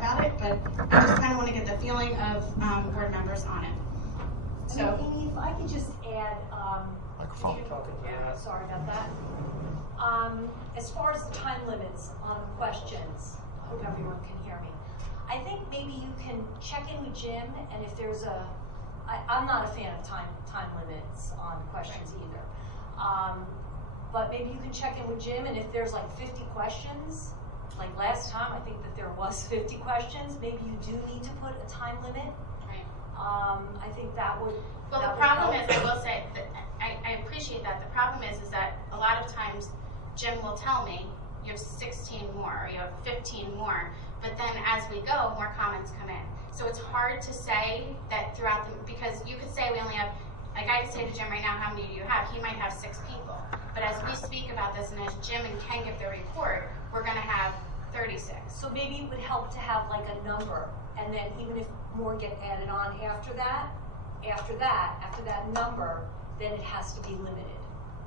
about it, but I just kind of want to get the feeling of board members on it. So, Amy, if I could just add, Microphone. sorry about that. As far as the time limits on the questions, I hope everyone can hear me. I think maybe you can check in with Jim, and if there's I'm not a fan of time limits on questions either. But maybe you can check in with Jim, and if there's like 50 questions, like last time, I think that there was 50 questions, maybe you do need to put a time limit. Right. I think that would. Well, that the would problem help. is, I will say, that I appreciate that. The problem is that a lot of times Jim will tell me, you have 16 more, or you have 15 more, but then as we go, more comments come in. So it's hard to say that throughout because you could say we only have, like I could say to Jim right now, how many do you have? He might have 6 people. But as we speak about this, and as Jim and Ken give their report, we're going to have 36. So maybe it would help to have like a number, and then even if more get added on after that number, then it has to be limited,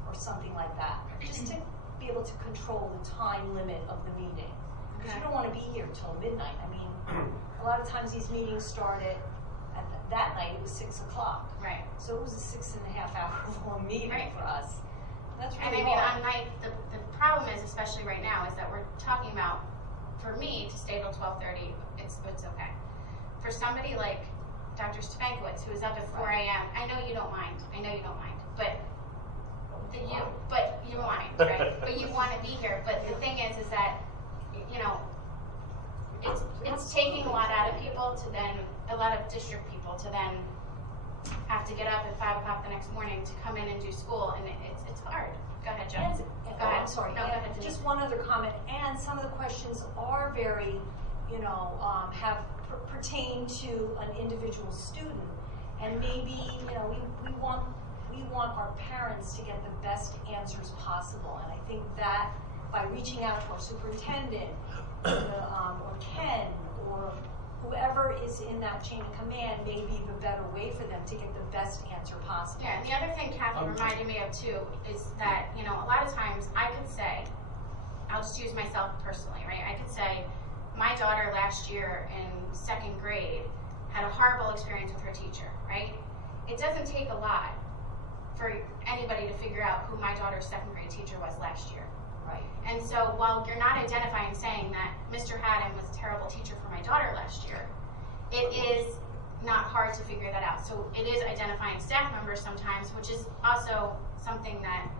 or something like that. Just to be able to control the time limit of the meeting. Because you don't want to be here till midnight. I mean, a lot of times these meetings started, that night it was 6 o'clock. Right. So it was a 6.5 hour long meeting Right. for us. That's And really I mean, hard. on night, the problem is, especially right now, is that we're talking about, for me, to stay till 12:30, it's okay. For somebody like Dr. Stefankowitz, who is up at 4 a.m., I know you don't mind, but you mind, right? But you want to be here. But the thing is that, you know, it's taking a lot out of people to then, a lot of district people to then have to get up at 5 o'clock the next morning to come in and do school, and it's hard. Go ahead, Joe. Go ahead. I'm sorry. No, go ahead, Just one other comment. And some of the questions are very, pertain to an individual student, and maybe we want our parents to get the best answers possible. And I think that by reaching out to our superintendent, or Ken, or whoever is in that chain of command, may be the better way for them to get the best answer possible. Yeah, and the other thing Kathy reminded me of too is that, a lot of times I could say, I'll just use myself personally, right? I could say, my daughter last year in 2nd grade had a horrible experience with her teacher, right? It doesn't take a lot for anybody to figure out who my daughter's 2nd grade teacher was last year. Right. And so while you're not identifying saying that Mr. Haddon was a terrible teacher for my daughter last year, it is not hard to figure that out. So it is identifying staff members sometimes, which is also something that,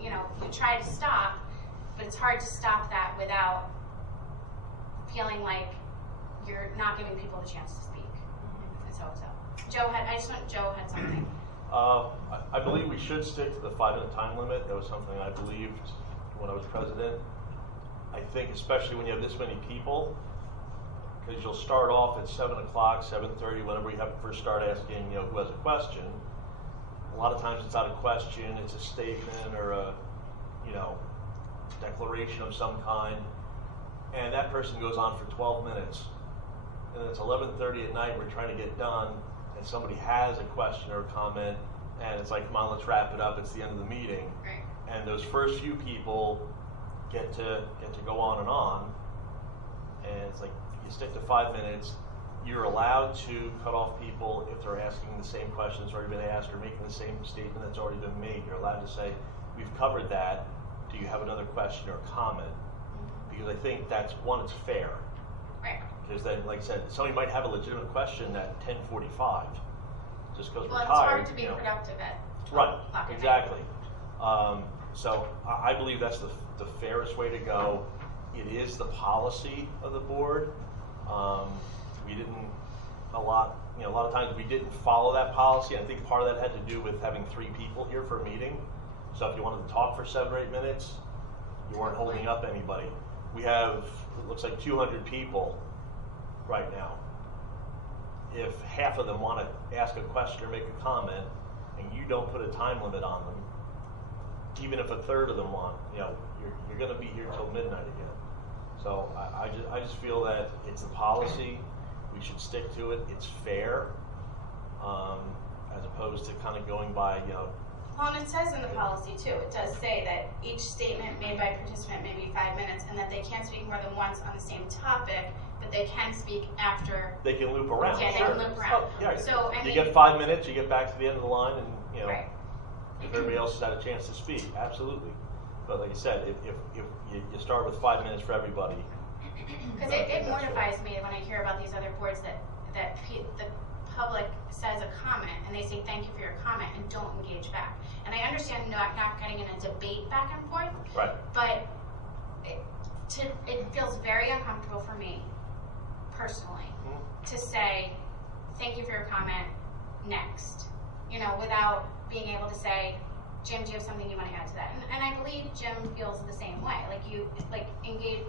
you try to stop, but it's hard to stop that without feeling like you're not giving people the chance to speak. And so. Joe had something. I believe we should stick to the 5-minute time limit. That was something I believed when I was president. I think especially when you have this many people, because you'll start off at 7 o'clock, 7:30, whenever you first start asking, who has a question. A lot of times it's not a question, it's a statement or a, declaration of some kind. And that person goes on for 12 minutes. And it's 11:30 at night, we're trying to get done, and somebody has a question or a comment, and it's like, come on, let's wrap it up, it's the end of the meeting. Right. And those first few people get to go on, and it's like, you stick to 5 minutes. You're allowed to cut off people if they're asking the same question that's already been asked or making the same statement that's already been made. You're allowed to say, we've covered that. Do you have another question or comment? Because I think that's, one, it's fair. Right. Because then, like I said, somebody might have a legitimate question at 10:45, just because we're Well, tired. it's hard to be productive at 12 o'clock at night. Exactly. So I believe that's the fairest way to go. It is the policy of the board. We didn't a lot of times we didn't follow that policy. I think part of that had to do with having 3 people here for a meeting. So if you wanted to talk for 7 or 8 minutes, you weren't holding up anybody. We have, it looks like 200 people right now. If half of them want to ask a question or make a comment, and you don't put a time limit on them, even if a third of them want, you're going to be here till midnight again. So I just feel that it's a policy. We should stick to it. It's fair, as opposed to kind of going by, Well, and it says in the policy too, it does say that each statement made by a participant may be 5 minutes, and that they can't speak more than once on the same topic but they can speak after. They can loop around. Yeah, they sure. can loop around. Oh, yeah. So, I you mean- get 5 minutes, you get back to the end of the line, and you know, Right. if everybody else has had a chance to speak, absolutely. But like you said, if you start with 5 minutes for everybody, Because it mortifies me when I hear about these other boards that the public says a comment and they say thank you for your comment and don't engage back. And I understand not getting in a debate back and forth, right? but it feels very uncomfortable for me personally to say thank you for your comment, next, you know, without being able to say, Jim, do you have something you want to add to that? And I believe Jim feels the same way. Like engage.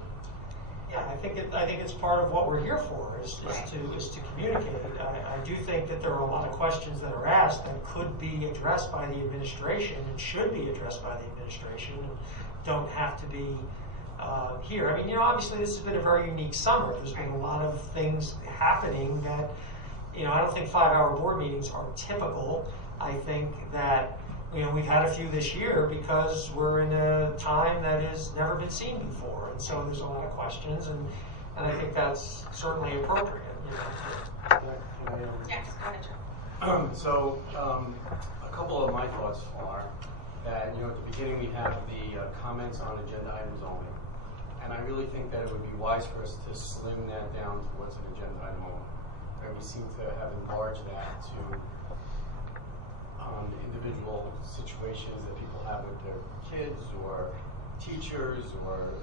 Yeah, I think it's part of what we're here for is to communicate. I do think that there are a lot of questions that are asked that could be addressed by the administration and should be addressed by the administration and don't have to be here. I mean, you know, obviously this has been a very unique summer. There's been a lot of things happening that, you know, I don't think 5-hour board meetings are typical. I think that, you know, we've had a few this year because we're in a time that has never been seen before, and so there's a lot of questions, and I think that's certainly appropriate. You know, Yes, go ahead, Jim. So, a couple of my thoughts are that, you know, at the beginning we have the comments on agenda items only, and I really think that it would be wise for us to slim that down to what's an agenda item only. And we seem to have enlarged that to individual situations that people have with their kids or teachers,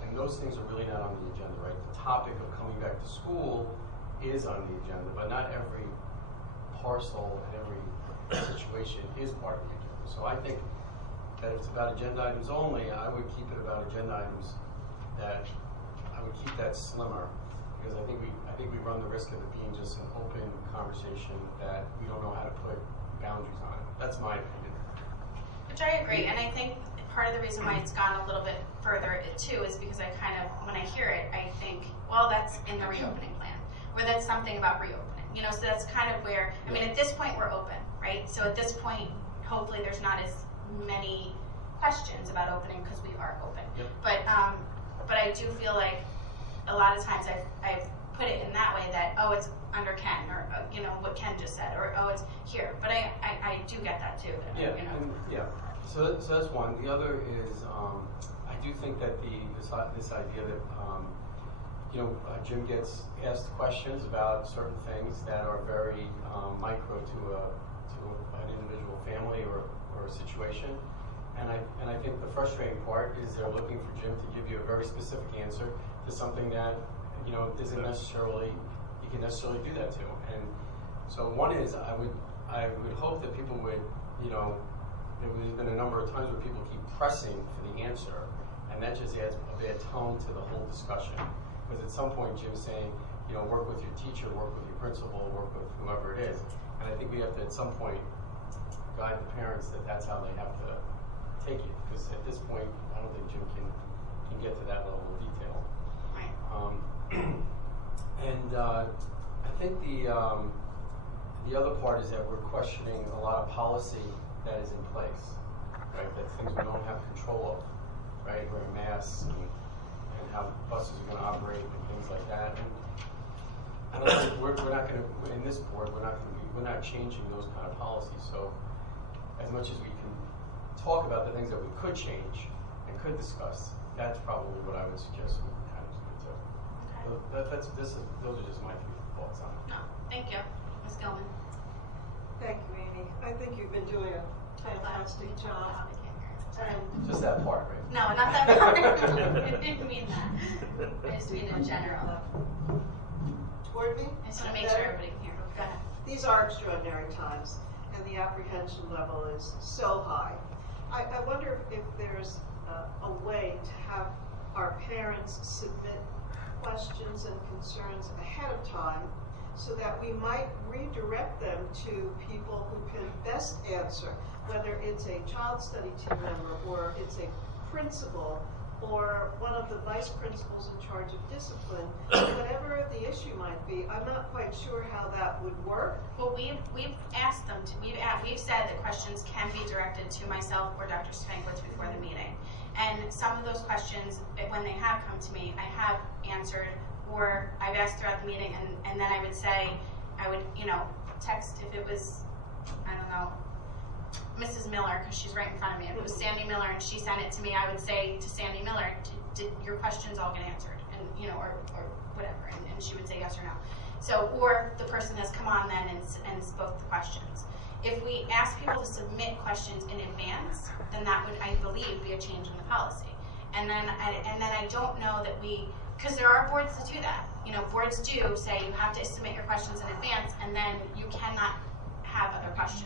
and those things are really not on the agenda, right? The topic of coming back to school is on the agenda, but not every parcel and every situation is part of the agenda. So I think that if it's about agenda items only, I would keep it about agenda items that I would keep that slimmer, because I think we run the risk of it being just an open conversation that we don't know how to put boundaries on it. That's my opinion. Which I agree, and I think part of the reason why it's gone a little bit further too is because I kind of, when I hear it, I think, well, that's in the reopening plan, or that's something about reopening. You know, so that's kind of where, I mean, at this point we're open, right? So at this point, hopefully there's not as many questions about opening because we are open. Yep. But I do feel like a lot of times I've put it in that way that, oh, it's under Ken, or you know what Ken just said, or oh, it's here. But I do get that too. Yeah, you know. and, yeah. So that's one. The other is I do think that this idea that Jim gets asked questions about certain things that are very micro to an individual family or a situation, and I think the frustrating part is they're looking for Jim to give you a very specific answer to something that isn't necessarily. You can necessarily do that to. And so one is I would hope that people would, there's been a number of times where people keep pressing for the answer, and that just adds a bad tone to the whole discussion. Because at some point Jim's saying, work with your teacher, work with your principal, work with whoever it is. And I think we have to at some point guide the parents that that's how they have to take it. Because at this point, I don't think Jim can get to that level of detail. Right. And I think the other part is that we're questioning a lot of policy that is in place, right? That things we don't have control of, right? Wearing masks and how buses are going to operate and things like that. And I don't think we're not going to, in this board, we're not changing those kind of policies. So as much as we can talk about the things that we could change and could discuss, that's probably what I would suggest we kind of do too. Those are just my few thoughts on it. No, thank you, Ms. Gilman. Thank you, Amy. I think you've been doing a fantastic job. And Just that part, right? No, not that part. I didn't mean that. I just mean in general. toward me. I just want to make sure everybody can hear. Go ahead. These are extraordinary times, and the apprehension level is so high. I wonder if there's a way to have our parents submit questions and concerns ahead of time so that we might redirect them to people who can best answer, whether it's a child study team member or it's a principal or one of the vice principals in charge of discipline, whatever the issue might be. I'm not quite sure how that would work. Well, we've asked them to. We've said that questions can be directed to myself or Dr. Stankwitz before the meeting, and some of those questions, when they have come to me, I have answered or I've asked throughout the meeting, and then I would say, I would, text if it was, I don't know, Mrs. Miller, because she's right in front of me. If it was Sandy Miller and she sent it to me, I would say to Sandy Miller, did your questions all get answered? And, or whatever, and she would say yes or no. So, or the person has come on then and spoke the questions. If we ask people to submit questions in advance, then that would, I believe, be a change in the policy. And then I don't know that because there are boards that do that. Boards do say you have to submit your questions in advance, and then you cannot have other questions.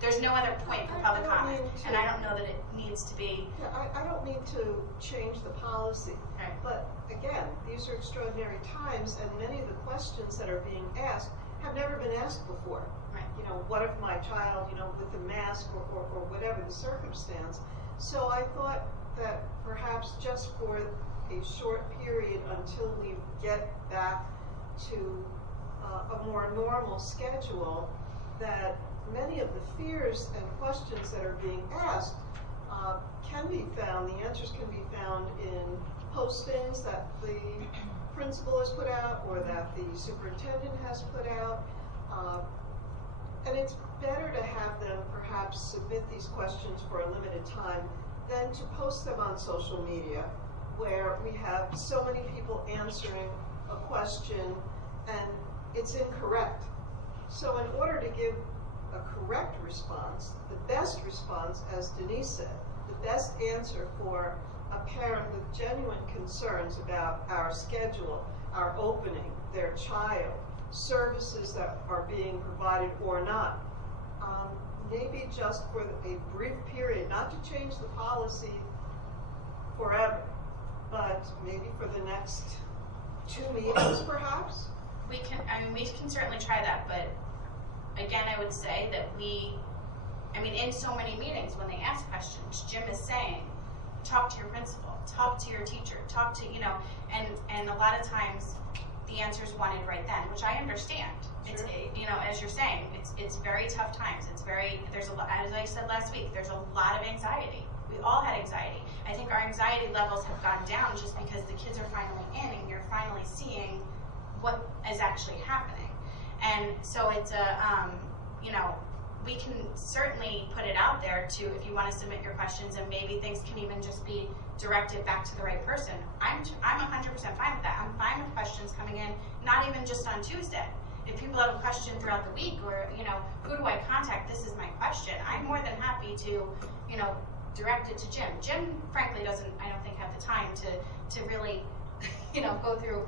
There's no other point for public comment, and I don't know that it needs to be. Yeah, I don't need to change the policy. Right. But again, these are extraordinary times, and many of the questions that are being asked have never been asked before. Right. What if my child, with the mask or whatever the circumstance. So I thought that perhaps just for a short period until we get back to a more normal schedule, that many of the fears and questions that are being asked can be found, the answers can be found in postings that the principal has put out or that the superintendent has put out. And it's better to have them perhaps submit these questions for a limited time than to post them on social media, where we have so many people answering a question and it's incorrect. So in order to give a correct response, the best response, as Denise said, the best answer for a parent with genuine concerns about our schedule, our opening, their child, services that are being provided or not, maybe just for a brief period, not to change the policy forever, but maybe for the next 2 meetings perhaps? We can certainly try that, but again, I would say that in so many meetings when they ask questions, Jim is saying, talk to your principal, talk to your teacher, talk to, and a lot of times the answer is wanted right then, which I understand. Sure. It's, as you're saying, it's very tough times. There's a lot, as I said last week, there's a lot of anxiety. We all had anxiety. I think our anxiety levels have gone down just because the kids are finally in and you're finally seeing what is actually happening. And so it's we can certainly put it out there to, if you want to submit your questions, and maybe things can even just be directed back to the right person. I'm 100% fine with that. I'm fine with questions coming in, not even just on Tuesday. If people have a question throughout the week, or who do I contact? This is my question. I'm more than happy to, direct it to Jim. Jim, frankly, doesn't, I don't think, have the time to really, go through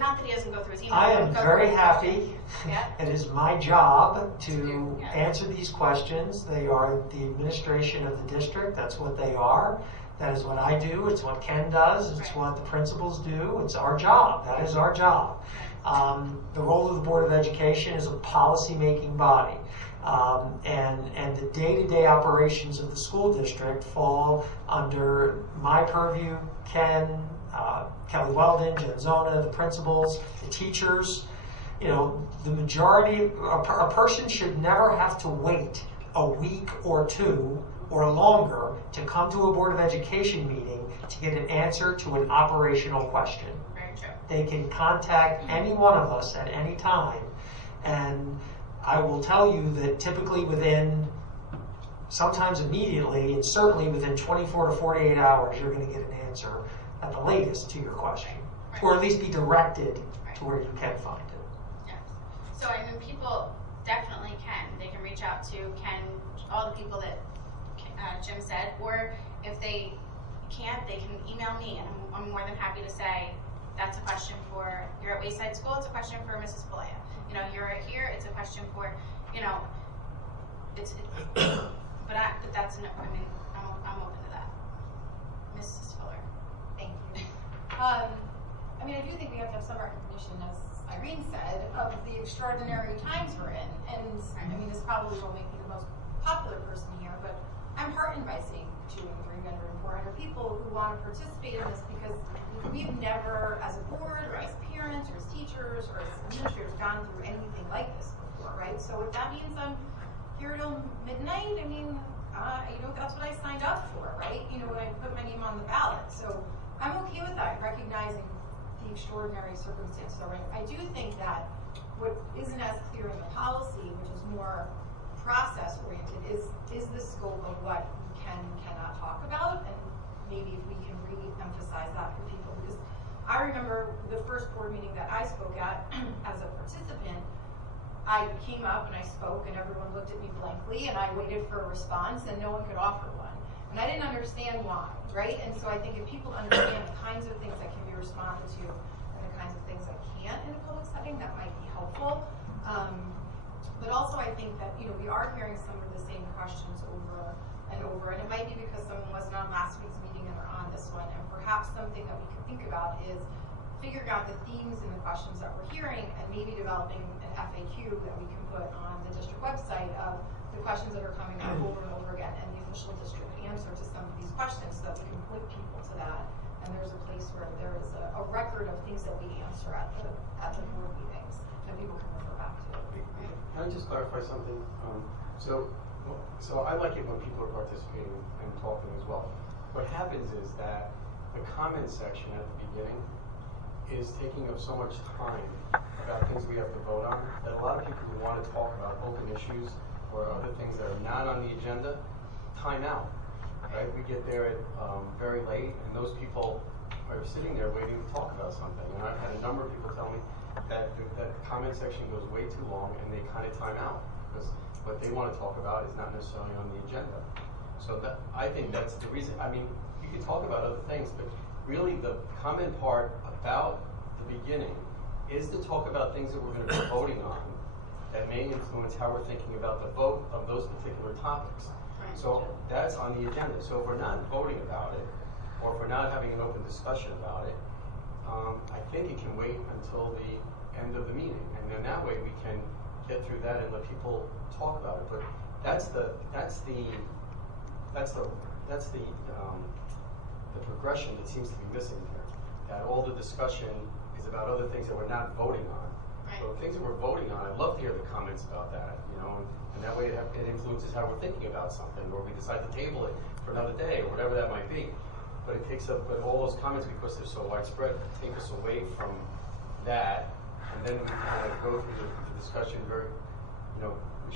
not that he doesn't go through his email. I am very happy. Yeah. It is my job to Yeah. answer these questions. They are the administration of the district. That's what they are. That is what I do. It's what Ken does. It's Right. what the principals do. It's our job. That is our job. The role of the Board of Education is a policy-making body. And the day-to-day operations of the school district fall under my purview, Ken, Kelly Weldon, Jen Zona, the principals, the teachers. The majority, a person should never have to wait a week or two or longer to come to a Board of Education meeting to get an answer to an operational question. Very true. They can contact any one of us at any time, and I will tell you that typically within, sometimes immediately, and certainly within 24 to 48 hours, you're going to get an answer at the latest to your question, Right. or at least be directed Right. to where you can find it. Yes. So people definitely can. They can reach out to Ken, all the people that Jim said, or if they can't, they can email me, and I'm more than happy to say, that's a question for, you're at Wayside School, it's a question for Mrs. Palea. You're here, it's a question for, but that's, I'm open to that. Mrs. Fuller. Thank you. I do think we have to have some recognition, as Irene said, of the extraordinary times we're in. And this probably won't make me the most popular person here, but I'm heartened by seeing 200, 300, and 400 people who want to participate in this, because we've never, as a board, or as parents, or as teachers, or as administrators, gone through anything like this before, right? So if that means I'm here till midnight, that's what I signed up for, right? When I put my name on the ballot. So I'm okay with that, recognizing the extraordinary circumstances are right. I do think that what isn't as clear in the policy, which is more process oriented, is the scope of what we can and cannot talk about, and maybe if we can re-emphasize that for people, because I remember the first board meeting that I spoke at as a participant, I came up and I spoke and everyone looked at me blankly and I waited for a response and no one could offer one. And I didn't understand why, right? And so I think if people understand the kinds of things that can be responded to and the kinds of things that can't in a public setting, that might be helpful. But also I think that, you know, we are hearing some of the same questions over and over, and it might be because someone wasn't on last week's meeting and they're on this one, and perhaps something that we could think about is figuring out the themes and the questions that we're hearing and maybe developing an FAQ that we can put on the district website of the questions that are coming up over and over again and the official district answer to some of these questions so that we can point people to that, and there's a place where there is a record of things that we answer at the board meetings that people can refer back to. Can I just clarify something? So I like it when people are participating and talking as well. What happens is that the comment section at the beginning is taking up so much time about things we have to vote on that a lot of people who want to talk about open issues or other things that are not on the agenda time out. Right? We get there at very late, and those people are sitting there waiting to talk about something. And I've had a number of people tell me that the comment section goes way too long and they kind of time out because what they want to talk about is not necessarily on the agenda. So that, I think that's the reason. I mean, you can talk about other things, but really the comment part about the beginning is to talk about things that we're going to be voting on that may influence how we're thinking about the vote of those particular topics. So that's on the agenda. So if we're not voting about it, or if we're not having an open discussion about it, I think it can wait until the end of the meeting, and then that way we can get through that and let people talk about it. But that's the progression that seems to be missing here. That all the discussion is about other things that we're not voting on. Right. So the things that we're voting on, I'd love to hear the comments about that, you know, and that way it influences how we're thinking about something, or we decide to table it for another day, or whatever that might be. But it takes up, but all those comments, because they're so widespread, take us away from that, and then we can kind of go through the discussion very, you know, we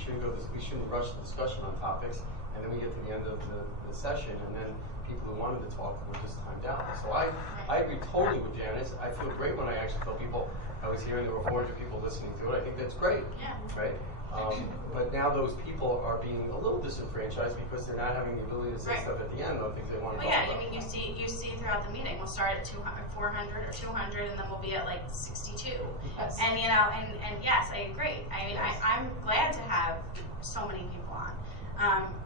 shouldn't rush the discussion on topics, and then we get to the end of the session, and then people who wanted to talk were just timed out. So I agree totally with Janice. I feel great when I actually tell people I was here and there were 400 people listening to it. I think that's great. Yeah. Right? But now those people are being a little disenfranchised because they're not having the ability to say Right. stuff at the end on things they want to Well, talk yeah, about. I mean, you see throughout the meeting, we'll start at 200, 400 or 200, and then we'll be at like 62. Yes. And you know, and yes, I agree. I mean, I'm glad to have so many people on,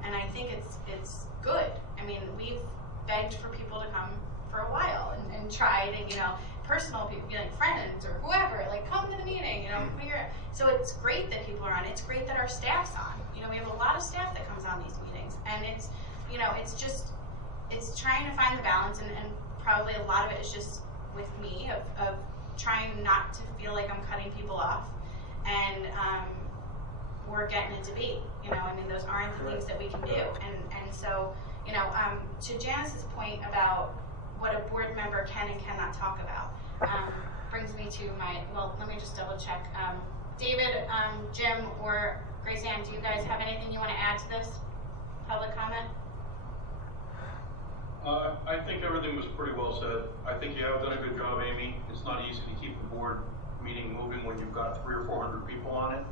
and I think it's good. I mean, we've begged for people to come for a while and tried, and you know, personal people, be like friends or whoever, like come to the meeting, you know, figure it. So it's great that people are on. It's great that our staff's on. You know, we have a lot of staff that comes on these meetings, and it's, you know, it's trying to find the balance, and probably a lot of it is just with me of trying not to feel like I'm cutting people off, and we're getting a debate. You know, I mean, those aren't the things that we can do, and so, you know, to Janice's point about what a board member can and cannot talk about, brings me to well, let me just double check. David, Jim, or Grace Ann, do you guys have anything you want to add to this public comment? I think everything was pretty well said. I think you have done a good job, Amy. It's not easy to keep the board meeting moving when you've got 300 or 400 people on it.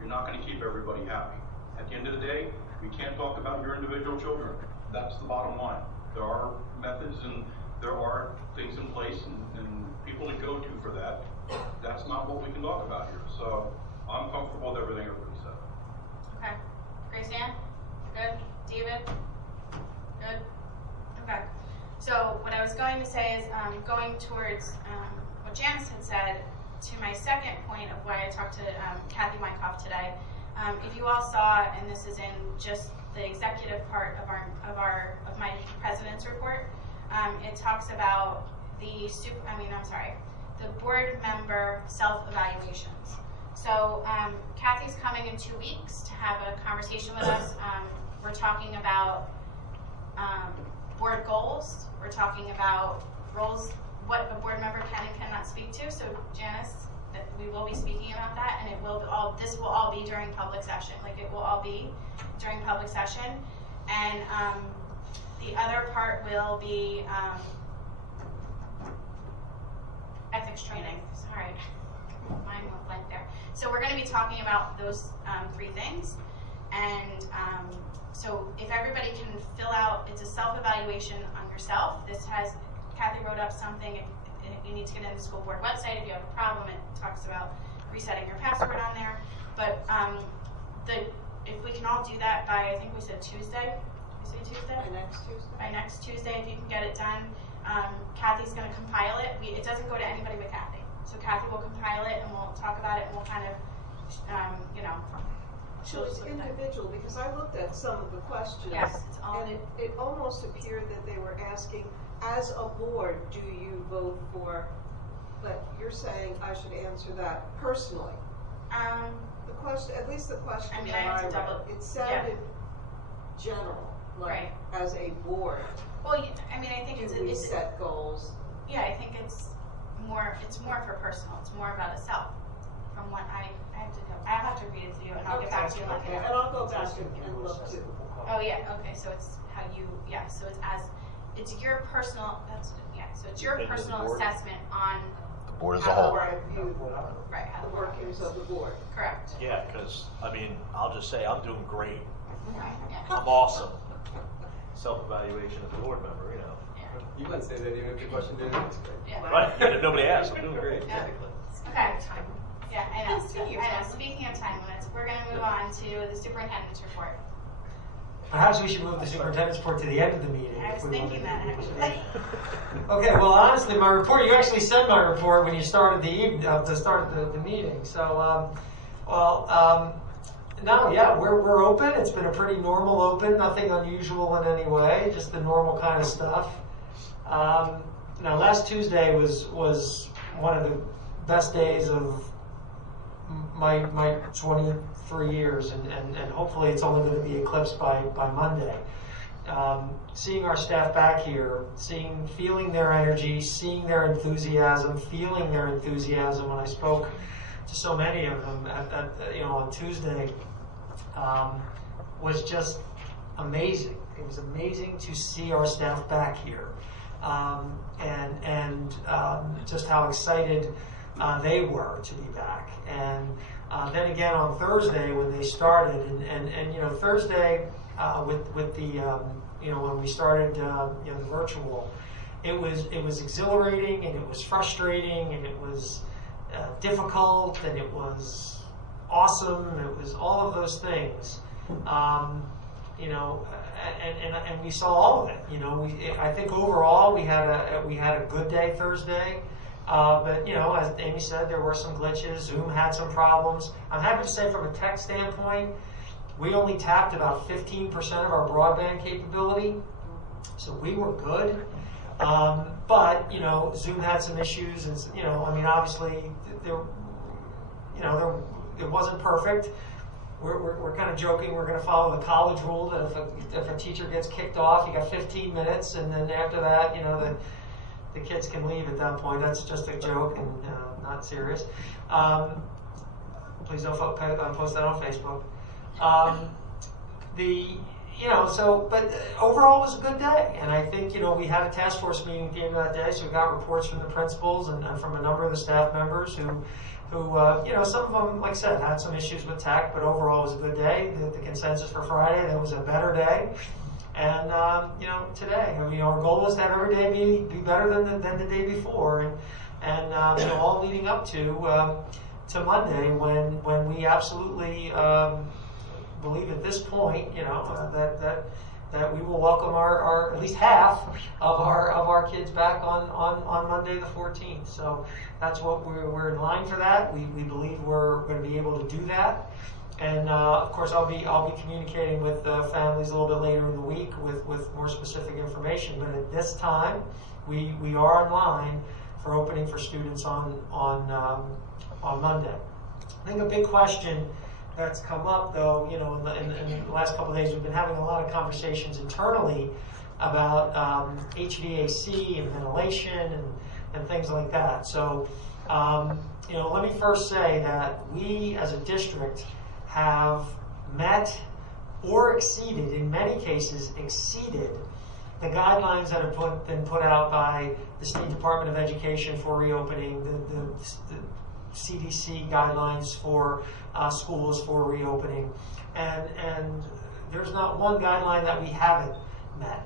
You're not going to keep everybody happy. At the end of the day, we can't talk about your individual children. That's the bottom line. There are methods and there are things in place and people to go to for that. That's not what we can talk about here. So I'm comfortable with everything everybody said. Okay. Grace Ann? Good? David? Good? Okay. So what I was going to say is going towards what Janice had said to my second point of why I talked to Kathy Wyckoff today. If you all saw, and this is in just the executive part of my president's report, it talks about the board member self-evaluations. So Kathy's coming in 2 weeks to have a conversation with us. We're talking about board goals. We're talking about roles what a board member can and cannot speak to. So Janice, that we will be speaking about that, and this will all be during public session. Like, it will all be during public session, and the other part will be ethics training. Sorry, mine went blank there. So we're going to be talking about those 3 things, and so if everybody can fill out, it's a self-evaluation on yourself. Kathy wrote up something. You need to get in the school board website if you have a problem. It talks about resetting your password on there. But if we can all do that by, I think we said Tuesday. Did we say Tuesday? By next Tuesday? By next Tuesday, if you can get it done. Kathy's going to compile it. It doesn't go to anybody but Kathy. So Kathy will compile it, and we'll talk about it, and we'll kind of, So it's individual, because I looked at some of the questions. Yes, it's all. And it almost appeared that they were asking, as a board, do you vote for, but you're saying I should answer that personally. The question, at least the question I mean, that I have I to double- read, it sounded general, like Right. as a board, Well, I mean, I think do we set goals? Yeah, I think it's more for personal. It's more about a self. From what I have to know, I have to read it to you, and I'll get back to you and let you Okay, know. and I'll go back and look too. Oh yeah, okay. So it's how you, So it's your personal. So it's your Opinion of the personal board. assessment on The board as a how whole. the I view right, how the the board workings is. of the board. Correct. Yeah, because, I mean, I'll just say, I'm doing great. Right. Yeah. I'm awesome. Self-evaluation as a board member, Yeah. You wouldn't say that even if the question didn't answer it. Yeah. Right, if nobody asked, I'm doing great. Yeah. Okay. Yeah, I know. I know. Speaking of time limits, we're going to move on to the superintendent's report. Perhaps we should move the superintendent's report to the end of the meeting. I if was we want thinking to- that actually. Okay, well, honestly, my report, you actually said my report when you started the meeting. So, no, yeah, we're open. It's been a pretty normal open, nothing unusual in any way, just the normal kind of stuff. Now, last Tuesday was one of the best days of my 23 years, and hopefully it's only going to be eclipsed by Monday. Seeing our staff back here, feeling their energy, seeing their enthusiasm, feeling their enthusiasm. When I spoke to so many of them on Tuesday, was just amazing. It was amazing to see our staff back here, and just how excited they were to be back. And then again on Thursday when they started, and Thursday with the when we started the virtual, it was exhilarating, and it was frustrating, and it was difficult, and it was awesome. It was all of those things, and we saw all of it. I think overall we had a good day Thursday. But as Amy said, there were some glitches. Zoom had some problems. I'm happy to say, from a tech standpoint, we only tapped about 15% of our broadband capability, so we were good. But Zoom had some issues, and obviously it wasn't perfect. We're kind of joking. We're going to follow the college rule that if a teacher gets kicked off, you got 15 minutes, and then after that, the kids can leave at that point. That's just a joke and not serious. Please don't post that on Facebook. But overall it was a good day, and I think we had a task force meeting at the end of that day, so we got reports from the principals and from a number of the staff members who some of them, like I said, had some issues with tech, but overall it was a good day. The consensus for Friday, that was a better day. And today, our goal is to have every day be better than the day before, and all leading up to Monday, when we absolutely believe at this point, that we will welcome our at least half of our kids back on Monday the 14th. So that's what we're in line for that. We believe we're going to be able to do that. And of course, I'll be communicating with families a little bit later in the week with more specific information. But at this time, we are in line for opening for students on Monday. I think a big question that's come up, though, in the last couple of days, we've been having a lot of conversations internally about HVAC and ventilation, and things like that. So, let me first say that we as a district have met or exceeded, in many cases exceeded, the guidelines that have been put out by the State Department of Education for reopening, the CDC guidelines for schools for reopening, and there's not one guideline that we haven't met.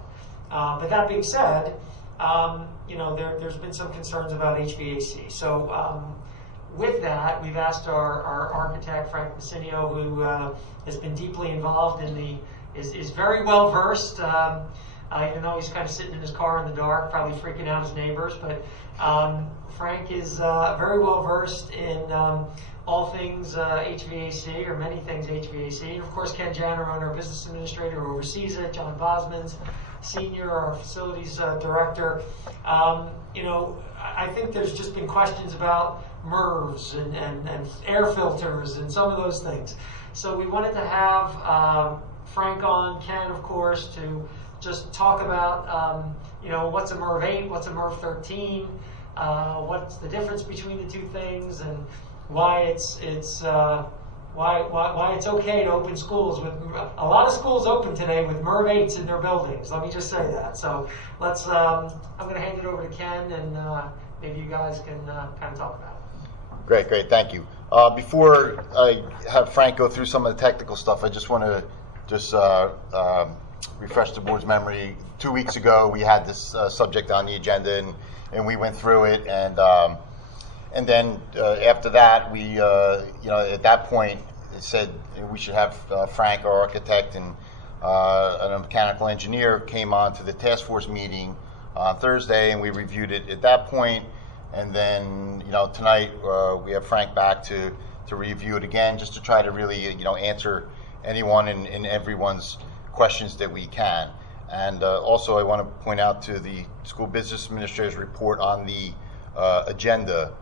But that being said, there's been some concerns about HVAC. So with that, we've asked our architect, Frank Massinio, who has been deeply involved is very well versed, even though he's kind of sitting in his car in the dark, probably freaking out his neighbors. But Frank is very well versed in all things HVAC, or many things HVAC. And of course, Ken Janner, our business administrator, who oversees it, John Bosmans, Senior, our facilities director. I think there's just been questions about MERVs and air filters and some of those things. So we wanted to have Frank on, Ken, of course, to just talk about, what's a MERV 8, what's a MERV 13, what's the difference between the two things, and why it's okay to open schools with a lot of schools open today with MERV 8s in their buildings. Let me just say that. So let's. I'm going to hand it over to Ken, and maybe you guys can kind of talk about it. Great, thank you. Before I have Frank go through some of the technical stuff, I just want to refresh the board's memory. 2 weeks ago, we had this subject on the agenda, and we went through it, and then after that, we, at that point, it said we should have Frank, our architect, and a mechanical engineer came on to the task force meeting on Thursday, and we reviewed it at that point. And then, tonight we have Frank back to review it again, just to try to really, answer anyone and everyone's questions that we can. And also, I want to point out to the school business administrator's report on the agenda.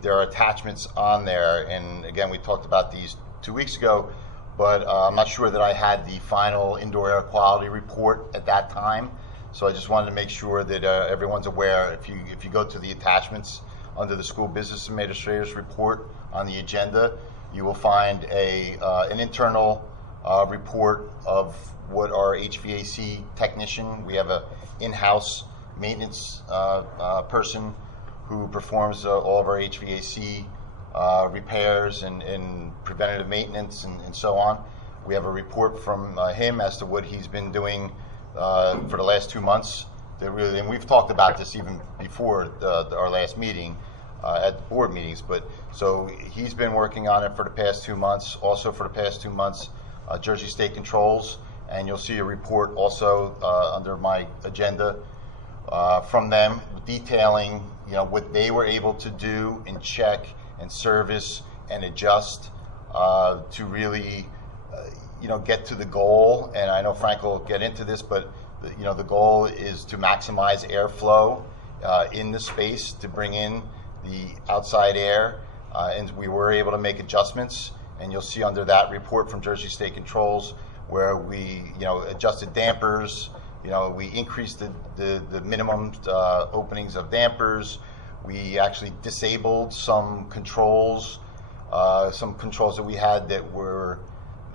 There are attachments on there, and again, we talked about these 2 weeks ago, but I'm not sure that I had the final indoor air quality report at that time. So I just wanted to make sure that everyone's aware. If you go to the attachments under the school business administrator's report on the agenda, you will find an internal report of what our HVAC technician. We have a in-house maintenance person who performs all of our HVAC repairs and preventative maintenance and so on. We have a report from him as to what he's been doing for the last 2 months. And we've talked about this even before our last meeting at the board meetings. But so he's been working on it for the past 2 months. Also for the past 2 months, Jersey State Controls, and you'll see a report also under my agenda from them detailing what they were able to do and check and service and adjust to really get to the goal. And I know Frank will get into this, but the goal is to maximize airflow in the space to bring in the outside air, and we were able to make adjustments. And you'll see under that report from Jersey State Controls where we adjusted dampers. We increased the minimum openings of dampers. We actually disabled some controls that we had that were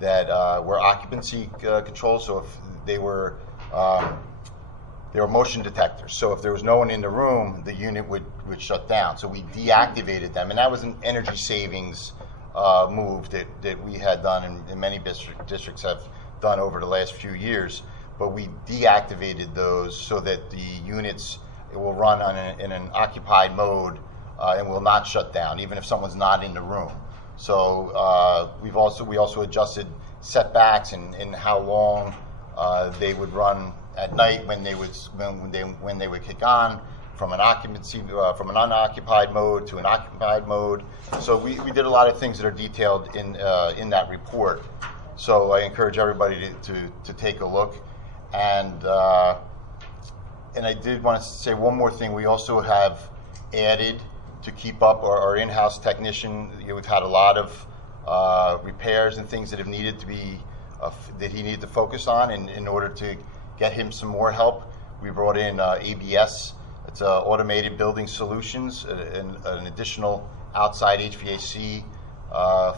occupancy controls. So if they were motion detectors. So if there was no one in the room, the unit would shut down. So we deactivated them, and that was an energy savings move that we had done, and many districts have done over the last few years. But we deactivated those so that the units will run in an occupied mode and will not shut down, even if someone's not in the room. So we also adjusted setbacks and how long they would run at night when they would kick on from an unoccupied mode to an occupied mode. So we did a lot of things that are detailed in that report. So I encourage everybody to take a look. And I did want to say one more thing. We also have added, to keep up our in-house technician. We've had a lot of repairs and things that have needed to be that he needed to focus on, and in order to get him some more help, we brought in ABS It's Automated Building Solutions, an additional outside HVAC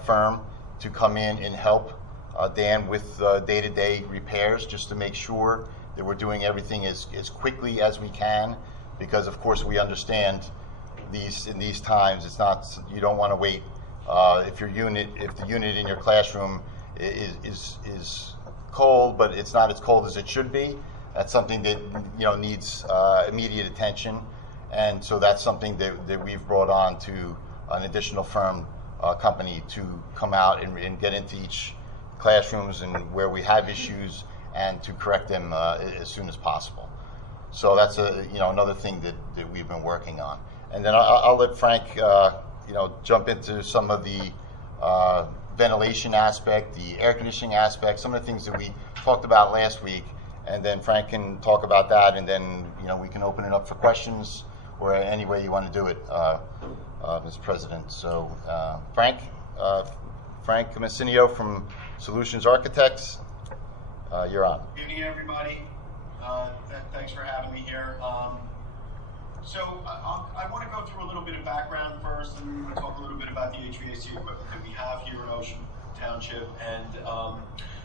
firm to come in and help Dan with day-to-day repairs, just to make sure that we're doing everything as quickly as we can, because of course we understand in these times, it's not, you don't want to wait. If the unit in your classroom is cold, but it's not as cold as it should be, that's something that needs immediate attention, and so that's something that we've brought on to an additional firm company to come out and get into each classrooms and where we have issues and to correct them as soon as possible. So that's another thing that we've been working on. And then I'll let Frank jump into some of the ventilation aspect, the air conditioning aspect, some of the things that we talked about last week, and then Frank can talk about that, and then we can open it up for questions or any way you want to do it, Mr. President. So Frank Massinio from Solutions Architects, you're on. Good evening, everybody. Thanks for having me here. So I want to go through a little bit of background first, and we're going to talk a little bit about the HVAC equipment that we have here in Ocean Township. And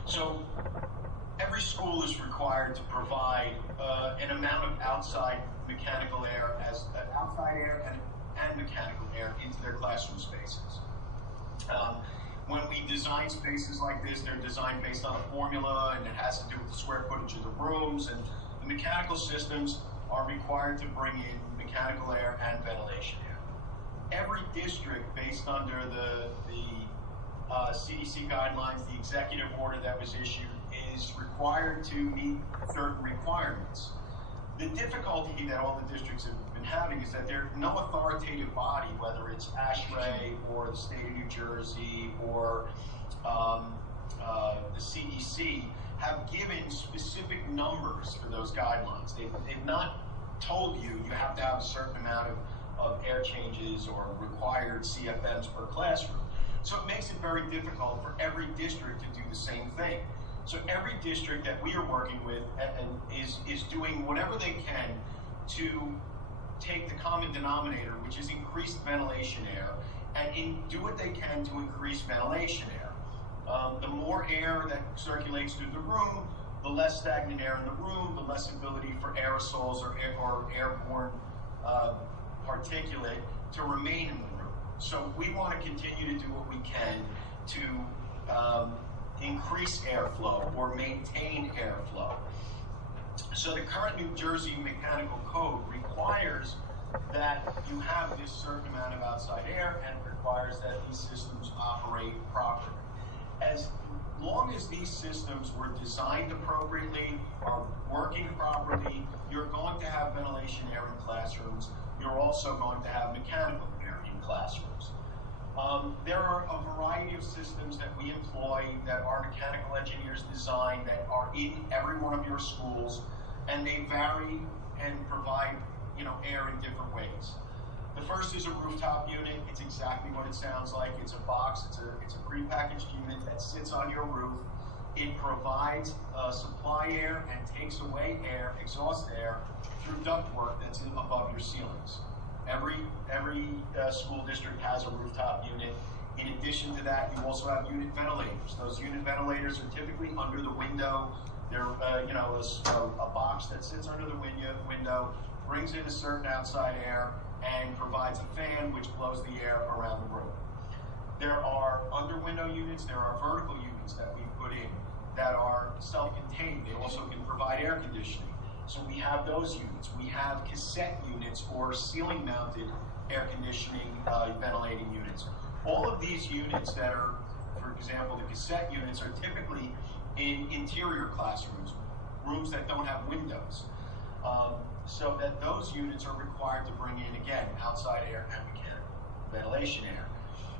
so every school is required to provide an amount of outside mechanical air, outside air and mechanical air into their classroom spaces. When we design spaces like this, they're designed based on a formula, and it has to do with the square footage of the rooms, and the mechanical systems are required to bring in mechanical air and ventilation air. Every district, based under the CDC guidelines, the executive order that was issued, is required to meet certain requirements. The difficulty that all the districts have been having is that there's no authoritative body, whether it's ASHRAE or the state of New Jersey or the CDC, have given specific numbers for those guidelines. They've not told you have to have a certain amount of air changes or required CFMs per classroom. So it makes it very difficult for every district to do the same thing. So every district that we are working with is doing whatever they can to take the common denominator, which is increased ventilation air, and do what they can to increase ventilation air. The more air that circulates through the room, the less stagnant air in the room, the less ability for aerosols or airborne particulate to remain in the room. So we want to continue to do what we can to increase airflow or maintain airflow. So the current New Jersey Mechanical Code requires that you have this certain amount of outside air and requires that these systems operate properly. As long as these systems were designed appropriately, are working properly, you're going to have ventilation air in classrooms. You're also going to have mechanical air in classrooms. There are a variety of systems that we employ that our mechanical engineers design that are in every one of your schools, and they vary and provide air in different ways. The first is a rooftop unit. It's exactly what it sounds like. It's a box. It's a prepackaged unit that sits on your roof. It provides supply air and takes away air, exhaust air, through ductwork that's above your ceilings. Every school district has a rooftop unit. In addition to that, you also have unit ventilators. Those unit ventilators are typically under the window. They're a box that sits under the window, brings in a certain outside air, and provides a fan which blows the air around the room. There are under window units, there are vertical units that we've put in that are self-contained. They also can provide air conditioning. So we have those units. We have cassette units or ceiling mounted air conditioning ventilating units. All of these units that are, for example, the cassette units are typically in interior classrooms, rooms that don't have windows. So that those units are required to bring in, again, outside air and mechanical ventilation air.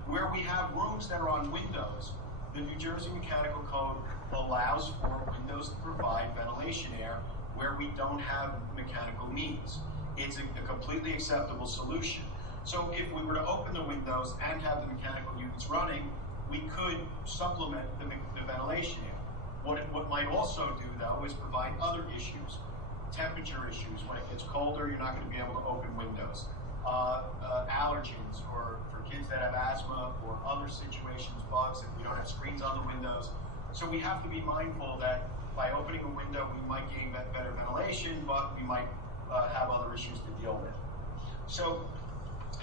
Where we have rooms that are on windows, the New Jersey Mechanical Code allows for windows to provide ventilation air where we don't have mechanical needs. It's a completely acceptable solution. So if we were to open the windows and have the mechanical units running, we could supplement the ventilation air. What it might also do, though, is provide other issues. temperature issues. When it gets colder, you're not going to be able to open windows. Allergens for kids that have asthma or other situations, bugs, if we don't have screens on the windows. So we have to be mindful that by opening a window, we might gain better ventilation, but we might have other issues to deal with. So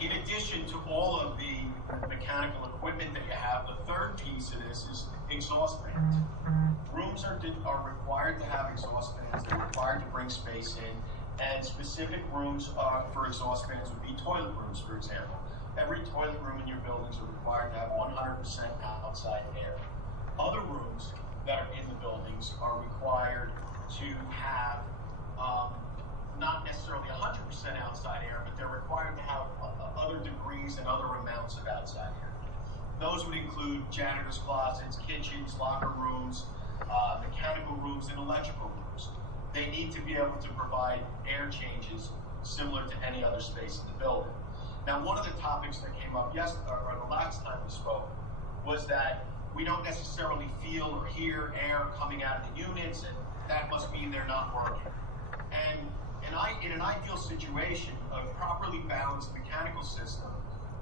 in addition to all of the mechanical equipment that you have, the third piece of this is exhaust fans. Rooms are required to have exhaust fans. They're required to bring space in. And specific rooms for exhaust fans would be toilet rooms, for example. Every toilet room in your buildings are required to have 100% outside air. Other rooms that are in the buildings are required to have not necessarily 100% outside air, but they're required to have other degrees and other amounts of outside air. Those would include janitor's closets, kitchens, locker rooms, mechanical rooms, and electrical rooms. They need to be able to provide air changes similar to any other space in the building. Now, one of the topics that came up or the last time we spoke was that we don't necessarily feel or hear air coming out of the units, and that must mean they're not working. And in an ideal situation, a properly balanced mechanical system,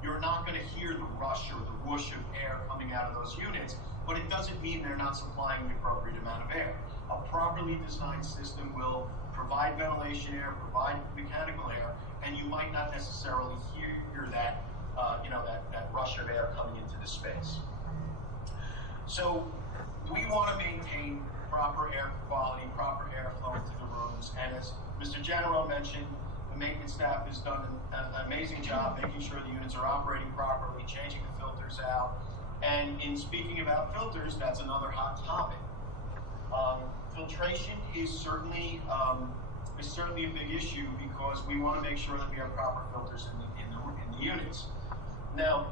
you're not going to hear the rush or the whoosh of air coming out of those units, but it doesn't mean they're not supplying the appropriate amount of air. A properly designed system will provide ventilation air, provide mechanical air, and you might not necessarily hear that, that rush of air coming into the space. So we want to maintain proper air quality, proper airflow into the rooms, and as Mr. General mentioned, the maintenance staff has done an amazing job making sure the units are operating properly, changing the filters out. And in speaking about filters, that's another hot topic. Filtration is certainly a big issue because we want to make sure that we have proper filters in the units. Now,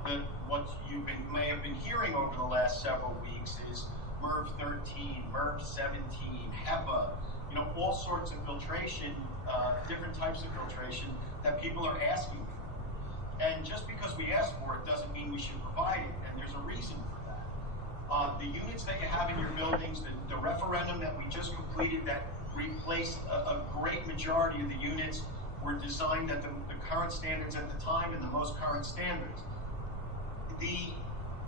what you may have been hearing over the last several weeks is MERV 13, MERV 17, HEPA, all sorts of filtration, different types of filtration that people are asking for. And just because we ask for it doesn't mean we should provide it, and there's a reason for that. The units that you have in your buildings, the referendum that we just completed that replaced a great majority of the units were designed at the current standards at the time and the most current standards. The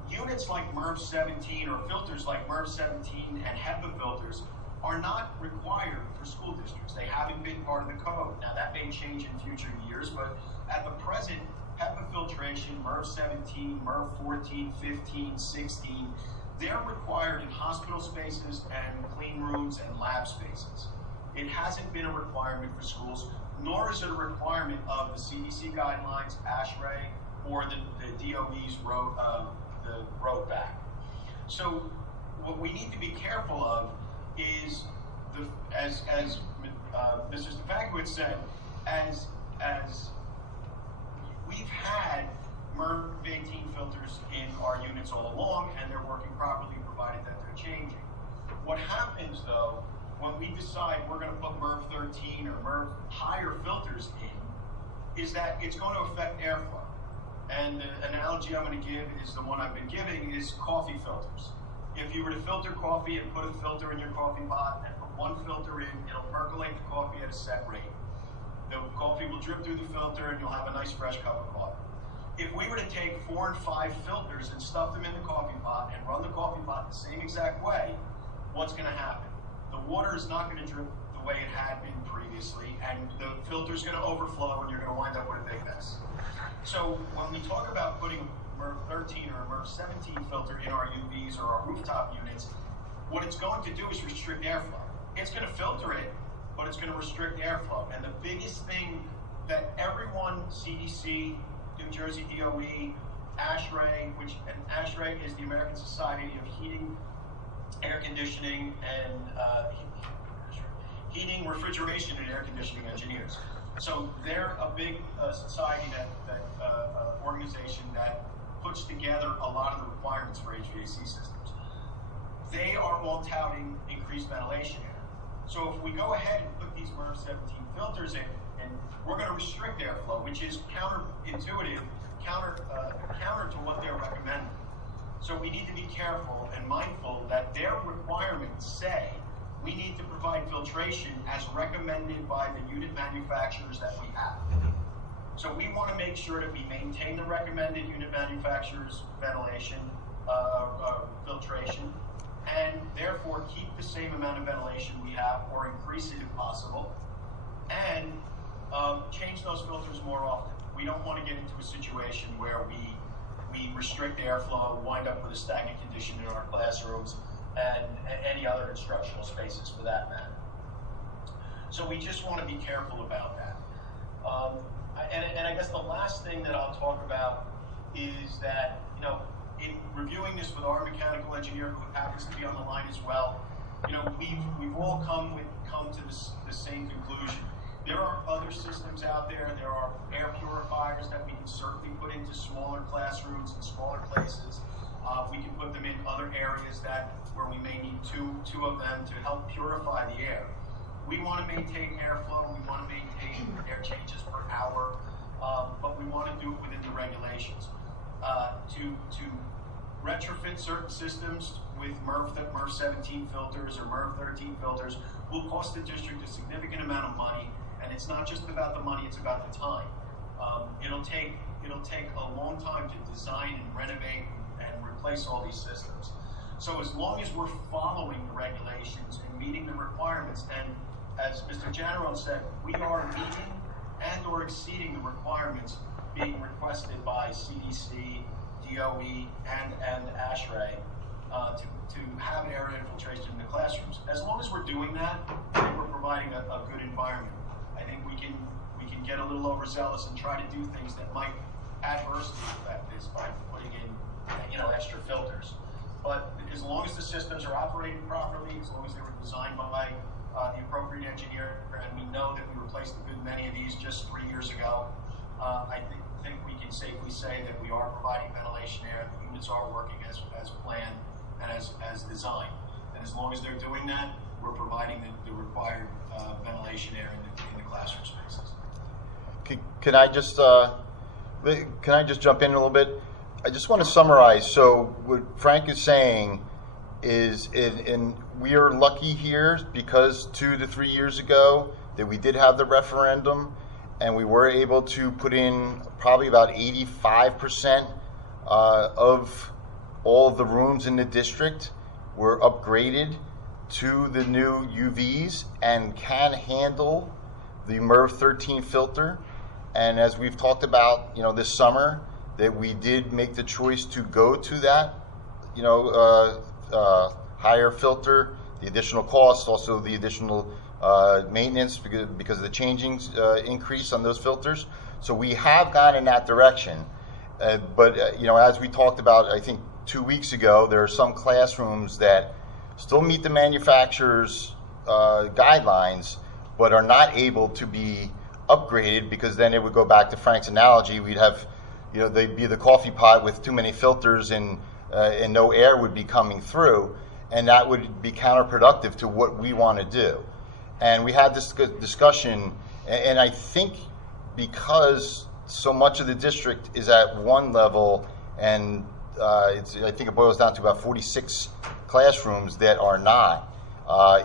units like MERV 17 or filters like MERV 17 and HEPA filters are not required for school districts. They haven't been part of the code. Now that may change in future years, but at the present, HEPA filtration, MERV 17, MERV 14, 15, 16, they're required in hospital spaces and clean rooms and lab spaces. It hasn't been a requirement for schools, nor is it a requirement of the CDC guidelines, ASHRAE, or the DOE's road back. So what we need to be careful of is, as Mr. Stefankiewicz said, as we've had MERV 18 filters in our units all along, and they're working properly, provided that they're changing. What happens, though, when we decide we're going to put MERV 13 or MERV higher filters in, is that it's going to affect airflow. And the analogy I'm going to give is the one I've been giving is coffee filters. If you were to filter coffee and put a filter in your coffee pot and put one filter in, it'll percolate the coffee at a set rate. The coffee will drip through the filter and you'll have a nice fresh cup of coffee. If we were to take 4 and 5 filters and stuff them in the coffee pot and run the coffee pot the same exact way, what's going to happen? The water is not going to drip the way it had been previously, and the filter is going to overflow and you're going to wind up with a big mess. So when we talk about putting MERV 13 or a MERV 17 filter in our UVs or our rooftop units, what it's going to do is restrict airflow. It's going to filter it, but it's going to restrict airflow. And the biggest thing that everyone, CDC, New Jersey DOE, ASHRAE, and ASHRAE is the American Society of Heating, Air Conditioning, and Heating, Refrigeration, and Air Conditioning Engineers. So they're a big society, that organization that puts together a lot of the requirements for HVAC systems. They are all touting increased ventilation air. So if we go ahead and put these MERV 17 filters in, and we're going to restrict airflow, which is counterintuitive, counter to what they're recommending. So we need to be careful and mindful that their requirements say we need to provide filtration as recommended by the unit manufacturers that we have. So we want to make sure that we maintain the recommended unit manufacturers' ventilation, filtration, and therefore keep the same amount of ventilation we have or increase it if possible, and change those filters more often. We don't want to get into a situation where we restrict airflow, wind up with a stagnant condition in our classrooms and any other instructional spaces for that matter. So we just want to be careful about that. And I guess the last thing that I'll talk about is that, you know, in reviewing this with our mechanical engineer, who happens to be on the line as well, you know, we've all come to the same conclusion. There are other systems out there. There are air purifiers that we can certainly put into smaller classrooms and smaller places. We can put them in other areas where we may need two of them to help purify the air. We want to maintain airflow. We want to maintain air changes per hour, but we want to do it within the regulations. To retrofit certain systems with MERV 17 filters or MERV 13 filters will cost the district a significant amount of money, and it's not just about the money, it's about the time. It'll take a long time to design and renovate and replace all these systems. So as long as we're following the regulations and meeting the requirements, and as Mr. Janaron said, we are meeting and or exceeding the requirements being requested by CDC, DOE, and ASHRAE to have air infiltration in the classrooms. As long as we're doing that, I think we're providing a good environment. I think we can get a little overzealous and try to do things that might adversely affect this by putting in, you know, extra filters. But as long as the systems are operating properly, as long as they were designed by the appropriate engineer, and we know that we replaced a good many of these just 3 years ago, I think we can safely say that we are providing ventilation air. The units are working as planned and as designed. And as long as they're doing that, we're providing the required ventilation air in the classroom spaces. Can I just jump in a little bit? I just want to summarize. So what Frank is saying is, and we are lucky here because 2 to 3 years ago that we did have the referendum, and we were able to put in probably about 85% of all of the rooms in the district were upgraded to the new UVs and can handle the MERV 13 filter. And as we've talked about, you know, this summer, that we did make the choice to go to that, you know, higher filter, the additional cost, also the additional maintenance because of the changing increase on those filters. So we have gone in that direction. But you know, as we talked about, I think 2 weeks ago, there are some classrooms that still meet the manufacturer's guidelines, but are not able to be upgraded, because then it would go back to Frank's analogy. We'd have, you know, they'd be the coffee pot with too many filters and no air would be coming through, and that would be counterproductive to what we want to do. And we had this discussion, and I think because so much of the district is at one level, and I think it boils down to about 46 classrooms that are not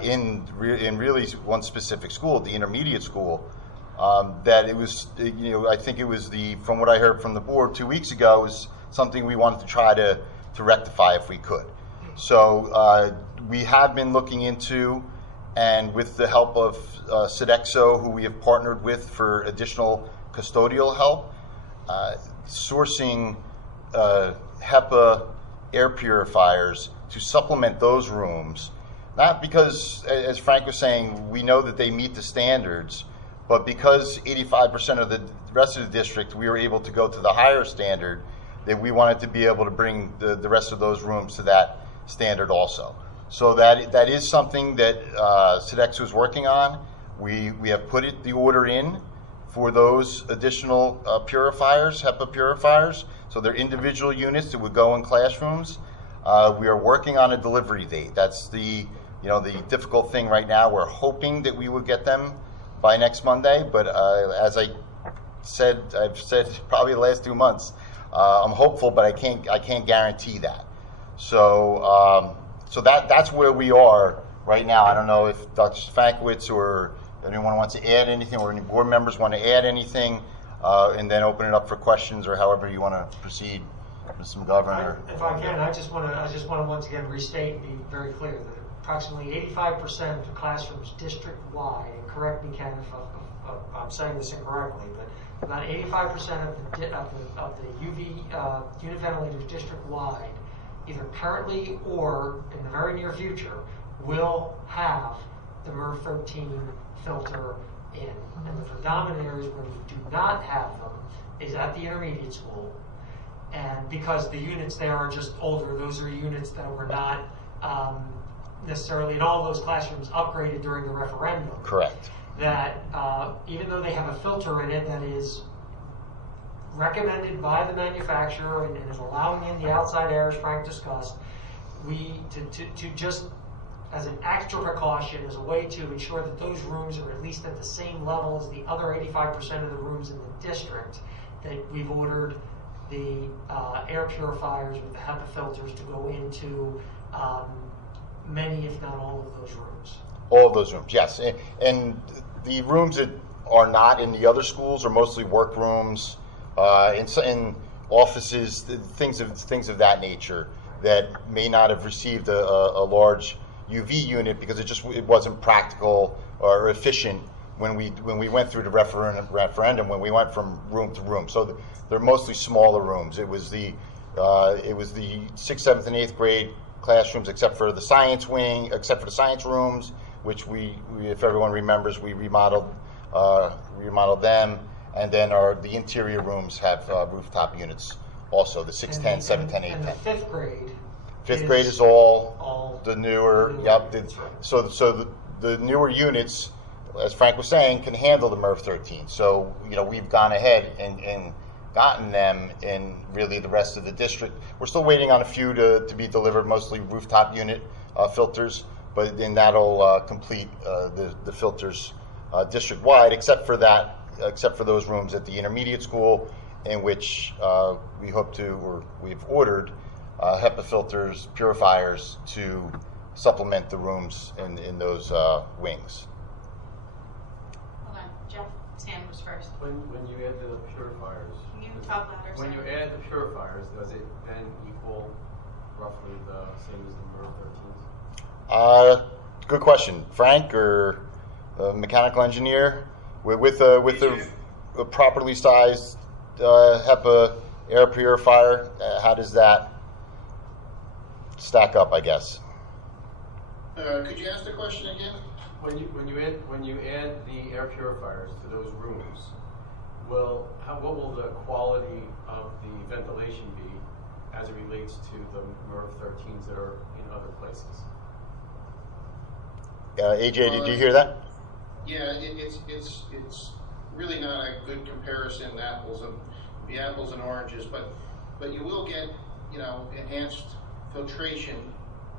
in really one specific school, the intermediate school. That it was, you know, I think it was from what I heard from the board 2 weeks ago, was something we wanted to try to rectify if we could. So we have been looking into, and with the help of Sodexo, who we have partnered with for additional custodial help, sourcing HEPA air purifiers to supplement those rooms. Not because, as Frank was saying, we know that they meet the standards, but because 85% of the rest of the district, we were able to go to the higher standard, that we wanted to be able to bring the rest of those rooms to that standard also. So that is something that Sodexo is working on. We have put the order in for those additional purifiers, HEPA purifiers. So they're individual units that would go in classrooms. We are working on a delivery date. That's the difficult thing right now. We're hoping that we would get them by next Monday, but as I've said probably the last 2 months, I'm hopeful, but I can't guarantee that. So that's where we are right now. I don't know if Dr. Stankiewicz or anyone wants to add anything, or any board members want to add anything, and then open it up for questions, or however you want to proceed, Mr. McGovern. If I can, I just want to once again restate and be very clear that approximately 85% of the classrooms district-wide, and correct me, Ken, if I'm saying this incorrectly, but about 85% of the UV unit ventilators district-wide, either currently or in the very near future, will have the MERV 13 filter in. And the predominant areas where we do not have them is at the intermediate school. And because the units there are just older, those are units that were not necessarily in all those classrooms upgraded during the referendum. Correct. That even though they have a filter in it that is recommended by the manufacturer and is allowing in the outside air, as Frank discussed, we to just as an extra precaution, as a way to ensure that those rooms are at least at the same level as the other 85% of the rooms in the district, that we've ordered the air purifiers with the HEPA filters to go into many, if not all, of those rooms. All of those rooms, yes. And the rooms that are not in the other schools are mostly workrooms, in offices, things of that nature that may not have received a large UV unit because it wasn't practical or efficient when we went through the referendum, when we went from room to room. So they're mostly smaller rooms. It was the 6th, 7th, and 8th grade classrooms, except for the science wing, except for the science rooms, which we if everyone remembers, we remodeled them, and then the interior rooms have rooftop units also, the 6, 10, 7, 10, 8, 10. And the 5th grade. Fifth grade is all the newer. Yep. So the newer units, as Frank was saying, can handle the MERV 13. So we've gone ahead and gotten them in really the rest of the district. We're still waiting on a few to be delivered, mostly rooftop unit filters, but then that'll complete the filters district-wide, except for those rooms at the intermediate school, in which we hope to, or we've ordered HEPA filters, purifiers to supplement the rooms in those wings. Hold on, Jeff's hand was first. When you add the purifiers, Can you talk louder? when you sorry? add the purifiers, does it then equal roughly the same as the MERV 13s? Good question, Frank, or mechanical engineer, with a properly sized HEPA air purifier. How does that stack up, I guess? Could you ask the question again? When you add the air purifiers to those rooms, what will the quality of the ventilation be as it relates to the MERV 13s that are in other places? AJ, did you hear that? Yeah, it's really not a good comparison, apples and oranges, but you will get enhanced filtration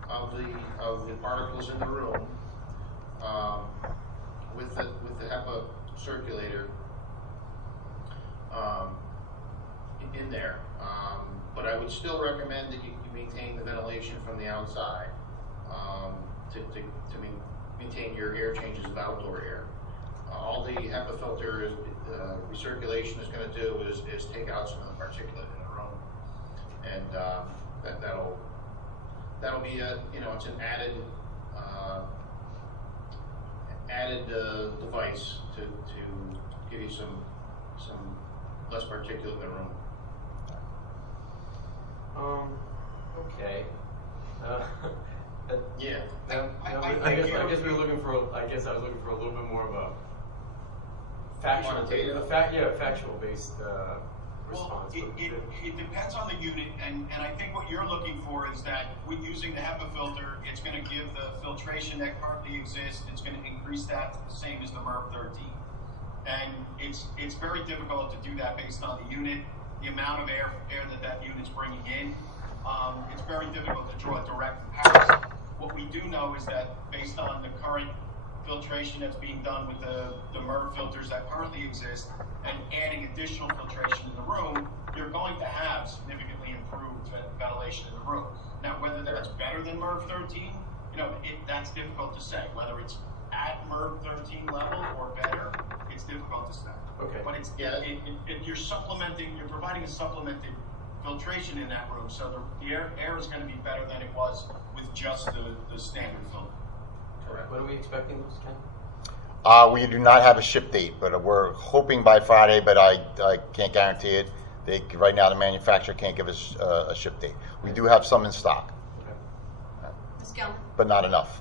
of the particles in the room with the HEPA circulator in there. But I would still recommend that you maintain the ventilation from the outside to maintain your air changes of outdoor air. All the HEPA filter recirculation is going to do is take out some of the particulate in the room, and that'll be it's an added device to give you some less particulate in the room. Okay. Yeah. I guess we were looking for. I guess I was looking for a little bit more of a factual based response. Well, it depends on the unit, and I think what you're looking for is that with using the HEPA filter, it's going to give the filtration that currently exists. It's going to increase that to the same as the MERV 13, and it's very difficult to do that based on the unit, the amount of air that unit's bringing in. It's very difficult to draw a direct comparison. What we do know is that based on the current filtration that's being done with the MERV filters that currently exist and adding additional filtration in the room, you're going to have significantly improved ventilation in the room. Now, whether that's better than MERV 13 that's difficult to say. Whether it's at MERV 13 level or better, it's difficult to say. Okay. But it's you're providing a supplemented filtration in that room, so the air is going to be better than it was with just the standard filter. Correct. When are we expecting this, Ken? We do not have a ship date, but we're hoping by Friday, but I can't guarantee it. Right now, the manufacturer can't give us a ship date. We do have some in stock, Ms. Gilman? but not enough.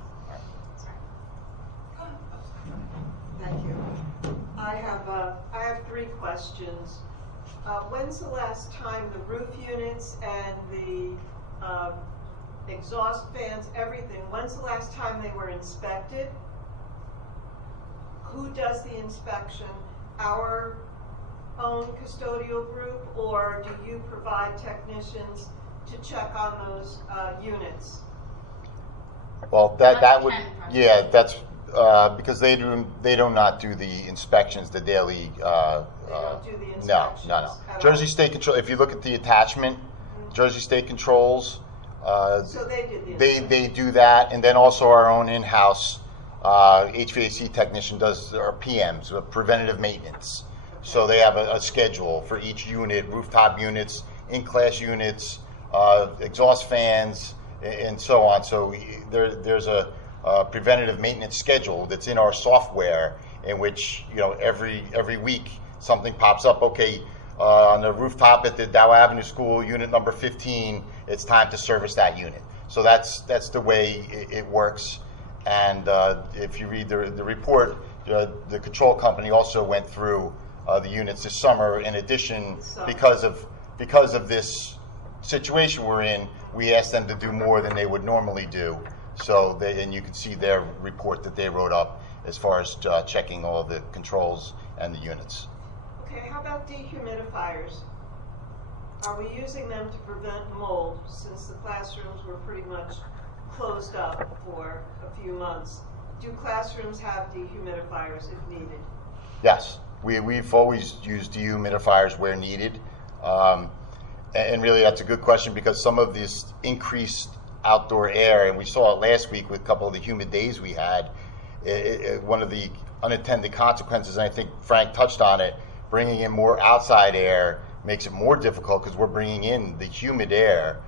Thank you. I have 3 questions. When's the last time the roof units and the exhaust fans, everything, when's the last time they were inspected? Who does the inspection? Our own custodial group, or do you provide technicians to check on those units? Well, that would, Ken, probably. yeah, that's because they do not do the inspections, the daily. They don't do the inspections? No. at Jersey all? State Control. If you look at the attachment, Jersey State Controls. So they did the inspection? They do that, and then also our own in-house HVAC technician does our PMs, preventative maintenance. So they have a schedule for each unit, rooftop units, in-class units, exhaust fans, and so on. So there's a preventative maintenance schedule that's in our software, in which every week something pops up. Okay, on the rooftop at the Dow Avenue School, unit number 15, it's time to service that unit. So that's the way it works. And if you read the report, the control company also went through the units this summer. In addition, because of this situation we're in, we asked them to do more than they would normally do. So and you can see their report that they wrote up as far as checking all the controls and the units. Okay, how about dehumidifiers? Are we using them to prevent mold, since the classrooms were pretty much closed up for a few months? Do classrooms have dehumidifiers if needed? Yes, we've always used dehumidifiers where needed. And really that's a good question, because some of this increased outdoor air, and we saw it last week with a couple of the humid days we had, one of the unintended consequences, and I think Frank touched on it, bringing in more outside air makes it more difficult because we're bringing in the humid air,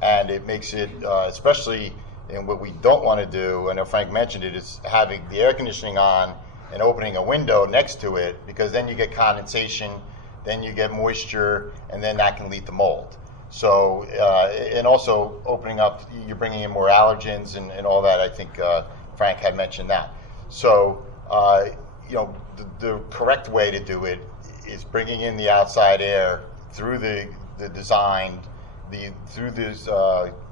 and it makes it, especially in what we don't want to do, I know Frank mentioned it, is having the air conditioning on and opening a window next to it, because then you get condensation, then you get moisture, and then that can lead to mold. So, and also opening up, you're bringing in more allergens and all that. I think Frank had mentioned that. So, the correct way to do it is bringing in the outside air through the design, through these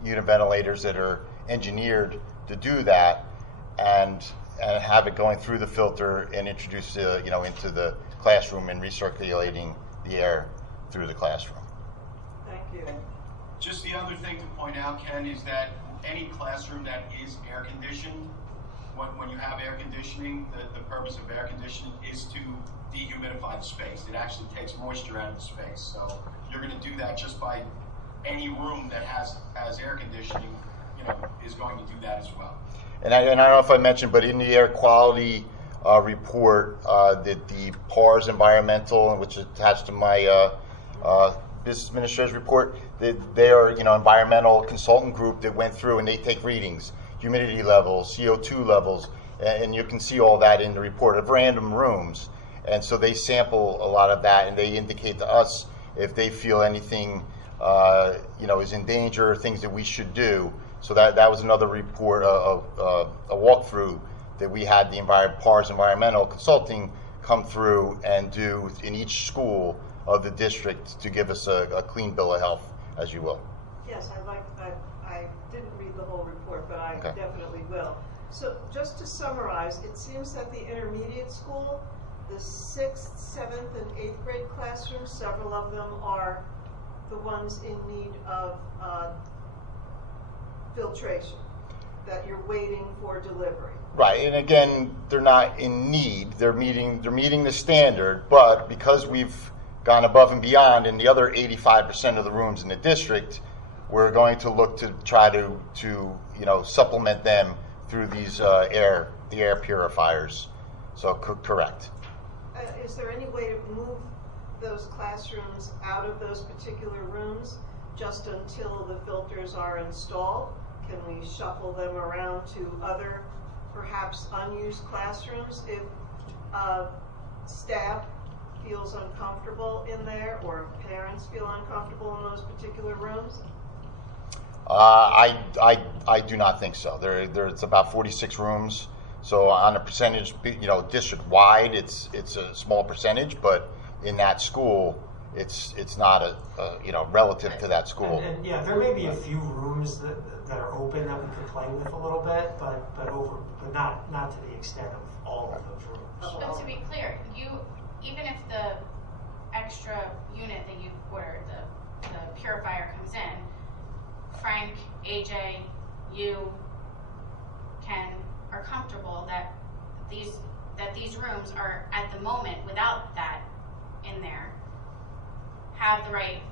unit ventilators that are engineered to do that, and have it going through the filter and introduce into the classroom and recirculating the air through the classroom. Thank you. Just the other thing to point out, Ken, is that any classroom that is air conditioned, when you have air conditioning, the purpose of air conditioning is to dehumidify the space. It actually takes moisture out of the space. So you're going to do that just by any room that has air conditioning, is going to do that as well. And I don't know if I mentioned, but in the air quality report, that the PARS Environmental, which is attached to my business administrator's report, they are environmental consultant group that went through and they take readings, humidity levels, CO2 levels, and you can see all that in the report of random rooms. And so they sample a lot of that, and they indicate to us if they feel anything is in danger, things that we should do. So that was another report, a walkthrough that we had the PARS Environmental Consulting come through and do in each school of the district to give us a clean bill of health, as you will. Yes, I didn't read the whole report, but I Okay. definitely will. So just to summarize, it seems that the intermediate school, the 6th, 7th, and 8th grade classrooms, several of them are the ones in need of filtration, that you're waiting for delivery. Right, and again, they're not in need. They're meeting the standard, but because we've gone above and beyond in the other 85% of the rooms in the district, we're going to look to try to supplement them through these the air purifiers. So correct. Is there any way to move those classrooms out of those particular rooms just until the filters are installed? Can we shuffle them around to other, perhaps unused classrooms if staff feels uncomfortable in there or parents feel uncomfortable in those particular rooms? I do not think so. It's about 46 rooms. So on a percentage, district wide, it's a small percentage, but in that school, it's not a relative to that school. And yeah, there may be a few rooms that are open that we could play with a little bit, but not to the extent of all of those rooms. But to be clear, even if the extra unit that you ordered, the purifier comes in, Frank, AJ, you, Ken, are comfortable that these rooms are at the moment, without that in there, have the right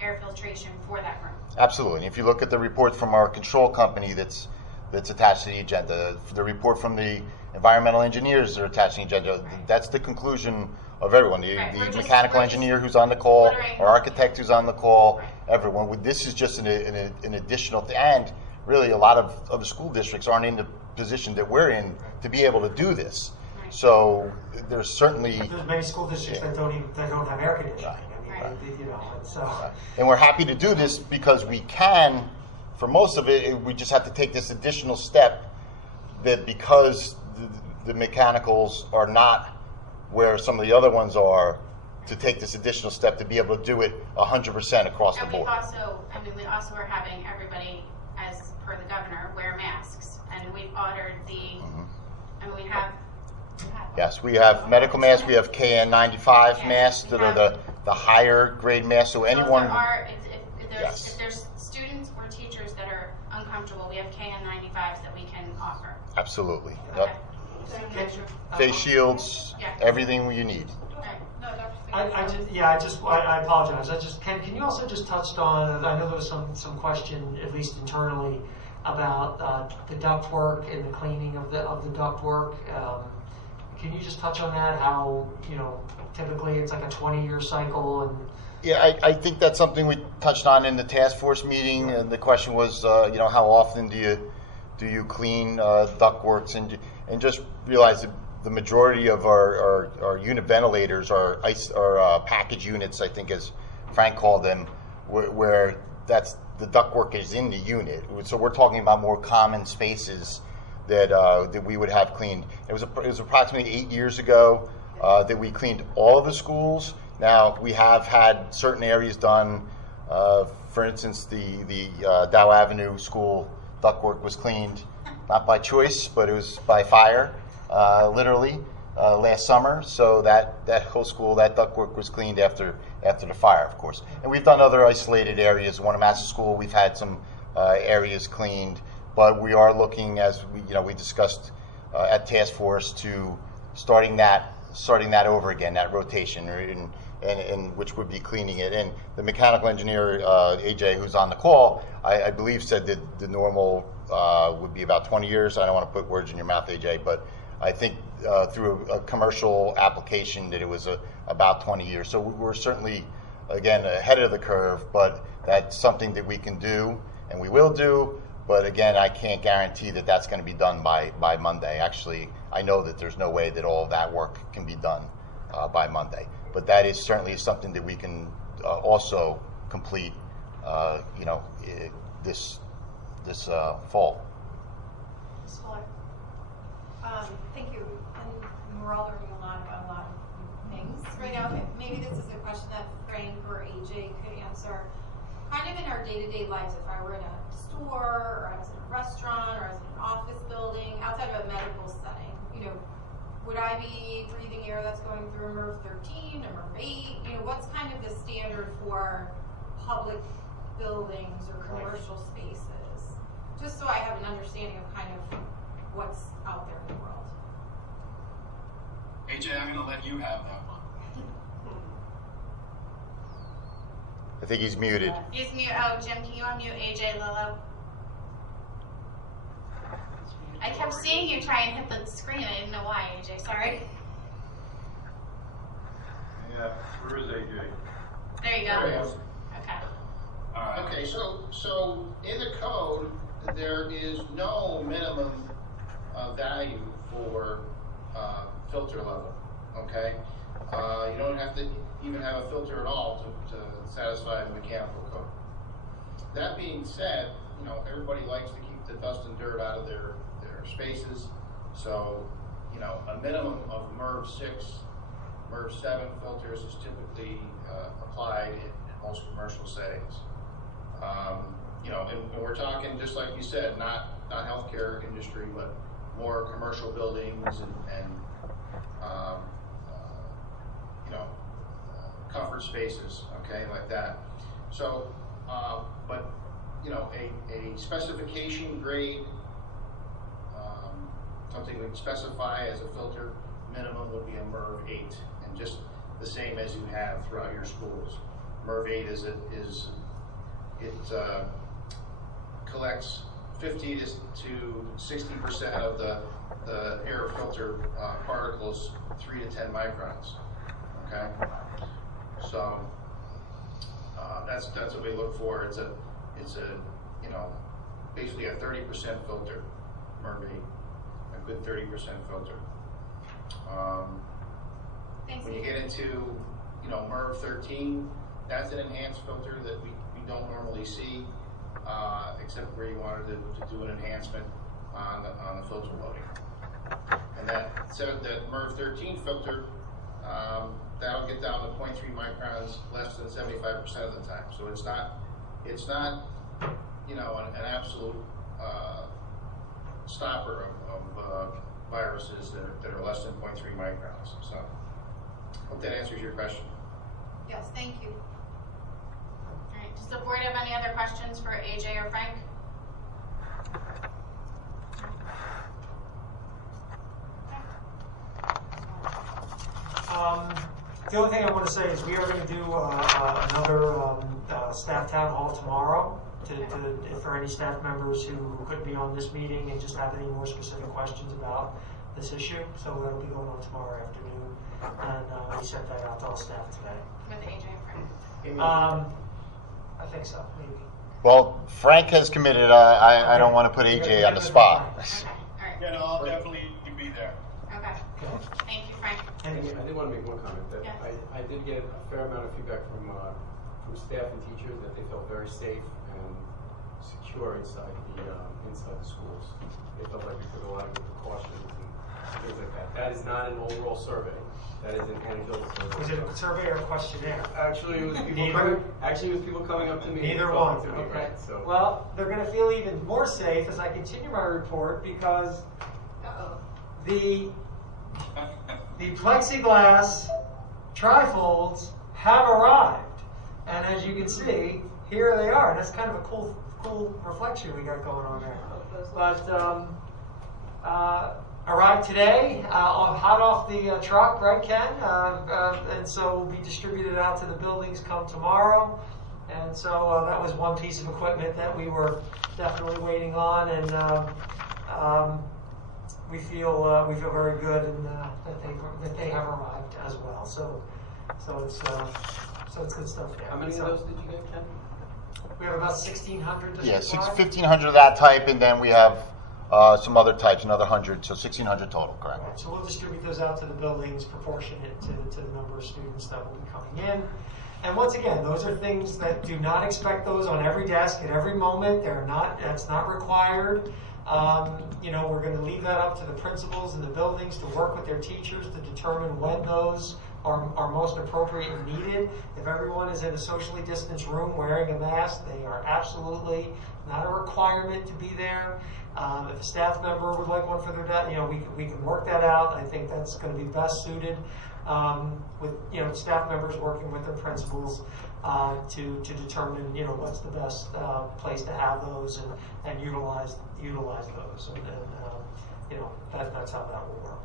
air filtration for that room. Absolutely. And if you look at the report from our control company that's attached to the agenda, the report from the environmental engineers that are attached to the agenda, that's the conclusion of everyone. The mechanical engineer who's on the call, our architect who's on the call, everyone. This is just an additional thing. And really, a lot of the school districts aren't in the position that we're in to be able to do this. So there's many school districts that don't have air conditioning. And we're happy to do this because we can. For most of it, we just have to take this additional step that because the mechanicals are not where some of the other ones are, to take this additional step to be able to do it 100% across the board. We also are having everybody, as per the governor, wear masks, and we've ordered we have. Yes, we have medical masks. We have KN95 masks that are the higher grade masks. So anyone. If there's students or teachers that are uncomfortable, we have KN95s that we can offer. Absolutely. Okay. Yep. Face shields, everything you need. I apologize. Can you also just touch on? I know there was some question, at least internally, about the duct work and the cleaning of the duct work. Can you just touch on that? How typically it's like a 20-year cycle and. Yeah, I think that's something we touched on in the task force meeting, and the question was, how often do you clean ductworks, and just realize that the majority of our unit ventilators are package units, I think, as Frank called them, where that's the ductwork is in the unit. So we're talking about more common spaces that we would have cleaned. It was approximately 8 years ago that we cleaned all of the schools. Now, we have had certain areas done. For instance, the Dow Avenue school ductwork was cleaned, not by choice, but it was by fire, literally, last summer. So that whole school, that ductwork was cleaned after the fire, of course. And we've done other isolated areas. Wanamassas School, we've had some areas cleaned, but we are looking, as we discussed at task force, to starting that over again, that rotation, and which would be cleaning it. And the mechanical engineer, AJ, who's on the call, I believe said that the normal would be about 20 years. I don't want to put words in your mouth, AJ, but I think through a commercial application that it was about 20 years. So we're certainly, again, ahead of the curve, but that's something that we can do and we will do. But again, I can't guarantee that that's going to be done by Monday. Actually, I know that there's no way that all of that work can be done by Monday. But that is certainly something that we can also complete, this fall. Thank you. And we're all learning a lot about a lot of things right now. Maybe this is a question that Frank or AJ could answer. Kind of in our day-to-day lives, if I were in a store, or I was in a restaurant, or I was in an office building, outside of a medical setting, would I be breathing air that's going through a MERV 13, a MERV 8? What's kind of the standard for public buildings or commercial spaces? Just so I have an understanding of kind of what's out there in the world. AJ, I'm going to let you have that one. I think he's muted. He's mute. Oh, Jim, can you unmute AJ Lillo? I kept seeing you try and hit the screen. I didn't know why, AJ. Sorry. Yeah, where is AJ? There you go. There he is. Okay. Okay, so in the code, there is no minimum value for filter level, okay? You don't have to even have a filter at all to satisfy the mechanical code. That being said, you know, everybody likes to keep the dust and dirt out of their spaces, so, you know, a minimum of MERV 6, MERV 7 filters is typically applied in most commercial settings. You know, and we're talking, just like you said, not healthcare industry, but more commercial buildings and you know, comfort spaces, okay, like that. So, but you know, a specification grade, something we can specify as a filter minimum would be a MERV 8, and just the same as you have throughout your schools. MERV 8 it collects 50 to 60% of the air filter particles, 3 to 10 microns. Okay, so that's what we look for. It's a you know, basically a 30% filter, MERV 8, a good 30% filter. When you get into, you know, MERV 13, that's an enhanced filter that we don't normally see, except where you wanted to do an enhancement on the filter loading. And that MERV 13 filter, that'll get down to 0.3 microns less than 75% of the time. So it's not you know, an absolute stopper of viruses that are less than 0.3 microns. So hope that answers your question. Yes, thank you. All right. Does the board have any other questions for AJ or Frank? The only thing I want to say is we are going to do another staff town hall tomorrow for any staff members who couldn't be on this meeting and just have any more specific questions about this issue. So that'll be going on tomorrow afternoon, and we sent that out to all staff today. With AJ and Frank? I think so, maybe. Well, Frank has committed. I don't want to put AJ on the spot. Okay. All right. Yeah, no, I'll definitely be there. Okay. Thank you, Frank. I did want to make one comment that Yes. I did get a fair amount of feedback from staff and teachers that they felt very safe and secure inside the schools. They felt like we took a lot of good precautions and things like that. That is not an overall survey. That is an anecdotal survey. Was it a survey or a questionnaire? Actually, it was people. Neither? It was people coming up to me. Neither and one. talking to me, Okay. right? So. Well, they're going to feel even more safe as I continue my report because the plexiglass trifolds have arrived, and as you can see, here they are. And that's kind of a cool reflection we got going on there. But arrived today, hot off the truck, right, Ken? And so will be distributed out to the buildings come tomorrow. And so that was one piece of equipment that we were definitely waiting on, and we feel very good and that they have arrived as well. So it's good stuff there. How many of those did you get, Ken? We have about 1,600 to Yeah, supply. 1,500 of that type, and then we have some other types, another 100, so 1,600 total, correct? Right, so we'll distribute those out to the buildings proportionate to the number of students that will be coming in. And once again, those are things that do not expect those on every desk at every moment. That's not required. We're going to leave that up to the principals and the buildings to work with their teachers to determine when those are most appropriate and needed. If everyone is in a socially distanced room wearing a mask, they are absolutely not a requirement to be there. If a staff member would like one for their desk, we can work that out. I think that's going to be best suited with staff members working with their principals to determine what's the best place to have those and utilize those, and that's how that will work.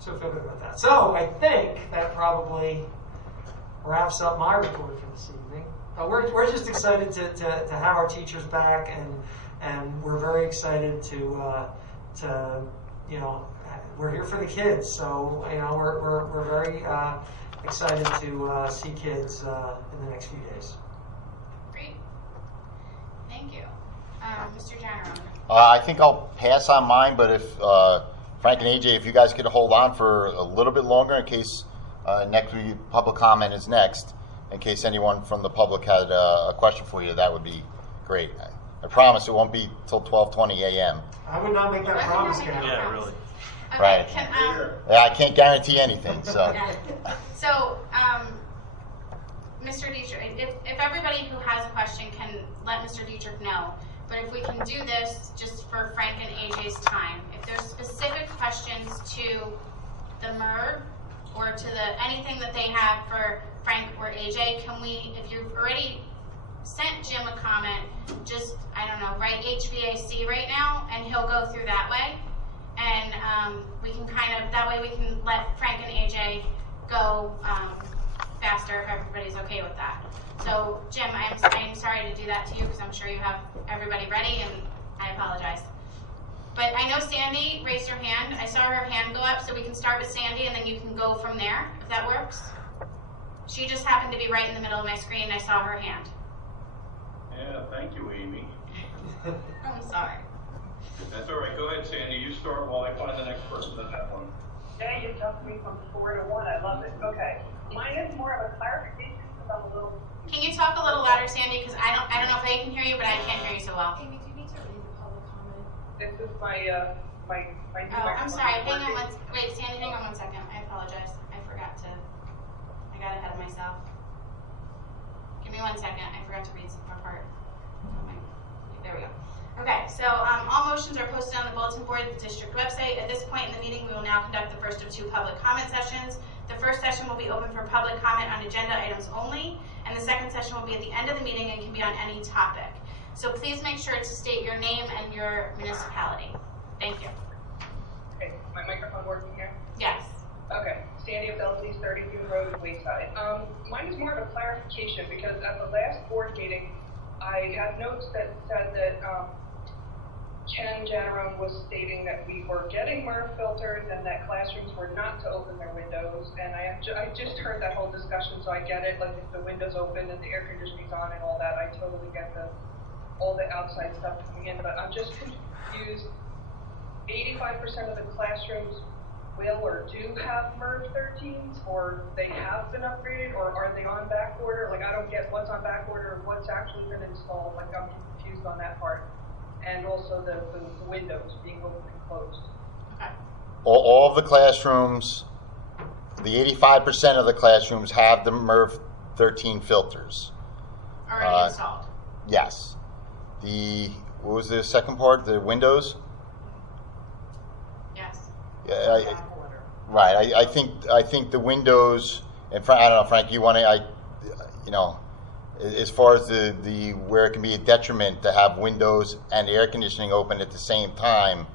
So feel good about that. So I think that probably wraps up my report for this evening. We're just excited to have our teachers back, and we're very excited to we're here for the kids. So we're very excited to see kids in the next few days. Great. Thank you. Mr. General. I think I'll pass on mine, but if Frank and AJ, if you guys could hold on for a little bit longer in case next week public comment is next, in case anyone from the public had a question for you, that would be great. I promise it won't be till 12:20 a.m. I would not make that promise, Gary. Yeah, really. Okay, Right. Yeah, I can't guarantee anything, so. So, Mr. Dietrich, if everybody who has a question can let Mr. Dietrich know, but if we can do this just for Frank and AJ's time, if there's specific questions to the MERV or to anything that they have for Frank or AJ, can we, if you've already sent Jim a comment, just, I don't know, write HVAC right now, and he'll go through that way. And we can that way we can let Frank and AJ go faster if everybody's okay with that. So, Jim, I'm sorry to do that to you because I'm sure you have everybody ready, and I apologize. But I know Sandy raised her hand. I saw her hand go up, so we can start with Sandy, and then you can go from there, if that works. She just happened to be right in the middle of my screen, and I saw her hand. Yeah, thank you, Amy. I'm sorry. That's all right. Go ahead, Sandy. You start while I find the next person in that one. Yeah, you jumped me from 4 to 1. I love it. Okay. Mine is more of a clarification because I'm a little. Can you talk a little louder, Sandy? Because I don't know if they can hear you, but I can't hear you so well. Amy, do you need to read the public comment? This is my I'm sorry. Hang on wait, Sandy, hang on 1 second. I apologize. I got ahead of myself. Give me 1 second. I forgot to read some part. There we go. Okay, so all motions are posted on the bulletin board at the district website. At this point in the meeting, we will now conduct the first of 2 public comment sessions. The first session will be open for public comment on agenda items only, and the second session will be at the end of the meeting and can be on any topic. So please make sure to state your name and your municipality. Thank you. Okay, my microphone working here? Yes. Okay, Sandy of Belsies, 32 Road, Wayside. Mine is more of a clarification because at the last board meeting, I had notes that said that Ken Janneron was stating that we were getting MERV filters and that classrooms were not to open their windows. And I just heard that whole discussion, so I get it. Like if the windows open and the air conditioning's on and all that, I totally get all the outside stuff coming in. But I'm just confused. 85% of the classrooms will or do have MERV 13s, or they have been upgraded, or are they on back order? Like I don't get what's on back order or what's actually been installed. Like I'm confused on that part. And also the windows being open and closed. Okay. All of the classrooms, the 85% of the classrooms have the MERV 13 filters. Already installed. Yes. What was the second part? The windows? Yes. Yeah, right. I think the windows, and I don't know, Frank, you want to, as far as the where it can be a detriment to have windows and air conditioning open at the same time,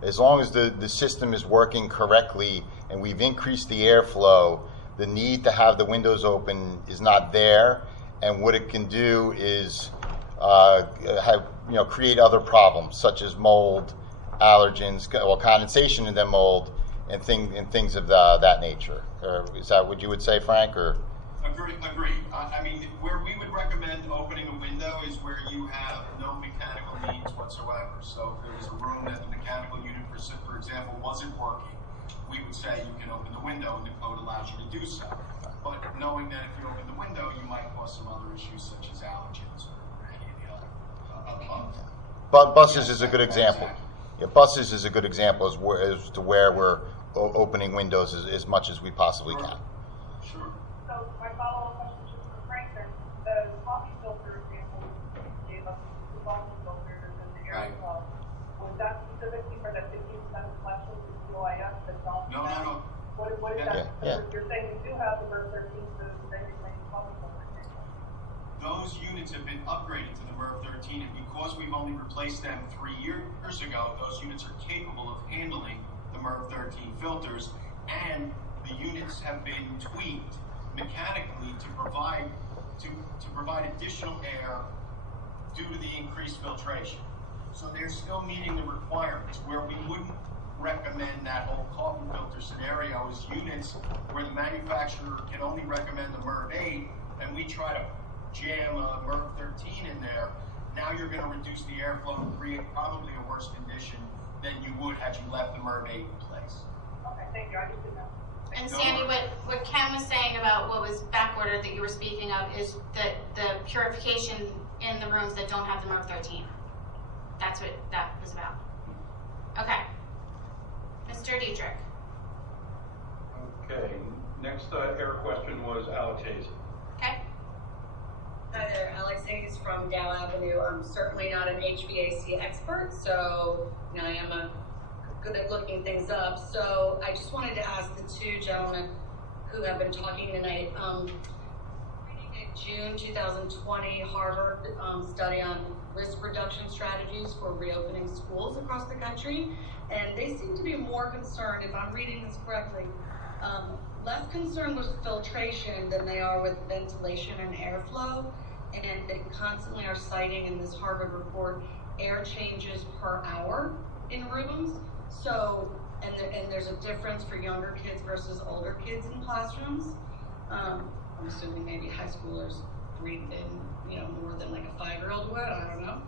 as long as the system is working correctly and we've increased the airflow, the need to have the windows open is not there. And what it can do is create other problems such as mold, allergens, condensation and then mold, and things of that nature. Is that what you would say, Frank? Or Agree. I mean, where we would recommend opening a window is where you have no mechanical needs whatsoever. So if there was a room that the mechanical unit, for example, wasn't working, we would say you can open the window and the code allows you to do so. But knowing that if you open the window, you might cause some other issues such as allergens or any of the other. But buses is a good example. Yeah, buses is a good example as to where we're opening windows as much as we possibly can. Sure. So my follow-up question just for Frank then, the coffee filter example you gave us, the volume filters and the air flow, was that specifically for the 15% of collections in UIF that don't? No. What is that? Yeah. You're saying we do have the MERV 13, so then you're saying coffee filter example. Those units have been upgraded to the MERV 13, and because we've only replaced them 3 years ago, those units are capable of handling the MERV 13 filters, and the units have been tweaked mechanically to provide to provide additional air due to the increased filtration. So they're still meeting the requirements. Where we wouldn't recommend that whole Kauffman filter scenario is units where the manufacturer can only recommend the MERV 8, and we try to jam a MERV 13 in there. Now you're going to reduce the airflow and create probably a worse condition than you would had you left the MERV 8 in place. Okay, thank you. I just didn't know. And Sandy, what Ken was saying about what was backordered that you were speaking of is the purification in the rooms that don't have the MERV 13. That's what that was about. Okay. Mr. Dietrich. Okay, next air question was Alex Hayes. Okay. Hi there, Alex Hayes from Dow Avenue. I'm certainly not an HVAC expert, so I am good at looking things up. So I just wanted to ask the two gentlemen who have been talking tonight. Reading a June 2020 Harvard study on risk reduction strategies for reopening schools across the country, and they seem to be more concerned, if I'm reading this correctly, less concerned with filtration than they are with ventilation and airflow, and they constantly are citing in this Harvard report air changes per hour in rooms. So, and there's a difference for younger kids versus older kids in classrooms. I'm assuming maybe high schoolers breathe in, more than like a 5-year-old would. I don't know.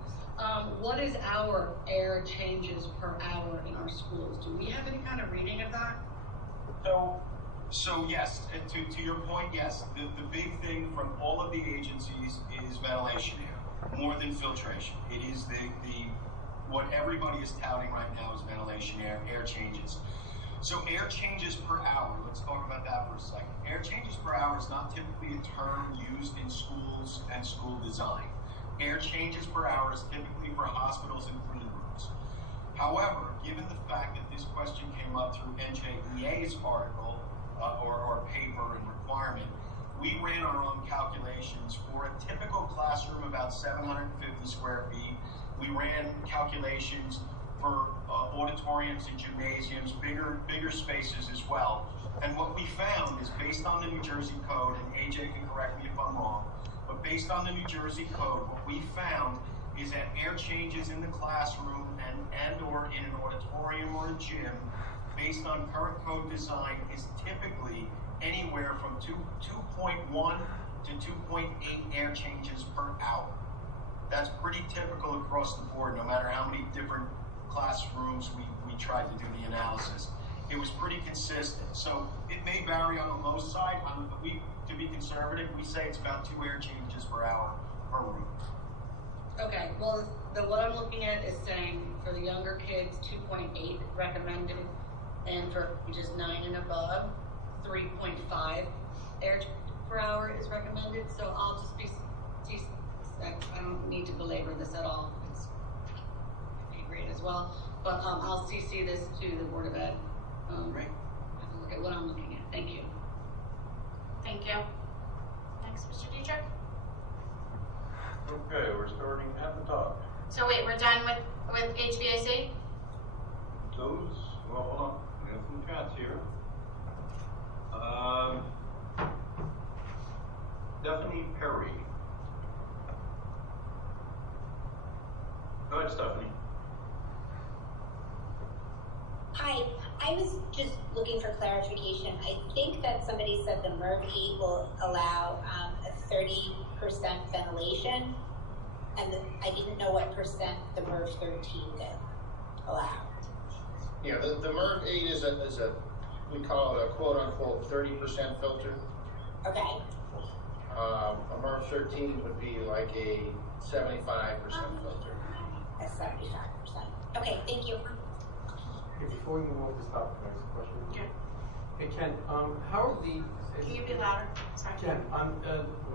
What is our air changes per hour in our schools? Do we have any kind of reading of that? So yes, to your point, yes. The big thing from all of the agencies is ventilation air, more than filtration. It is what everybody is touting right now is ventilation air changes. So air changes per hour, let's talk about that for a second. Air changes per hour is not typically a term used in schools and school design. Air changes per hour is typically for hospitals and clean rooms. However, given the fact that this question came up through NJEA's article or paper and requirement, we ran our own calculations for a typical classroom about 750 square feet. We ran calculations for auditoriums and gymnasiums, bigger spaces as well. And what we found is based on the New Jersey code, and AJ can correct me if I'm wrong, but based on the New Jersey code, what we found is that air changes in the classroom and or in an auditorium or a gym, based on current code design, is typically anywhere from 2.1 to 2.8 air changes per hour. That's pretty typical across the board, no matter how many different classrooms we tried to do the analysis. It was pretty consistent. So it may vary on the low side. To be conservative, we say it's about 2 air changes per hour per room. Okay, well, what I'm looking at is saying for the younger kids, 2.8 recommended, and for ages 9 and above, 3.5 air per hour is recommended. So I'll just I don't need to belabor this at all. It's great as well. But I'll CC this to the Board of Ed. Great. Have a look at what I'm looking at. Thank you. Thank you. Next, Mr. Dietrich. Okay, we're starting at the top. So wait, we're done with HVAC? Well, hold on. We have some chats here. Stephanie Perry. Go ahead, Stephanie. Hi, I was just looking for clarification. I think that somebody said the MERV 8 will allow a 30% ventilation, and I didn't know what percent the MERV 13 did allow. Yeah, the MERV 8 is a we call it a quote-unquote 30% filter. Okay. A MERV 13 would be like a 75% filter. A 75%. Okay, thank you. Okay, before we move on to this topic, can I ask a question? Yeah. Hey Ken, how are the... Can you be louder? Sorry. Ken,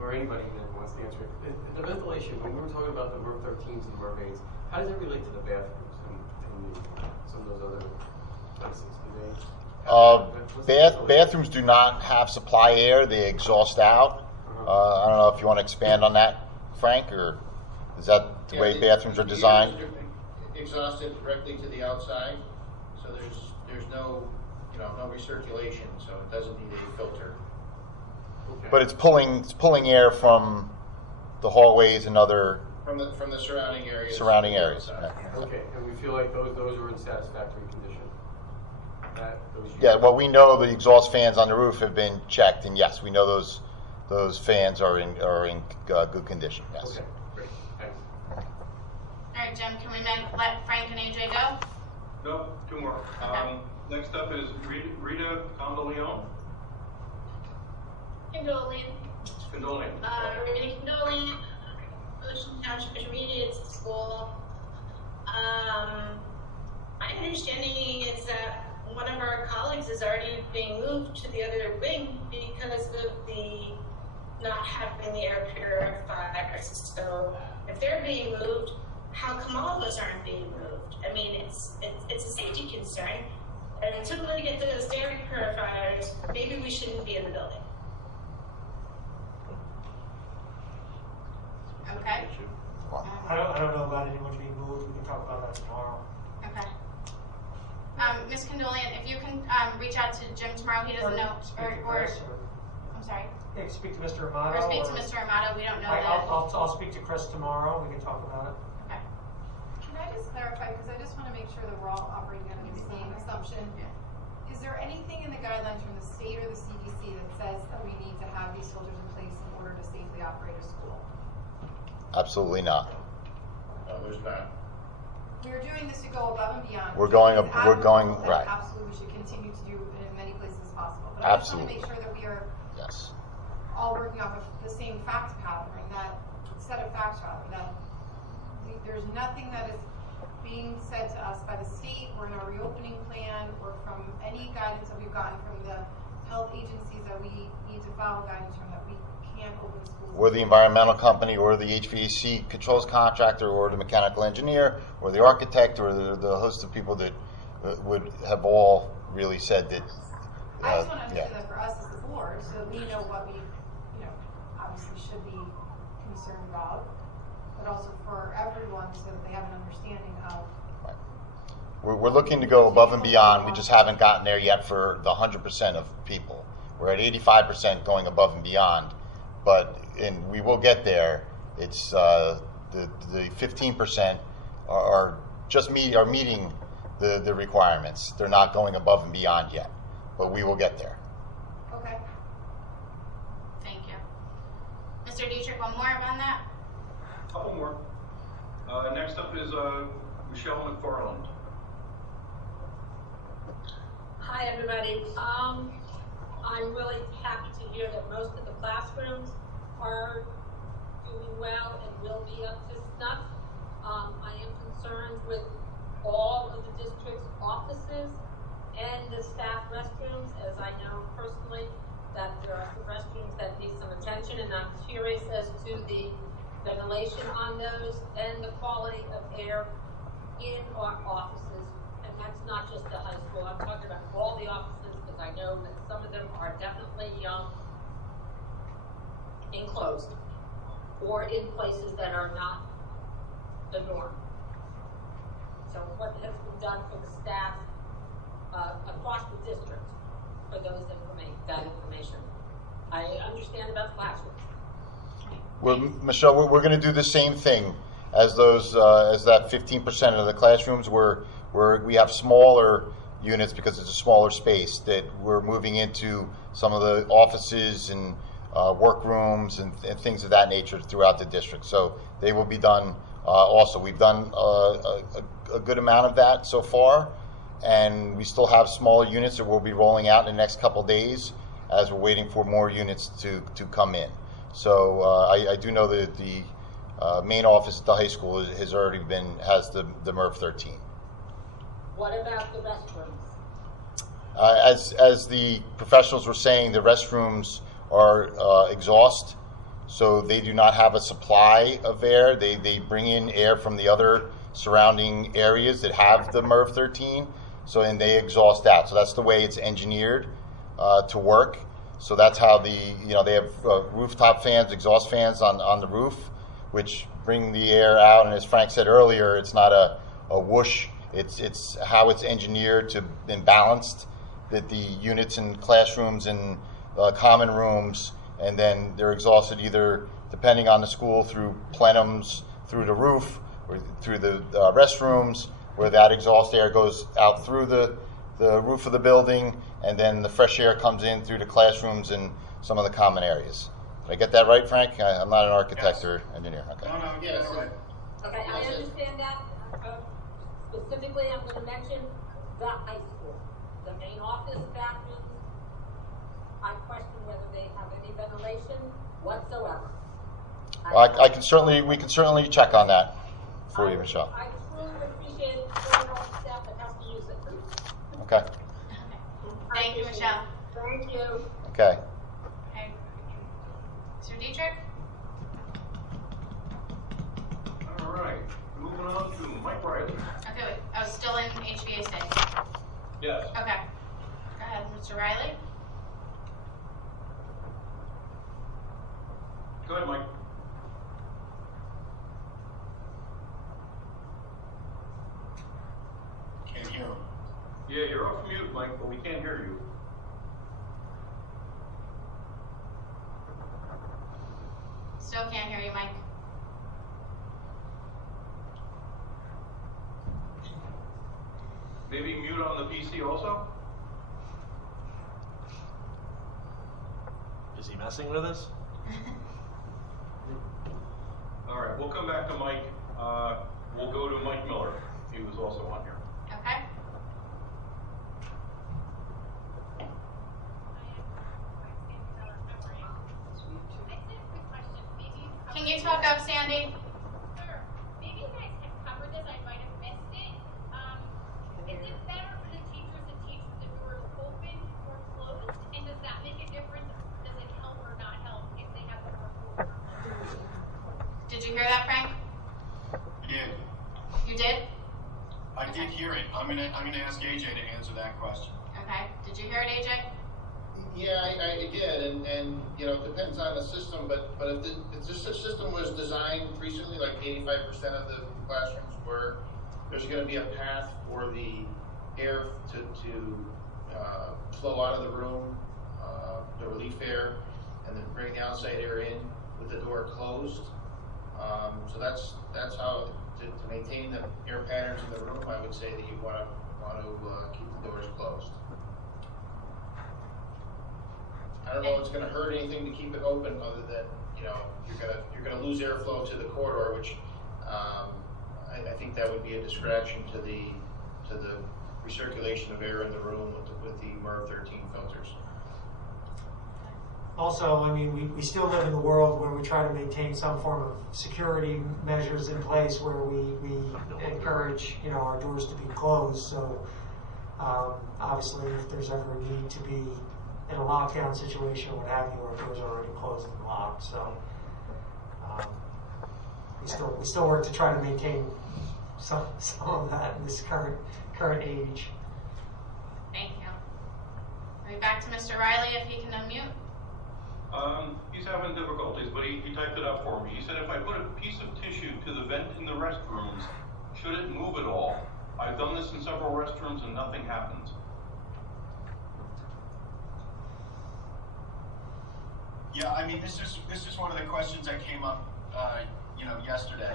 or anybody that wants to answer it. The ventilation, when we were talking about the MERV 13s and MERV 8s, how does it relate to the bathrooms and some of those other places? Bathrooms do not have supply air; they exhaust out. I don't know if you want to expand on that, Frank, or is that the way bathrooms are designed? Exhausted directly to the outside, so there's no no recirculation, so it doesn't need a filter. Okay. But it's pulling air from the hallways and other From the surrounding areas. surrounding areas. Yeah. Okay, and we feel like those are in satisfactory condition? Those Yeah, well, we know the exhaust fans on the roof have been checked, and yes, we know those fans are in good condition. Yes. Okay, great, thanks. All right, Jim, can we let Frank and AJ go? No, two more. Okay. Next up is Rita Condolion. Condolian. Condolion. Rita Condolian, Ocean Township Intermediate School. My understanding is that one of our colleagues is already being moved to the other wing because of the not having the air purifiers. So if they're being moved, how come all of us aren't being moved? I mean, it's a safety concern. And until we get those air purifiers, maybe we shouldn't be in the building. Okay. I don't know about anyone being moved. We can talk about that tomorrow. Okay. Ms. Condolian, if you can reach out to Jim tomorrow, he doesn't know, Speak to or Chris, I'm sorry, yeah, speak to Mr. Amato. or speak to Mr. Amato. We don't know that. I'll speak to Chris tomorrow. We can talk about it. Okay. Can I just clarify, because I just want to make sure that we're all operating under the same assumption. Is there anything in the guidelines from the state or the CDC that says that we need to have these filters in place in order to safely operate a school? Absolutely not. No, there's not. We're doing this to go above and beyond. We're going It's we're going admirable, and right. Absolutely, we should continue to do it in as many places as possible. But I just want to Absolutely. make sure that we are Yes. all working off of the same fact pattern, that set of facts rather, that there's nothing that is being said to us by the state or in our reopening plan or from any guidance that we've gotten from the health agencies that we need to follow guidance from, that we can't open schools. Or the environmental company, or the HVAC controls contractor, or the mechanical engineer, or the architect, or the host of people that would have all really said that. I just want to understand that for us as the board, so that we know what we, obviously should be concerned about, but also for everyone so that they have an understanding of. We're looking to go above and beyond. We just haven't gotten there yet for the 100% of people. We're at 85% going above and beyond, and we will get there. It's the 15% are meeting the requirements. They're not going above and beyond yet, but we will get there. Okay. Thank you. Mr. Dietrich, one more on that? Couple more. Next up is Michelle McFarland. Hi, everybody. I'm really happy to hear that most of the classrooms are doing well and will be up to snuff. I am concerned with all of the district's offices and the staff restrooms, as I know personally that there are some restrooms that need some attention, and I'm curious as to the ventilation on those and the quality of air in our offices. And that's not just the high school. I'm talking about all the offices, because I know that some of them are definitely enclosed or in places that are not the norm. So what has been done for the staff across the district for that information? I understand about the classrooms. Well, Michelle, we're going to do the same thing as that 15% of the classrooms where we have smaller units because it's a smaller space, that we're moving into some of the offices and workrooms and things of that nature throughout the district. So they will be done also. We've done a good amount of that so far, and we still have smaller units that we'll be rolling out in the next couple of days as we're waiting for more units to come in. So I do know that the main office at the high school has the MERV 13. What about the restrooms? As the professionals were saying, the restrooms are exhaust, so they do not have a supply of air. They bring in air from the other surrounding areas that have the MERV 13, and they exhaust out. So that's the way it's engineered to work. So that's how they have rooftop fans, exhaust fans on the roof, which bring the air out. And as Frank said earlier, it's not a whoosh. It's how it's engineered and balanced, that the units in classrooms and common rooms and then they're exhausted either, depending on the school, through plenums, through the roof, or through the restrooms, where that exhaust air goes out through the roof of the building, and then the fresh air comes in through the classrooms and some of the common areas. Did I get that right, Frank? I'm not an architect or engineer. Okay. No, yes. Right. Okay, I understand that. Specifically, I'm going to mention the high school. The main office bathrooms, I question whether they have any ventilation whatsoever. Well, we can certainly check on that for you, Michelle. I truly appreciate it for all the staff that has to use it. Okay. Thank you, Michelle. Thank you. Okay. Okay. Mr. Dietrich? All right, moving on to Mike Riley. Okay, wait. I was still in HVAC. Yes. Okay. Go ahead, Mr. Riley. Go ahead, Mike. Can't hear him. Yeah, you're off mute, Mike, but we can't hear you. Still can't hear you, Mike. Maybe mute on the PC also? Is he messing with us? All right, we'll come back to Mike. We'll go to Mike Miller. He was also on here. Okay. Can you talk up, Sandy? Sure. Maybe you guys have covered this. I might have missed it. Is it better for the teachers to teach with the doors open or closed? And does that make a difference? Does it help or not help if they have the doors open or closed? Did you hear that, Frank? I did. You did? I did hear it. I'm gonna ask AJ to answer that question. Okay. Did you hear it, AJ? Yeah, I did, and you know, it depends on the system, but if the system was designed recently, like 85% of the classrooms were, there's going to be a path for the air to flow out of the room, the relief air, and then bring the outside air in with the door closed. So that's how to maintain the air patterns in the room. I would say that you want to keep the doors closed. I don't know if it's going to hurt anything to keep it open, other than, you know, you're going to lose airflow to the corridor, which I think that would be a distraction to the recirculation of air in the room with the MERV 13 filters. Also, I mean, we still live in a world where we try to maintain some form of security measures in place, where we encourage, you know, our doors to be closed. So obviously, if there's ever a need to be in a lockdown situation or what have you, our doors are already closed and locked. So we still work to try to maintain some of that in this current age. Thank you. Are we back to Mr. Riley if he can unmute? He's having difficulties, but he typed it up for me. He said, if I put a piece of tissue to the vent in the restrooms, should it move at all? I've done this in several restrooms and nothing happens. Yeah, I mean, this is one of the questions that came up, yesterday,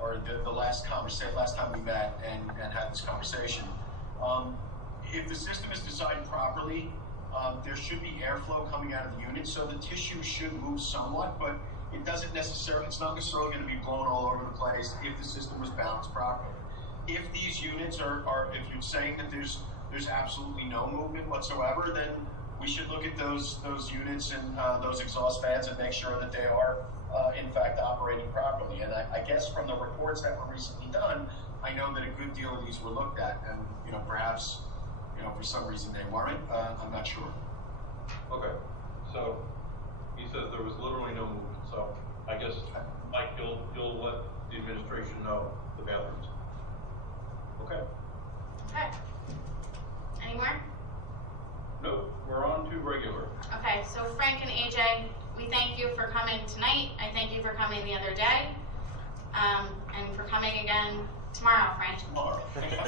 or the last time we met and had this conversation. If the system is designed properly, there should be airflow coming out of the unit, so the tissue should move somewhat, but it's not necessarily going to be blown all over the place if the system was balanced properly. If these units are if you're saying that there's absolutely no movement whatsoever, then we should look at those units and those exhaust fans and make sure that they are in fact operating properly. And I guess from the reports that were recently done, I know that a good deal of these were looked at, and perhaps for some reason they weren't. I'm not sure. Okay, so he says there was literally no movement. So I guess Mike, you'll let the administration know the bathrooms. Okay. Okay. Any more? Nope, we're on to regular. Okay, so Frank and AJ, we thank you for coming tonight. I thank you for coming the other day, and for coming again tomorrow, Frank. Tomorrow.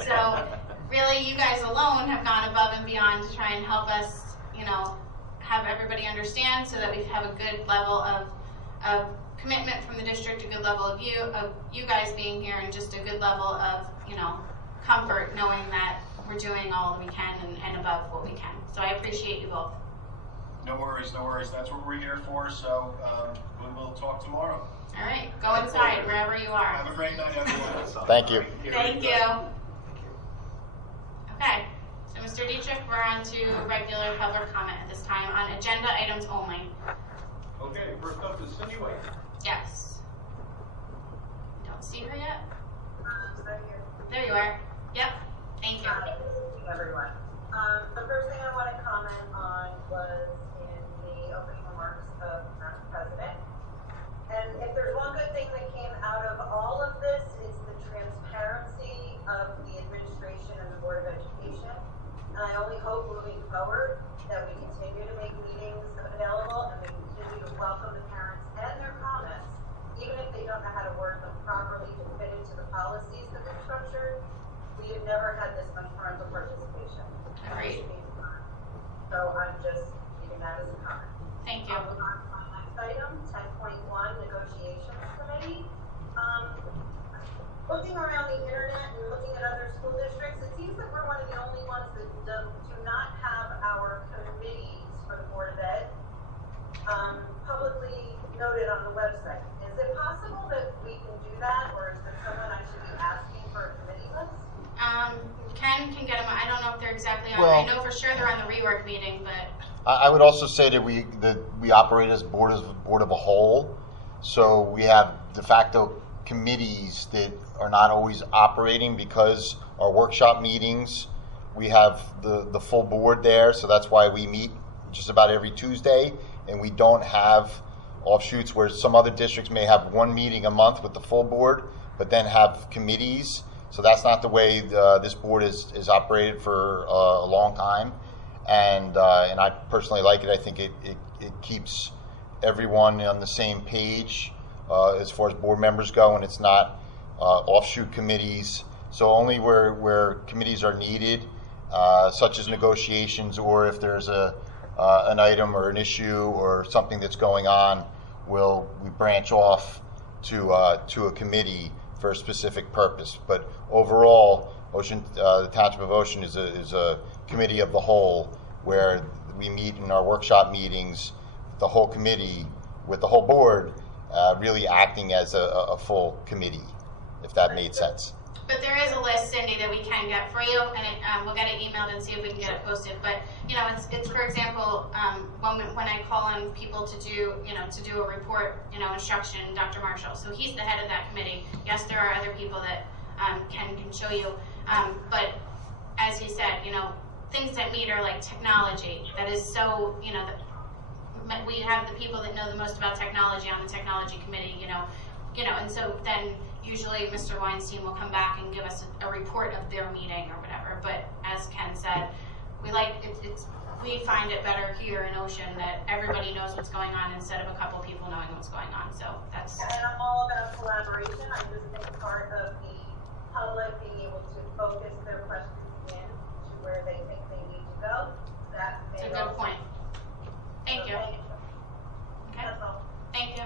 So really, you guys alone have gone above and beyond to try and help us, have everybody understand so that we have a good level of commitment from the district, a good level of you guys being here, and just a good level of, you know, comfort knowing that we're doing all we can and above what we can. So I appreciate you both. No worries, no worries. That's what we're here for. So we will talk tomorrow. All right, go inside wherever you are. Have a great night, everyone. Thank you. Thank you. Okay, so Mr. Dietrich, we're on to regular public comment at this time on agenda items only. Okay, first up is Cindy White. Yes. Don't see her yet? There you are. Yep. Thank you. Hi, everyone. The first thing I want to comment on was in the opening remarks of Madam President. And if there's one good thing that came out of all of this, it's the transparency of the administration and the Board of Education. And I only hope moving forward that we continue to make meetings available and we continue to welcome the parents and their comments, even if they don't know how to word them properly to fit into the policies that they're structured. We have never had this much parental participation. Agreed. So I'm just giving that as a comment. Thank you. My next item, 10.1, Negotiations Committee. Looking around the internet and looking at other school districts, it seems that we're one of the only ones that do not have our committees for the Board of Ed publicly noted on the website. Is it possible that we can do that, or is there someone I should be asking for a committee list? Ken can get them. I don't know if they're exactly on. Well, I know for sure they're on the rework meeting, but I would also say that we operate as board of a whole, so we have de facto committees that are not always operating because our workshop meetings, we have the full board there, so that's why we meet just about every Tuesday, and we don't have offshoots where some other districts may have one meeting a month with the full board, but then have committees. So that's not the way this board is operated for a long time, and I personally like it. I think it keeps everyone on the same page as far as board members go, and it's not offshoot committees. So only where committees are needed, such as negotiations, or if there's an item or an issue or something that's going on, we branch off to a committee for a specific purpose. But overall, the Township of Ocean is a committee of the whole, where we meet in our workshop meetings, the whole committee with the whole board really acting as a full committee, if that made sense. But there is a list, Cindy, that we can get for you, and we'll get it emailed and see if we can get it posted. But you know, it's for example, when I call on people to do a report, instruction, Dr. Marshall. So he's the head of that committee. Yes, there are other people that can show you, but as he said, things that meet are like technology. That is so, we have the people that know the most about technology on the technology committee, and so then usually Mr. Weinstein will come back and give us a report of their meeting or whatever. But as Ken said, we find it better here in Ocean that everybody knows what's going on instead of a couple people knowing what's going on. So that's. And I'm all about collaboration. I just think part of the public being able to focus their questions in to where they think they need to go. That's a good point. Thank you. Okay. That's all. Thank you.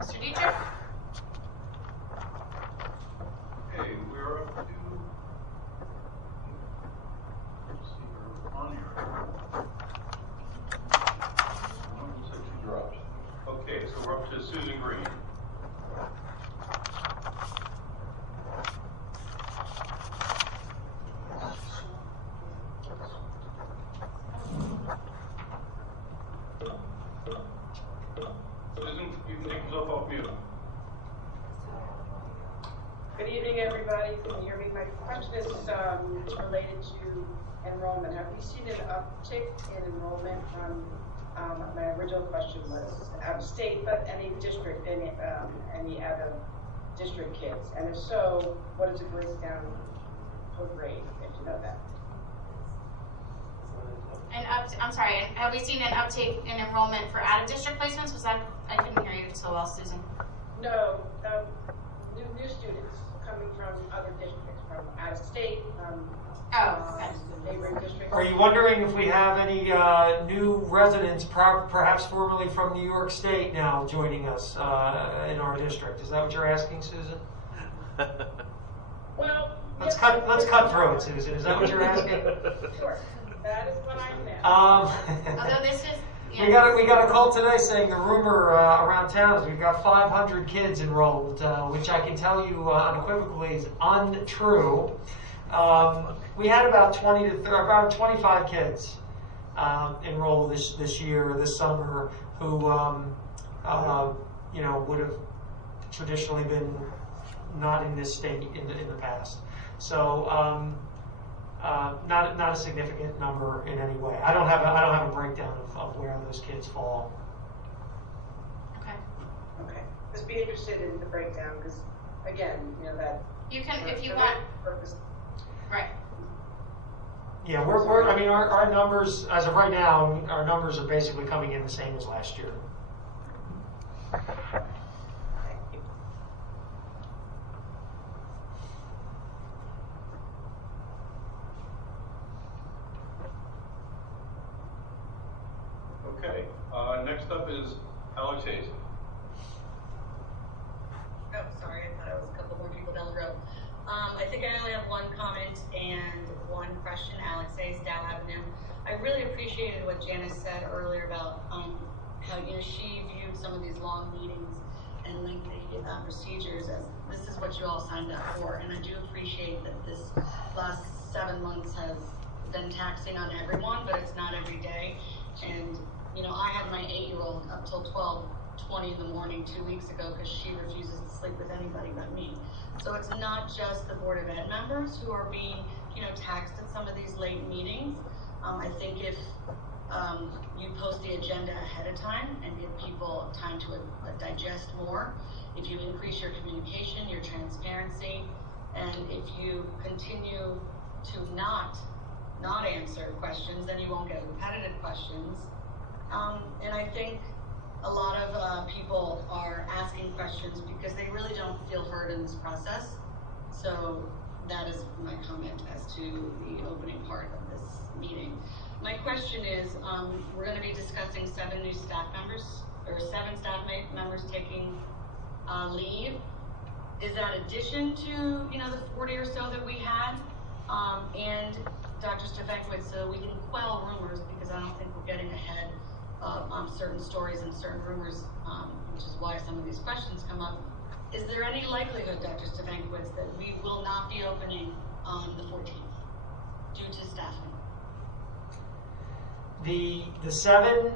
Mr. Dietrich? Okay, we're up to, let's see, we're on here. Looks like she dropped. Okay, so we're up to Susan Green. Susan, you can take yourself off mute. Good evening, everybody. Can you hear me? My question is related to enrollment. Have we seen an uptick in enrollment? My original question was out of state, but any district, any out of district kids? And if so, what is the breakdown per grade, if you know that? I'm sorry, have we seen an uptake in enrollment for out-of-district placements? Was that, I couldn't hear you so well, Susan. No, new students coming from other districts, from out of state, okay. neighboring districts. Are you wondering if we have any new residents, perhaps formerly from New York State, now joining us in our district? Is that what you're asking, Susan? Well, let's cut through it, Susan. Is that what you're asking? Sure. That is what I meant. Although this is. We got a call today saying the rumor around town is we've got 500 kids enrolled, which I can tell you unequivocally is untrue. We had about 25 kids enrolled this year, this summer, who would have traditionally been not in this state in the past. So not a significant number in any way. I don't have a breakdown of where those kids fall. Okay. Just be interested in the breakdown because, again, that you can if you want. Purpose. Right. Yeah, our numbers as of right now, our numbers are basically coming in the same as last year. Okay, next up is Alex Hayes. Oh, sorry, I thought it was a couple more people down the road. I think I only have one comment and one question. Alex Hayes, Dow Avenue. I really appreciated what Janice said earlier about how she viewed some of these long meetings and lengthy procedures as this is what you all signed up for. And I do appreciate that this last 7 months has been taxing on everyone, but it's not every day. And I had my 8-year-old up till 12:20 in the morning 2 weeks ago because she refuses to sleep with anybody but me. So it's not just the Board of Ed members who are being, taxed at some of these late meetings. I think if you post the agenda ahead of time and give people time to digest more, if you increase your communication, your transparency, and if you continue to not answer questions, then you won't get repetitive questions. And I think a lot of people are asking questions because they really don't feel heard in this process. So that is my comment as to the opening part of this meeting. My question is, we're going to be discussing 7 new staff members, or 7 staff members taking leave. Is that addition to, the 40 or so that we had? And Dr. Stefankiewicz, so we can quell rumors, because I don't think we're getting ahead of certain stories and certain rumors, which is why some of these questions come up. Is there any likelihood, Dr. Stefankiewicz, that we will not be opening on the 14th due to staffing? The 7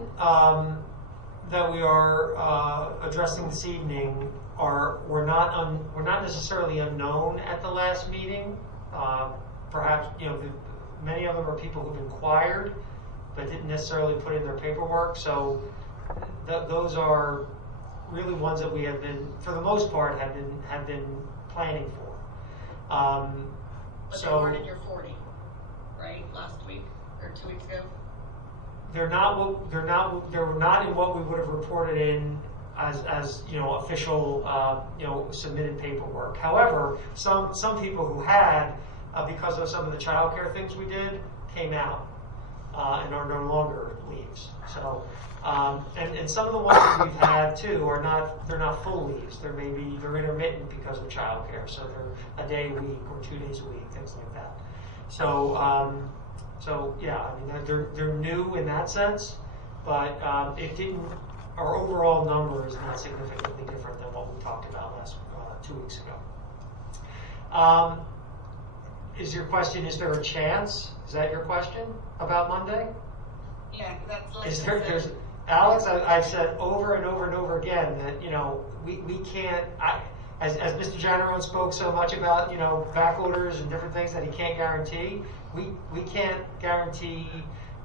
that we are addressing this evening were not necessarily unknown at the last meeting. Perhaps many of them are people who've inquired but didn't necessarily put in their paperwork. So those are really ones that we have been, for the most part, have been planning for. But they weren't in your 40, right? Last week or 2 weeks ago. They're not in what we would have reported in as official submitted paperwork. However, some people who had, because of some of the child care things we did, came out and are no longer leaves. So and some of the ones that we've had too they're not full leaves. They're intermittent because of child care. So they're a day a week or 2 days a week, things like that. So yeah, they're new in that sense, but our overall number is not significantly different than what we talked about last 2 weeks ago. Is your question, is there a chance? Is that your question about Monday? Yeah, that's like Is there, Alex, I've said over and over and over again that, we can't, as Mr. Janneron spoke so much about, back orders and different things that he can't guarantee, we can't guarantee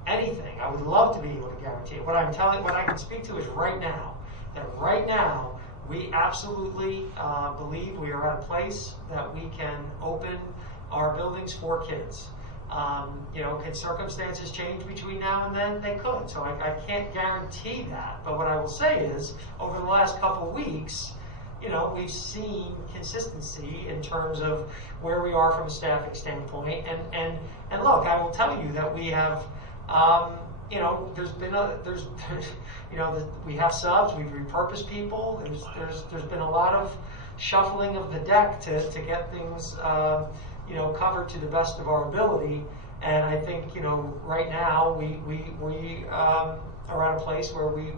anything. I would love to be able to guarantee it. What I can speak to is right now, that right now, we absolutely believe we are at a place that we can open our buildings for kids. Can circumstances change between now and then? They could. So I can't guarantee that. But what I will say is, over the last couple of weeks, we've seen consistency in terms of where we are from a staffing standpoint. And look, I will tell you that we have, we have subs, we've repurposed people. There's been a lot of shuffling of the deck to get things, covered to the best of our ability. And I think, right now we are at a place where we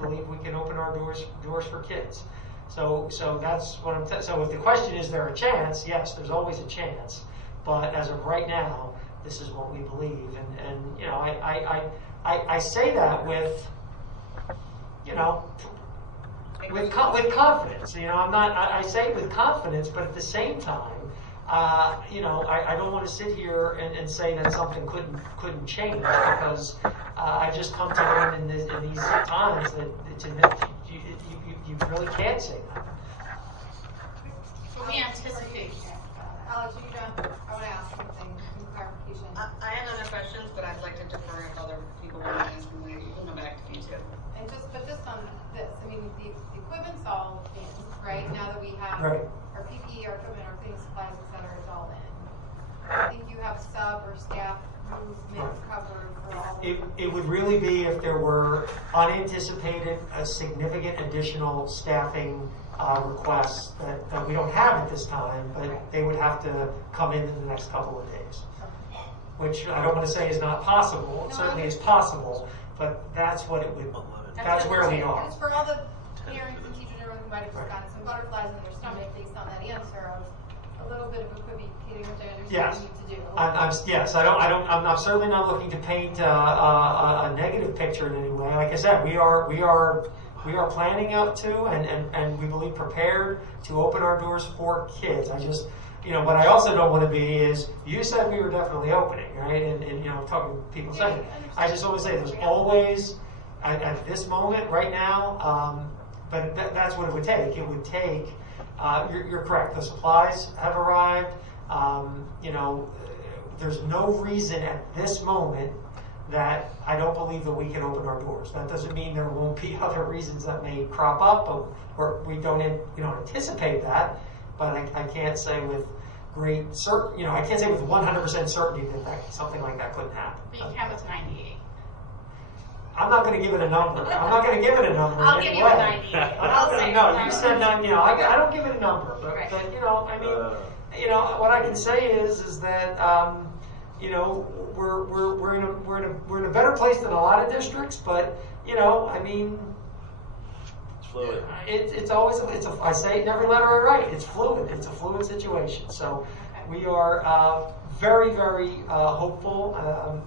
believe we can open our doors for kids. So that's what I'm. So if the question is there a chance? Yes, there's always a chance. But as of right now, this is what we believe. And I say that with confidence. I'm not. I say it with confidence, but at the same time, I don't want to sit here and say that something couldn't change, because I just come to learn in these times that you really can't say that. But we anticipate. Alex, are you done? I want to ask something, some clarification. I have other questions, but I'd like to defer if other people want to ask them. You can come back to me too. And just on this, I mean, the equipment's all in, right? Now that we have Right. our PPE, our equipment, our cleaning supplies, et cetera, it's all in. I think you have sub or staff movement covered for all of It would really be if there were unanticipated, significant additional staffing requests that we don't have at this time, but they would have to come in the next couple of days. Which I don't want to say is not possible. It certainly is possible, but that's what it would. That's where we are. It's for all the parents and teachers and everyone who might have just gotten some butterflies in their stomach based on that answer of a little bit of equivocating, which I understand Yes. you need to do. Yes, I'm certainly not looking to paint a negative picture in any way. Like I said, we are planning out to and we believe prepared to open our doors for kids. I just, what I also don't want to be is, you said we were definitely opening, right? And talking to people saying, I just always say there's always, at this moment, right now, but that's what it would take. It would take, you're correct, the supplies have arrived. There's no reason at this moment that I don't believe that we can open our doors. That doesn't mean there won't be other reasons that may crop up, or we don't anticipate that. But I can't say with great certainty. I can't say with 100% certainty that something like that couldn't happen. But you have it to 98. I'm not going to give it a number. I'll give you a 98. I'm not going to. No, you said 90. I don't give it a number. But what I can say is that we're in a better place than a lot of districts. But It's fluid. It's always I say it in every letter I write. It's fluid. It's a fluid situation. So we are very, very hopeful,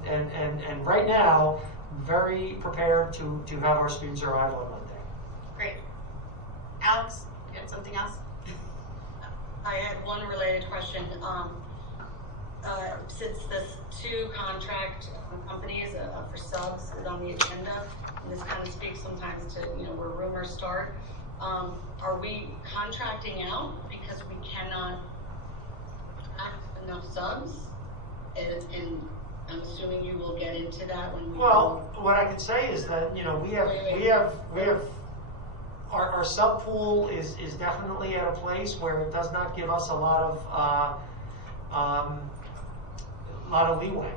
and right now very prepared to have our students arrive on Monday. Great. Alex, you had something else? I had one related question. Since the two contract companies for subs is on the agenda, and this kind of speaks sometimes to where rumors start, are we contracting out because we cannot have enough subs? And I'm assuming you will get into that when we. Well, what I can say is that we have our sub pool is definitely at a place where it does not give us a lot of leeway.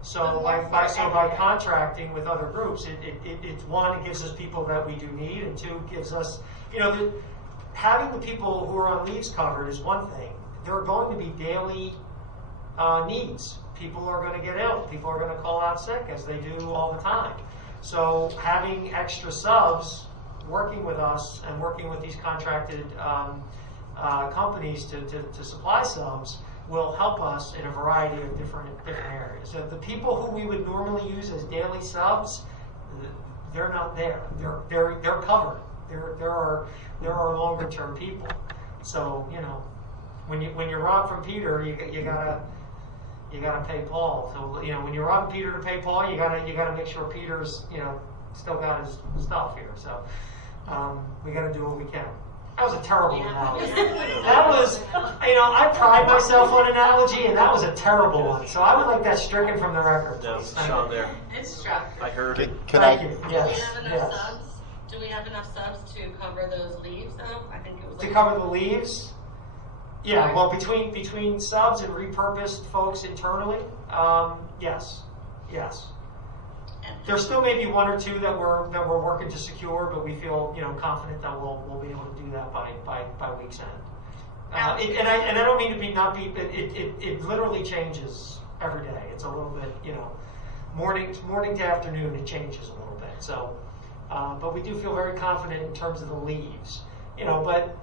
So by contracting with other groups, it one, it gives us people that we do need, and two, gives us having the people who are on leaves covered is one thing. There are going to be daily needs. People are going to get ill. People are going to call out sick, as they do all the time. So having extra subs working with us and working with these contracted companies to supply subs will help us in a variety of different areas. So the people who we would normally use as daily subs, they're not there. They're covered. There are longer term people. So when you rob from Peter, you gotta pay Paul. So when you rob Peter to pay Paul, you gotta make sure Peter's still got his stuff here. So we gotta do what we can. That was a terrible analogy. That was, I pride myself on analogy, and that was a terrible one. So I would like that stricken from the record. No, it's on there. It's struck. I heard it. Thank you. Yes. Do we have enough subs Do we have enough subs to cover those leaves though? I think it was To cover the leaves? Yeah, well, between subs and repurposed folks internally, yes. There still may be one or two that we're working to secure, but we feel confident that we'll be able to do that by week's end. And I don't mean to be it literally changes every day. It's a little bit morning to afternoon, it changes a little bit. So, but we do feel very confident in terms of the leaves. But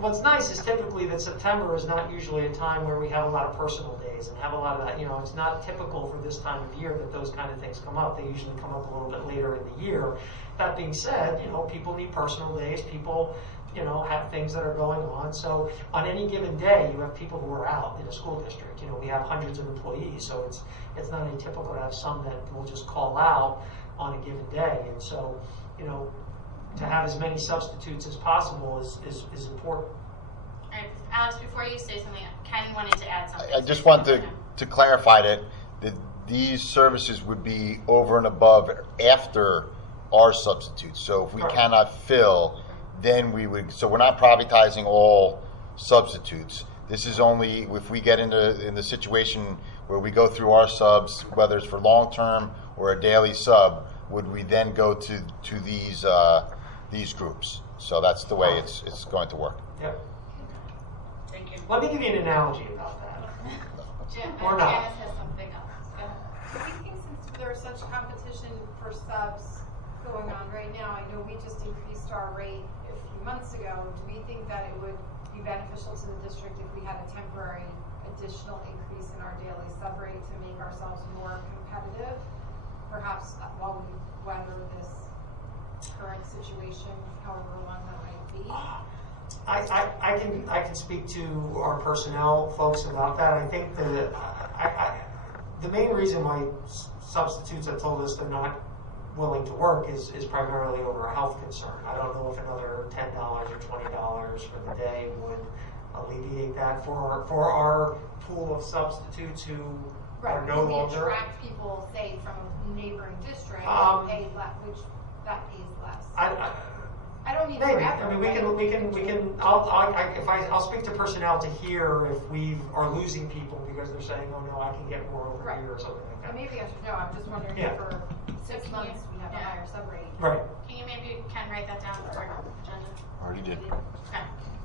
what's nice is typically that September is not usually a time where we have a lot of personal days and have a lot of that. It's not typical for this time of year that those kind of things come up. They usually come up a little bit later in the year. That being said, people need personal days. People, have things that are going on. So on any given day, you have people who are out in a school district. We have hundreds of employees, so it's not atypical to have some that will just call out on a given day. And so, to have as many substitutes as possible is important. All right, Alex, before you say something, Ken wanted to add something. I just want to clarify that these services would be over and above after our substitutes. So if we cannot fill, then we would. So we're not privatizing all substitutes. This is only if we get in the situation where we go through our subs, whether it's for long term or a daily sub, would we then go to these groups? So that's the way it's going to work. Yep. Thank you. Let me give you an analogy about that. Or not. Janice has something else. Go ahead. Do we think since there's such competition for subs going on right now, I know we just increased our rate a few months ago, do we think that it would be beneficial to the district if we had a temporary additional increase in our daily sub rate to make ourselves more competitive, perhaps while we weather this current situation, however long that might be? I can speak to our personnel folks about that. I think the main reason why substitutes have told us they're not willing to work is primarily over a health concern. I don't know if another $10 or $20 for the day would alleviate that for our pool of substitutes who are no longer. We attract people, say, from a neighboring district, which that pays less. I don't mean maybe. forever. I mean, we can. I'll speak to personnel to hear if we are losing people because they're saying, oh no, I can get more over here or something like that. And maybe I should know. I'm just wondering if for 6 months we have a higher sub rate. Right. Can you maybe write that down for our agenda? Already did. Okay.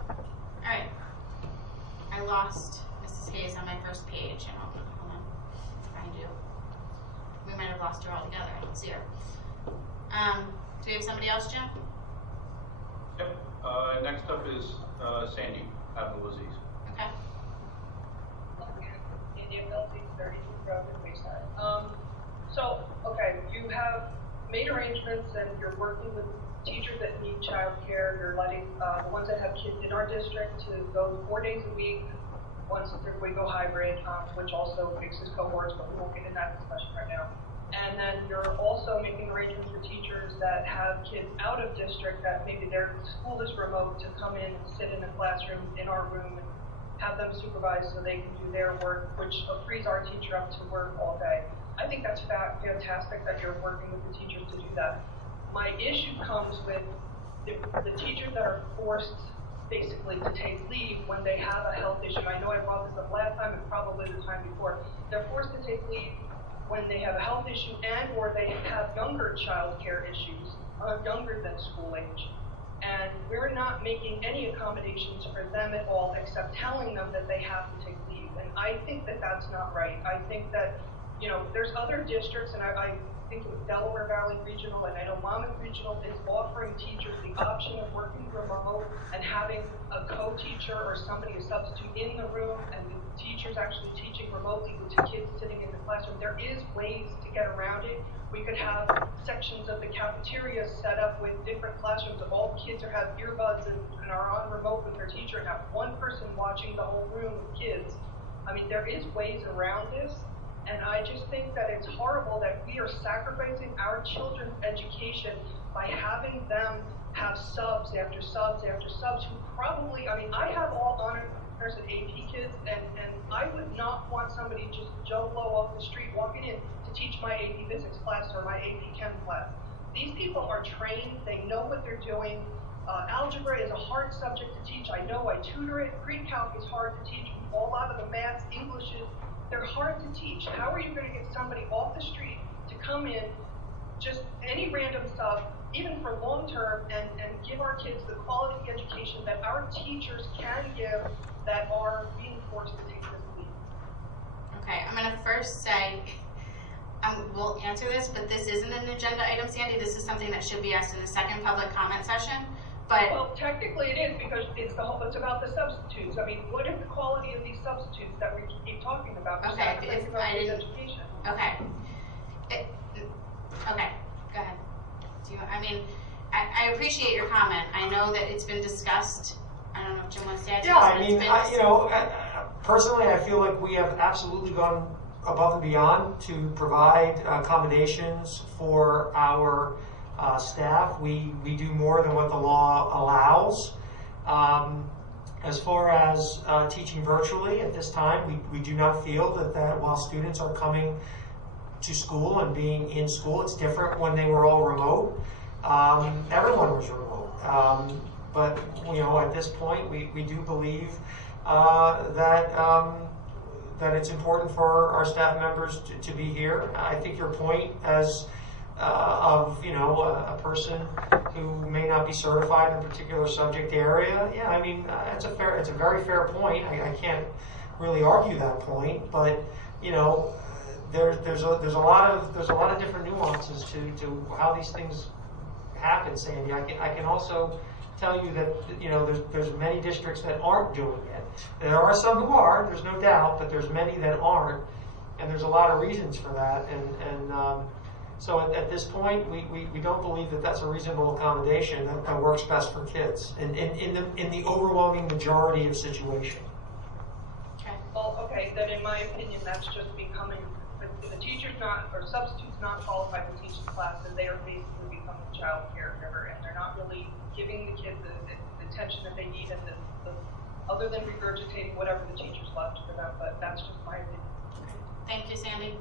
All right. I lost Mrs. Hayes on my first page. Hold on. Find you. We might have lost her altogether. I don't see her. Do we have somebody else, Jim? Yep. Next up is Sandy Abdulaziz. Okay. India Building 32 Road and Wayside. You have made arrangements and you're working with teachers that need childcare. You're letting the ones that have kids in our district to go 4 days a week. Once we go hybrid, which also mixes cohorts, but we won't get into that discussion right now. And then you're also making arrangements for teachers that have kids out of district that maybe their school is remote to come in and sit in a classroom in our room and have them supervised so they can do their work, which frees our teacher up to work all day. I think that's fantastic that you're working with the teachers to do that. My issue comes with the teachers that are forced basically to take leave when they have a health issue. I know I brought this up last time and probably the time before. They're forced to take leave when they have a health issue and or they have younger child care issues, younger than school age. And we're not making any accommodations for them at all except telling them that they have to take leave. And I think that that's not right. I think that, there's other districts, and I think with Delaware Valley Regional, and I know Monmouth Regional is offering teachers the option of working remote and having a co-teacher or somebody, a substitute in the room, and the teachers actually teaching remotely with kids sitting in the classroom. There is ways to get around it. We could have sections of the cafeteria set up with different classrooms of all kids who have earbuds and are on remote with their teacher and have one person watching the whole room with kids. I mean, there is ways around this. And I just think that it's horrible that we are sacrificing our children's education by having them have subs after subs after subs who probably, I have all honors and AP kids, and I I would not want somebody just Joe Blow off the street walking in to teach my AP physics class or my AP chem class. These people are trained, they know what they're doing. Algebra is a hard subject to teach. I know, I tutor it. Pre-calc is hard to teach. A lot of the maths, Englishes, they're hard to teach. How are you going to get somebody off the street to come in, just any random stuff, even for long term, and give our kids the quality education that our teachers can give that are being forced to take this lead? Okay, I'm going to first say, we'll answer this, but this isn't an agenda item, Sandy. This is something that should be asked in the second public comment session. But well, technically it is, because it's about the substitutes. I mean, what is the quality of these substitutes that we keep talking about? Okay, education. Okay. Okay, go ahead. I appreciate your comment. I know that it's been discussed. I don't know if Jim wants to add to this. Personally, I feel like we have absolutely gone above and beyond to provide accommodations for our staff. We do more than what the law allows. As far as teaching virtually at this time, we do not feel that while students are coming to school and being in school, it's different when they were all remote. Everyone was remote. But at this point, we do believe that it's important for our staff members to be here. I think your point as of a person who may not be certified in a particular subject area, it's a very fair point. I can't really argue that point, but there's a lot of different nuances to how these things happen, Sandy. I can also tell you that there's many districts that aren't doing it. There are some who are, there's no doubt, but there's many that aren't, and there's a lot of reasons for that. So at this point, we don't believe that that's a reasonable accommodation that works best for kids in the overwhelming majority of situations. Well, okay, then in my opinion, that's just becoming, if a teacher's not, or substitute's not qualified to teach the class, then they are basically becoming a child caregiver, and they're not really giving the kids the attention that they need, and other than regurgitating whatever the teachers left for them, but that's just my opinion. Thank you, Sandy.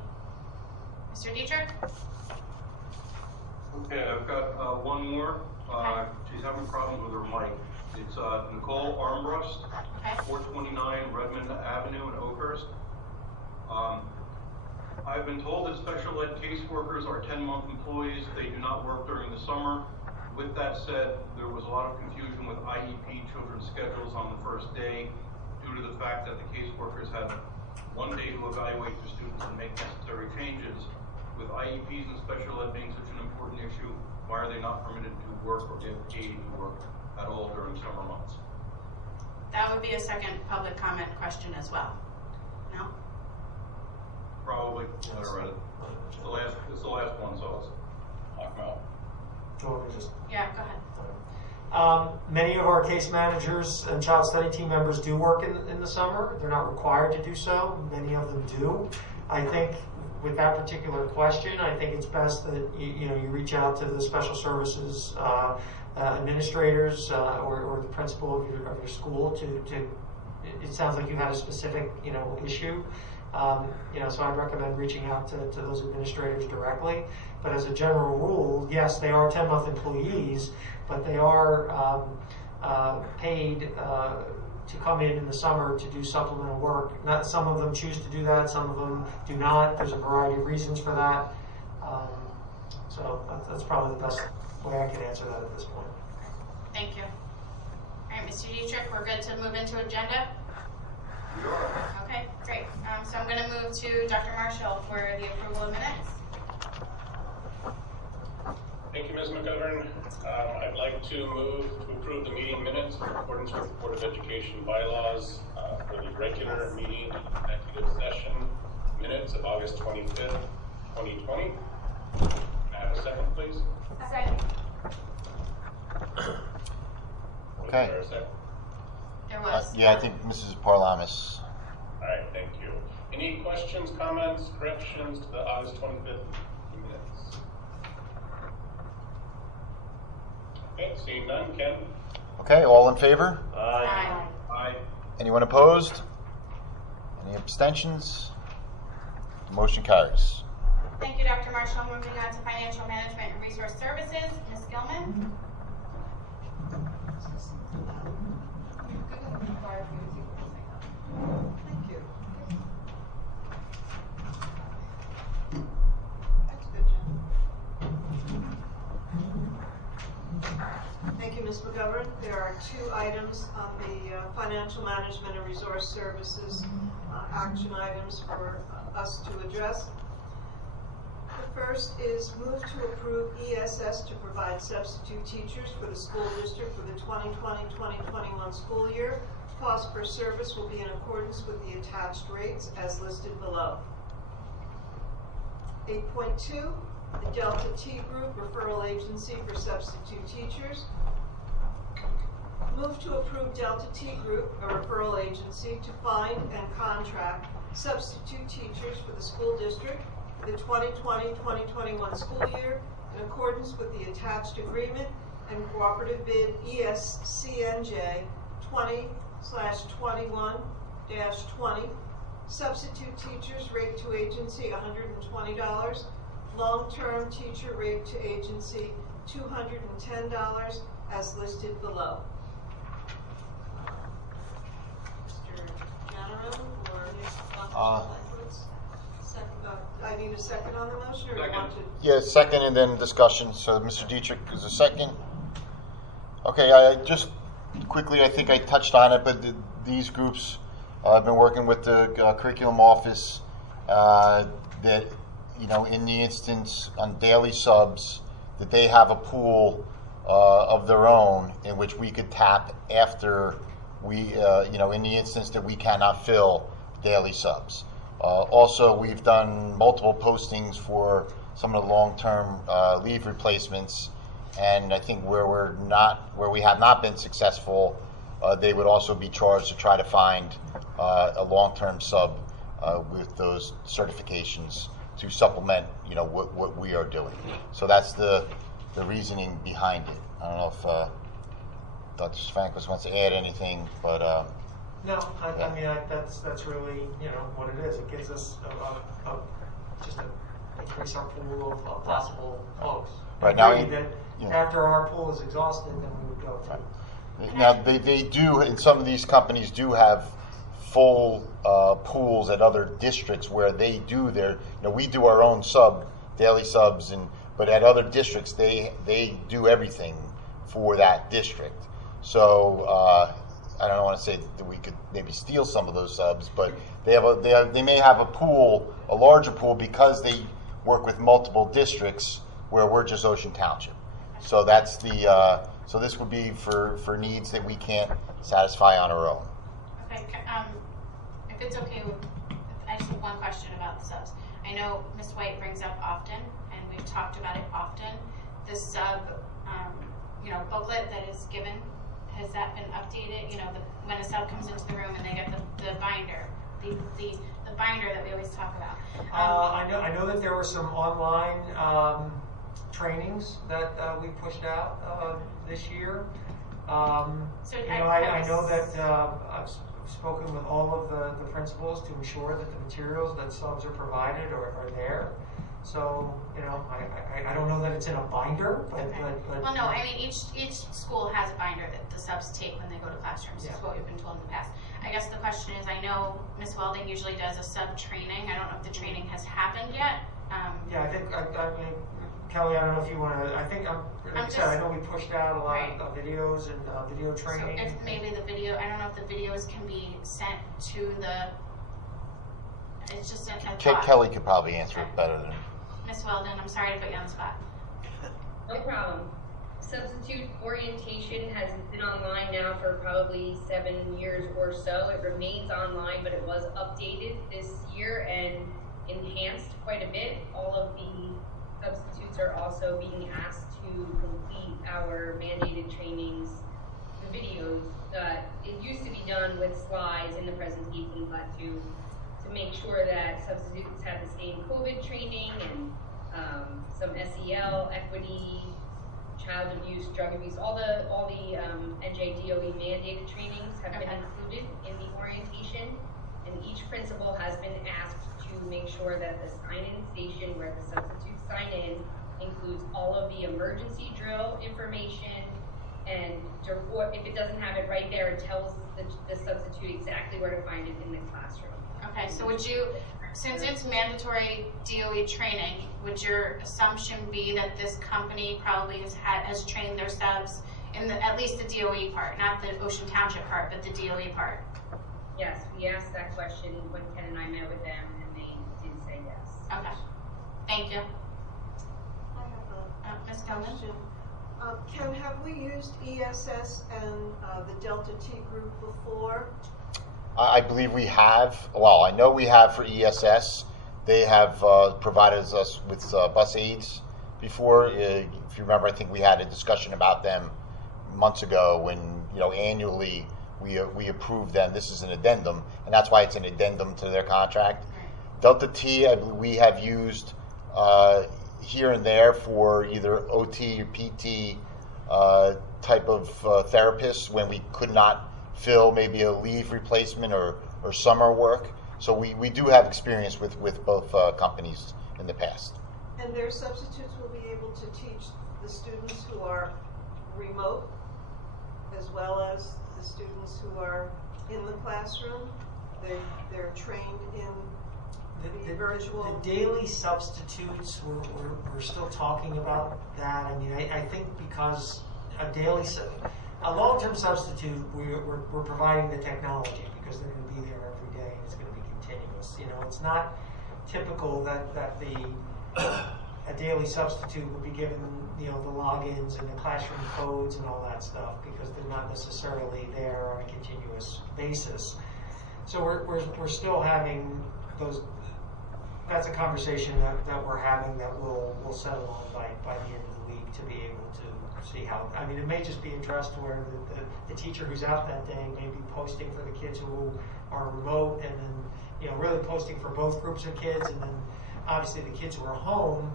Mr. Dietrich? Okay, I've got one more. She's having problems with her mic. It's Nicole Armbrust, 429 Redmond Avenue in Oakhurst. I've been told that special ed caseworkers are 10-month employees. They do not work during the summer. With that said, there was a lot of confusion with IEP children's schedules on the first day due to the fact that the caseworkers had 1 day to evaluate the students and make necessary changes. With IEPs and special ed being such an important issue, why are they not permitted to work or get paid to work at all during summer months? That would be a second public comment question as well. No? Probably. I read it. It's the last one, so let's knock them out. Yeah, go ahead. Many of our case managers and child study team members do work in the summer. They're not required to do so. Many of them do. I think with that particular question, I think it's best that you reach out to the special services administrators or the principal of your school to it sounds like you had a specific issue. So I'd recommend reaching out to those administrators directly. But as a general rule, yes, they are 10-month employees, but they are paid to come in the summer to do supplemental work. Some of them choose to do that, some of them do not. There's a variety of reasons for that. So that's probably the best way I can answer that at this point. Thank you. All right, Mr. Dietrich, we're good to move into agenda? Okay, great. So I'm going to move to Dr. Marshall for the approval of minutes. Thank you, Ms. McGovern. I'd like to move to approve the meeting minutes in accordance with the Board of Education bylaws for the regular meeting executive session minutes of August 25th, 2020. Can I have a second, please? Second. Okay. Was there a second? There was. Yeah, I think Mrs. Parlamis. All right, thank you. Any questions, comments, corrections to the August 25th minutes? Okay, seeing none, Ken? Okay, all in favor? Aye. Aye. Anyone opposed? Any abstentions? The motion carries. Thank you, Dr. Marshall. Moving on to Financial Management and Resource Services, Ms. Gilman. Thank you. That's good, Jen. Thank you, Ms. McGovern. There are 2 items on the Financial Management and Resource Services action items for us to address. The first is move to approve ESS to provide substitute teachers for the school district for the 2020-2021 school year. Cost per service will be in accordance with the attached rates as listed below. 8.2, the Delta T Group Referral Agency for Substitute Teachers. Move to approve Delta T Group, a referral agency, to find and contract substitute teachers for the school district for the 2020-2021 school year in accordance with the attached agreement and cooperative bid ESCNJ 20/21-20. Substitute teachers rate to agency $120. Long-term teacher rate to agency $210 as listed below. Mr. Jannarone or I need a second on the motion, or you want to? Yeah, second and then discussion. So Mr. Dietrich is a second. Okay, I just quickly, I think I touched on it, but these groups, I've been working with the curriculum office that, you know, in the instance on daily subs, that they have a pool of their own in which we could tap after we, you know, in the instance that we cannot fill daily subs. Also, we've done multiple postings for some of the long-term leave replacements, and I think where we have not been successful, they would also be charged to try to find a long-term sub with those certifications to supplement, you know, what we are doing. So that's the reasoning behind it. I don't know if Dr. Svankos wants to add anything, but. No, I mean, that's really, you know, what it is. It gives us just to increase our pool of possible folks. Right now, after our pool is exhausted, then we would go through. Now, they do, and some of these companies do have full pools at other districts where they do their, you know, we do our own daily subs, but at other districts, they do everything for that district. So, I don't want to say that we could maybe steal some of those subs, but they may have a larger pool because they work with multiple districts where we're just Ocean Township. So that's so this would be for needs that we can't satisfy on our own. Okay, if it's okay with, I just have one question about the subs. I know Ms. White brings up often, and we've talked about it often, the sub, you know, booklet that is given. Has that been updated? You know, when a sub comes into the room and they get the binder, the binder that we always talk about. I know that there were some online trainings that we pushed out this year. So you know, I know that I've spoken with all of the principals to ensure that the materials that subs are provided are there. So, you know, I don't know that it's in a binder, but well, no, I mean, each school has a binder that the subs take when they go to classrooms. Is what we've been told in the past. I guess the question is, I know Ms. Welding usually does a sub training. I don't know if the training has happened yet. Yeah, I think, Kelly, I don't know if you want to, I think, I know we pushed out a lot of videos and video training. So if maybe the video, I don't know if the videos can be sent to the, it's just a thought. Kelly could probably answer it better than Ms. Weldon, I'm sorry to put you on the spot. No problem. Substitute orientation has been online now for probably 7 years or so. It remains online, but it was updated this year and enhanced quite a bit. All of the substitutes are also being asked to complete our mandated trainings, the videos. It used to be done with slides in the presentation, but to make sure that substitutes have the same COVID training and some SEL, equity, child abuse, drug abuse, all the NJDOE mandated trainings have been included in the orientation, and each principal has been asked to make sure that the sign-in station where the substitutes sign in includes all of the emergency drill information, and if it doesn't have it right there, it tells the substitute exactly where to find it in the classroom. Okay, so would you, since it's mandatory DOE training, would your assumption be that this company probably has trained their subs in at least the DOE part, not the Ocean Township part, but the DOE part? Yes, we asked that question when Ken and I met with them, and they did say yes. Okay, thank you. I have a Ms. Kelman? question. Ken, have we used ESS and the Delta T group before? I believe we have. Well, I know we have for ESS. They have provided us with bus aids before. If you remember, I think we had a discussion about them months ago when, annually we approved them. This is an addendum, and that's why it's an addendum to their contract. Delta T, I believe we have used here and there for either OT or PT type of therapists when we could not fill maybe a leave replacement or summer work. So we do have experience with both companies in the past. And their substitutes will be able to teach the students who are remote as well as the students who are in the classroom. They're trained in the virtual. The daily substitutes, we're still talking about that. I mean, I think because a long-term substitute, we're providing the technology because they're going to be there every day and it's going to be continuous. It's not typical that a daily substitute will be given the logins and the classroom codes and all that stuff because they're not necessarily there on a continuous basis. So we're still having those. That's a conversation that we're having that we'll settle on by the end of the week to be able to see how. I mean, it may just be addressed where the teacher who's out that day may be posting for the kids who are remote, and then really posting for both groups of kids, and then obviously the kids who are home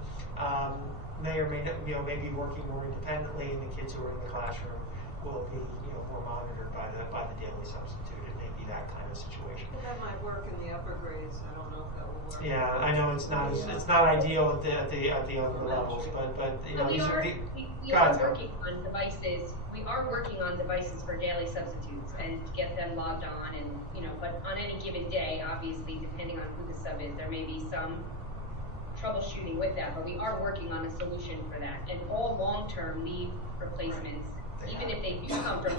may or may not, may be working more independently, and the kids who are in the classroom will be more monitored by the daily substitute. It may be that kind of situation. Well, that might work in the upper grades. I don't know if that will work. Yeah, I know it's not ideal at the other levels, but we are working on devices. We are working on devices for daily substitutes and to get them logged on, and but on any given day, obviously, depending on who the sub is, there may be some troubleshooting with that. But we are working on a solution for that. And all long-term leave replacements, even if they do come from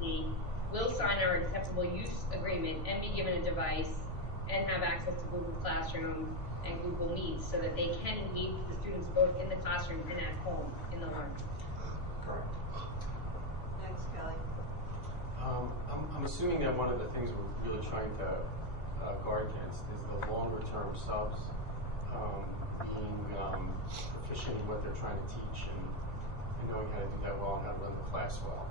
the will sign our acceptable use agreement and be given a device and have access to Google Classroom and Google Meet so that they can meet the students both in the classroom and at home in the learning. Correct. Thanks, Kelly. I'm assuming that one of the things we're really trying to guard against is the longer-term subs being proficient in what they're trying to teach and knowing how to do that well and how to run the class well.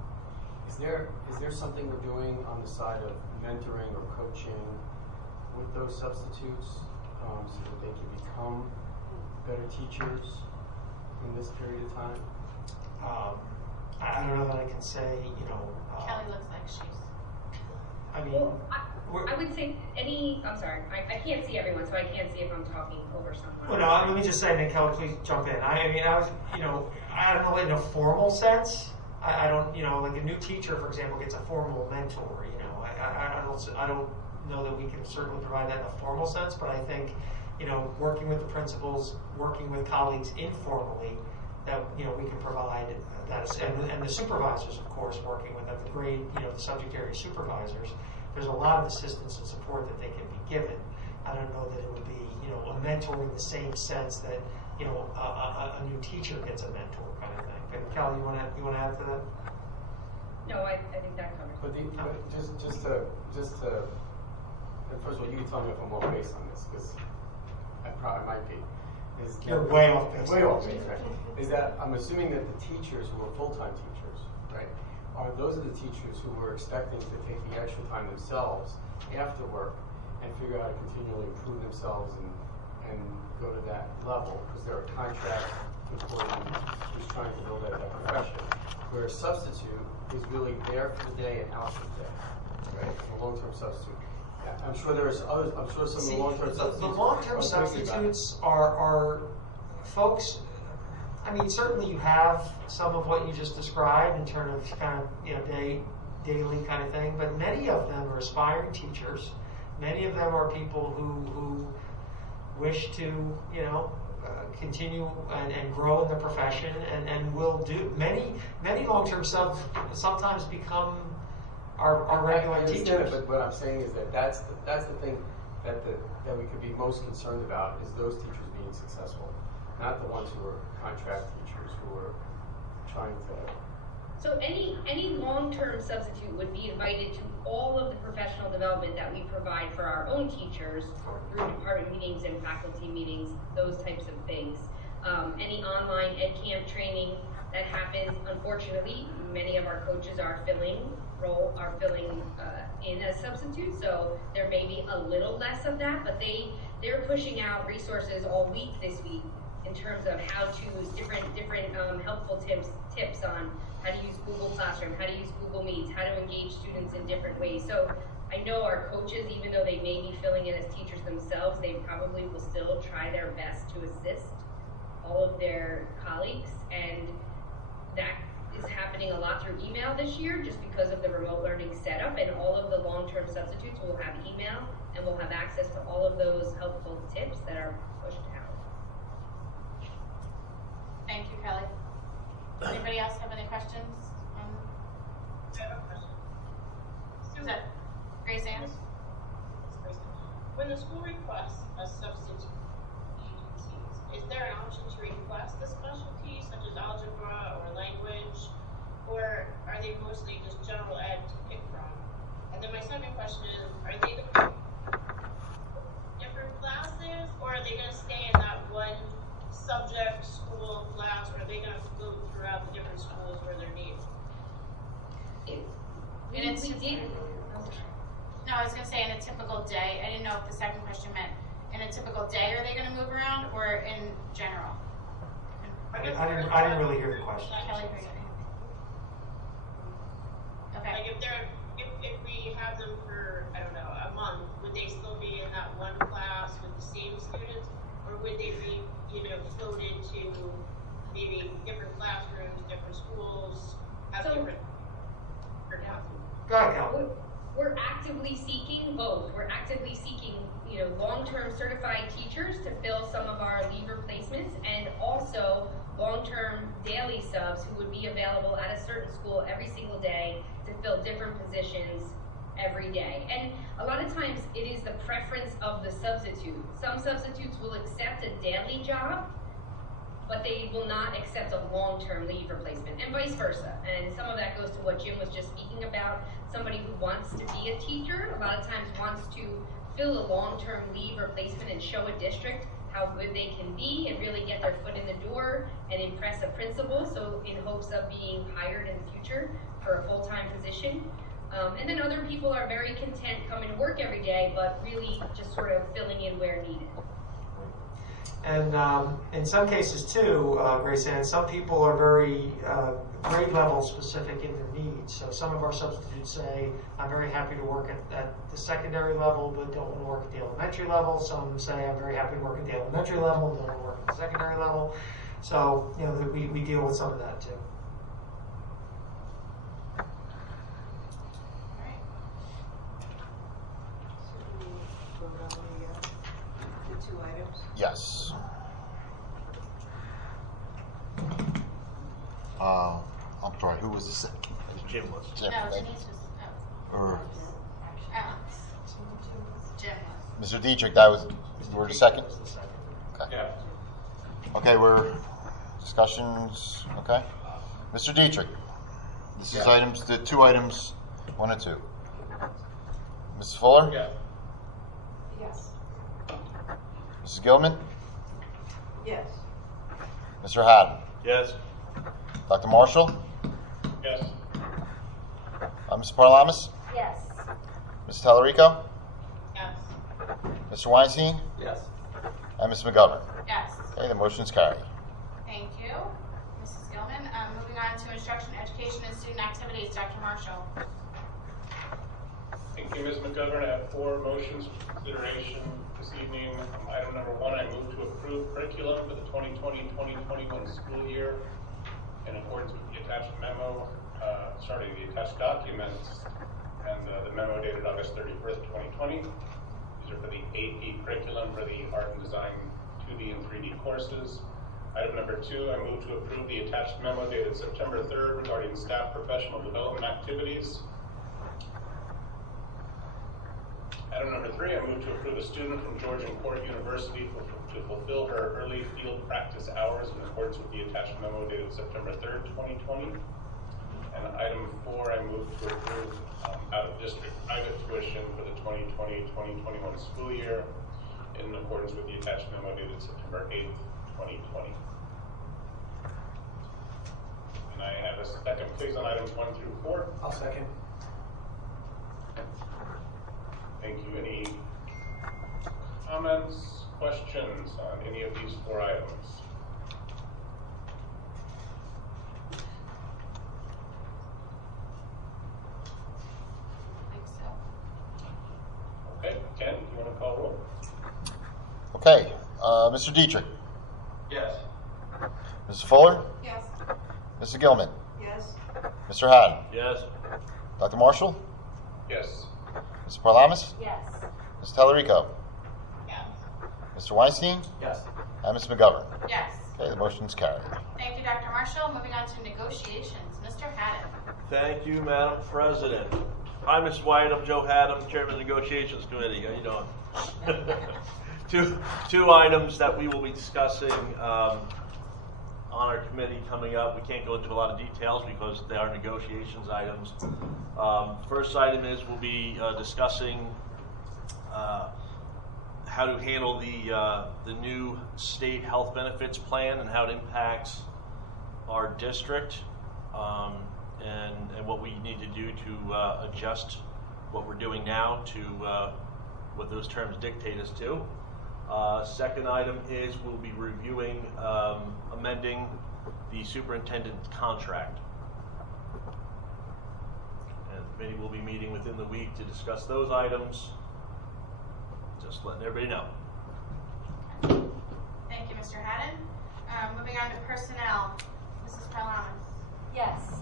Is there something we're doing on the side of mentoring or coaching with those substitutes so that they can become better teachers in this period of time? I don't know that I can say, Kelly looks like she's. I mean, well, I would say I'm sorry, I can't see everyone, so I can't see if I'm talking over someone. Well, no, let me just say, and Kelly, please jump in. I don't know in a formal sense. I don't, like a new teacher, for example, gets a formal mentor. I don't know that we can certainly provide that in a formal sense, but I think, working with the principals, working with colleagues informally, that we can provide that, and the supervisors, of course, working with the grade, the subject area supervisors. There's a lot of assistance and support that they can be given. I don't know that it would be, a mentor in the same sense that, a new teacher gets a mentor kind of thing. But Kelly, you want to add to that? No, I think that covers it. But just to, and first of all, you can tell me if I'm off base on this, because I probably might be. You're way off base. Way off base, right? Is that I'm assuming that the teachers who are full-time teachers, right, those are the teachers who were expecting to take the extra time themselves after work and figure out how to continually improve themselves and go to that level, because they're a contract employee who's trying to build out that profession. Where a substitute is really there for the day and out for the day, right? A long-term substitute. I'm sure there's others, I'm sure some of See, the long-term substitutes. the long-term are thinking about it. substitutes are folks. I mean, certainly you have some of what you just described in terms of kind of daily kind of thing, but many of them are aspiring teachers. Many of them are people who wish to continue and grow in the profession and will do many long-term subs sometimes become our regular I understand teachers. it, but what I'm saying is that that's the thing that we could be most concerned about is those teachers being successful, not the ones who are contract teachers who are trying to. So any long-term substitute would be invited to all of the professional development that we provide for our own teachers through department meetings and faculty meetings, those types of things. Any online ed camp training that happens, unfortunately, many of our coaches are filling in as substitutes, so there may be a little less of that, but they're pushing out resources all week this week in terms of how to different helpful tips on how to use Google Classroom, how to use Google Meets, how to engage students in different ways. So I know our coaches, even though they may be filling in as teachers themselves, they probably will still try their best to assist all of their colleagues, and that is happening a lot through email this year just because of the remote learning setup, and all of the long-term substitutes will have email and will have access to all of those helpful tips that are pushed out. Thank you, Kelly. Anybody else have any questions? I have a question. Is that Grace Ann? When the school requests a substitute agencies, is there an option to request a specialty such as algebra or language, or are they mostly just general ed to pick from? And then my second question is, are they going to different classes, or are they going to stay in that one subject school class, or are they going to go throughout the different schools where they're needed? No, I was going to say in a typical day. I didn't know if the second question meant in a typical day are they going to move around, or in general? I didn't really hear the question. Kelly, okay. Like if we have them for, I don't know, a month, would they still be in that one class with the same students, or would they be, floated to maybe different classrooms, different schools, have different? Go ahead, Kelly. We're actively seeking both. We're actively seeking, long-term certified teachers to fill some of our leave replacements, and also long-term daily subs who would be available at a certain school every single day to fill different positions every day. And a lot of times it is the preference of the substitute. Some substitutes will accept a daily job, but they will not accept a long-term leave replacement, and vice versa. And some of that goes to what Jim was just speaking about. Somebody who wants to be a teacher, a lot of times wants to fill a long-term leave replacement and show a district how good they can be and really get their foot in the door and impress a principal, so in hopes of being hired in the future for a full-time position. And then other people are very content coming to work every day, but really just sort of filling in where needed. And in some cases too, Grace Ann, some people are very grade level specific in their needs. So some of our substitutes say, I'm very happy to work at the secondary level, but don't want to work at the elementary level. Some say, I'm very happy to work at the elementary level, don't want to work at the secondary level. So, we deal with some of that too. Yes. I'm sorry, who was the second? Jim was. Jim, No, thank Denise you. was, Or Jim was. Mr. Dietrich, you were the second? Okay. Yeah. Okay, we're discussions, okay? Mr. Dietrich, this is the two items, 1 and 2. Mrs. Fuller? Yeah. Yes. Mrs. Gilman? Yes. Mr. Haddon? Yes. Dr. Marshall? Yes. Mr. Parlamas? Yes. Mrs. Tallarico? Yes. Mr. Weinstein? Yes. And Ms. McGovern? Yes. Okay, the motion is carried. Thank you, Mrs. Gilman. Moving on to instruction, education, and student activities, Dr. Marshall. Thank you, Ms. McGovern. I have 4 motions for consideration this evening. Item number 1, I move to approve curriculum for the 2020-2021 school year in accordance with the attached memo, the attached documents, and the memo dated August 31st, 2020. These are for the AP curriculum for the art and design 2D and 3D courses. Item number 2, I move to approve the attached memo dated September 3rd regarding staff professional development activities. Item number 3, I move to approve a student from Georgian Court University to fulfill her early field practice hours in accordance with the attached memo dated September 3rd, 2020. And item 4, I move to approve out-of-district private tuition for the 2020-2021 school year in accordance with the attached memo dated September 8th, 2020. And I have a second, please, on items 1 through 4. I'll second. Thank you. Any comments, questions on any of these 4 items? I think so. Okay, Ken, you want to call roll? Okay, Mr. Dietrich, Yes. Mrs. Fuller, Yes. Mrs. Gilman, Yes. Mr. Haddon, Yes. Dr. Marshall, Yes. Mrs. Parlamas, Yes. Mrs. Tellerico, Yes. Mr. Weinstein, Yes. and Ms. McGovern. Yes. Okay, the motion's carried. Thank you, Dr. Marshall. Moving on to negotiations. Mr. Haddon. Thank you, Madam President. Hi, Ms. White. I'm Joe Haddam, Chairman of the Negotiations Committee. How you doing? Two items that we will be discussing on our committee coming up. We can't go into a lot of details because they are negotiations items. First item is we'll be discussing how to handle the new state health benefits plan and how it impacts our district, and what we need to do to adjust what we're doing now to what those terms dictate us to. Second item is we'll be reviewing amending the superintendent's contract. And the committee will be meeting within the week to discuss those items. Just letting everybody know. Thank you, Mr. Haddon. Moving on to personnel. Mrs. Parlamas. Yes.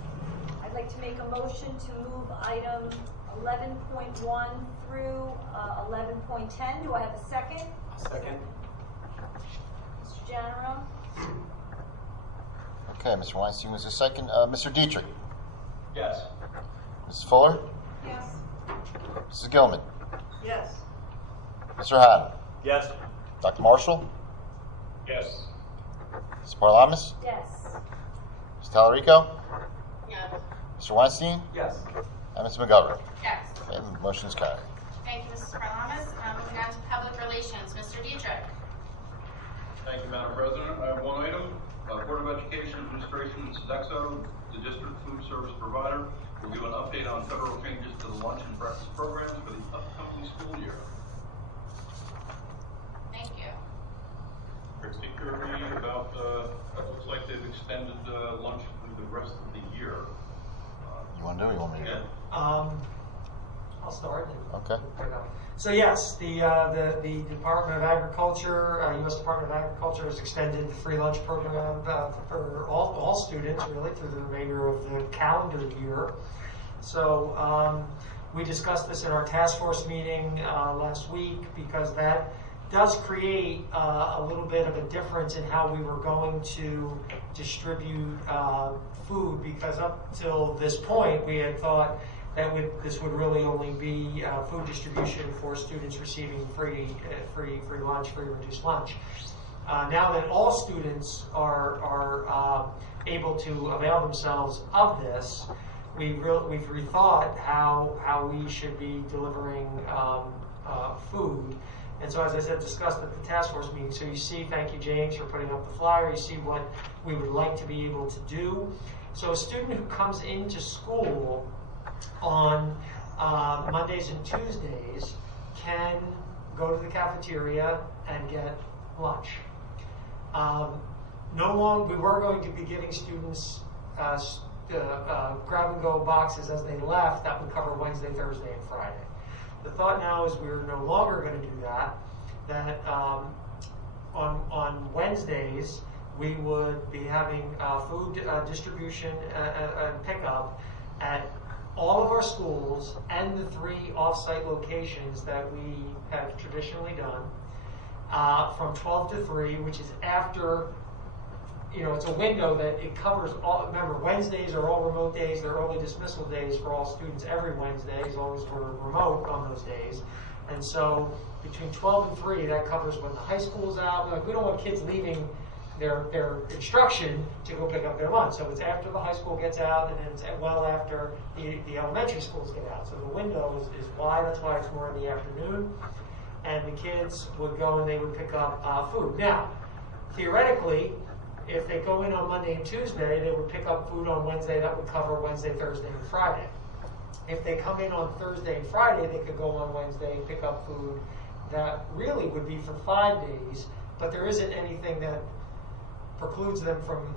I'd like to make a motion to move item 11.1 through 11.10. Do I have a second? Second. Mr. Janaro? Okay, Mr. Weinstein was the second. Mr. Dietrich, Yes. Mrs. Fuller, Yes. Mrs. Gilman, Yes. Mr. Haddon, Yes. Dr. Marshall, Yes. Mrs. Parlamas, Yes. Mrs. Tallarico, Yes. Mr. Weinstein, Yes. and Ms. McGovern. Yes. Okay, the motion is carried. Thank you, Mrs. Parlamas. Moving on to public relations. Mr. Dietrich. Thank you, Madam President. I have one item. Board of Education Administration, Sodexo, the district food service provider, will give an update on federal changes to the lunch and breakfast programs for the upcoming school year. Thank you. Particularly about, it looks like they've extended lunch through the rest of the year. You want to do it? You want me to? I'll start. Okay. So yes, the Department of Agriculture, U.S. Department of Agriculture has extended the free lunch program for all students really through the remainder of the calendar year. So we discussed this in our task force meeting last week because that does create a little bit of a difference in how we were going to distribute food, because up till this point we had thought that this would really only be food distribution for students receiving free lunch, free reduced lunch. Now that all students are able to avail themselves of this, we've rethought how we should be delivering food. And so, as I said, discussed at the task force meeting. So you see, thank you, James, for putting up the flyer. You see what we would like to be able to do. So a student who comes into school on Mondays and Tuesdays can go to the cafeteria and get lunch. We were going to be giving students grab-and-go boxes as they left that would cover Wednesday, Thursday, and Friday. The thought now is we're no longer going to do that. That on Wednesdays we would be having food distribution and pickup at all of our schools and the 3 off-site locations that we have traditionally done from 12 to 3, which is after, it's a window that it covers all. Remember, Wednesdays are all remote days. They're early dismissal days for all students every Wednesday, as long as we're remote on those days. And so between 12 and 3, that covers when the high school's out. Like, we don't want kids leaving their instruction to go pick up their lunch. So it's after the high school gets out, and then it's well after the elementary schools get out. So the window is wide. That's why it's more in the afternoon. And the kids would go and they would pick up food. Now, theoretically, if they go in on Monday and Tuesday, they would pick up food on Wednesday. That would cover Wednesday, Thursday, and Friday. If they come in on Thursday and Friday, they could go on Wednesday and pick up food. That really would be for 5 days, but there isn't anything that precludes them from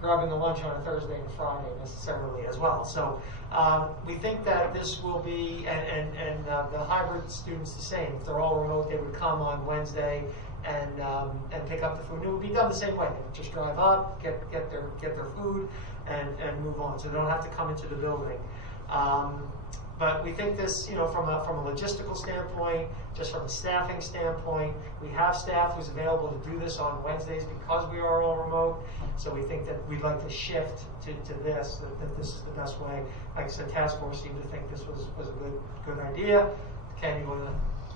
grabbing the lunch on a Thursday and Friday necessarily as well. So we think that this will be, and the hybrid students the same. If they're all remote, they would come on Wednesday and pick up the food. And it would be done the same way. They would just drive up, get their food, and move on. So they don't have to come into the building. But we think this, from a logistical standpoint, just from a staffing standpoint, we have staff who's available to do this on Wednesdays because we are all remote. So we think that we'd like to shift to this, that this is the best way. Like I said, task force seemed to think this was a good idea. Ken, you want to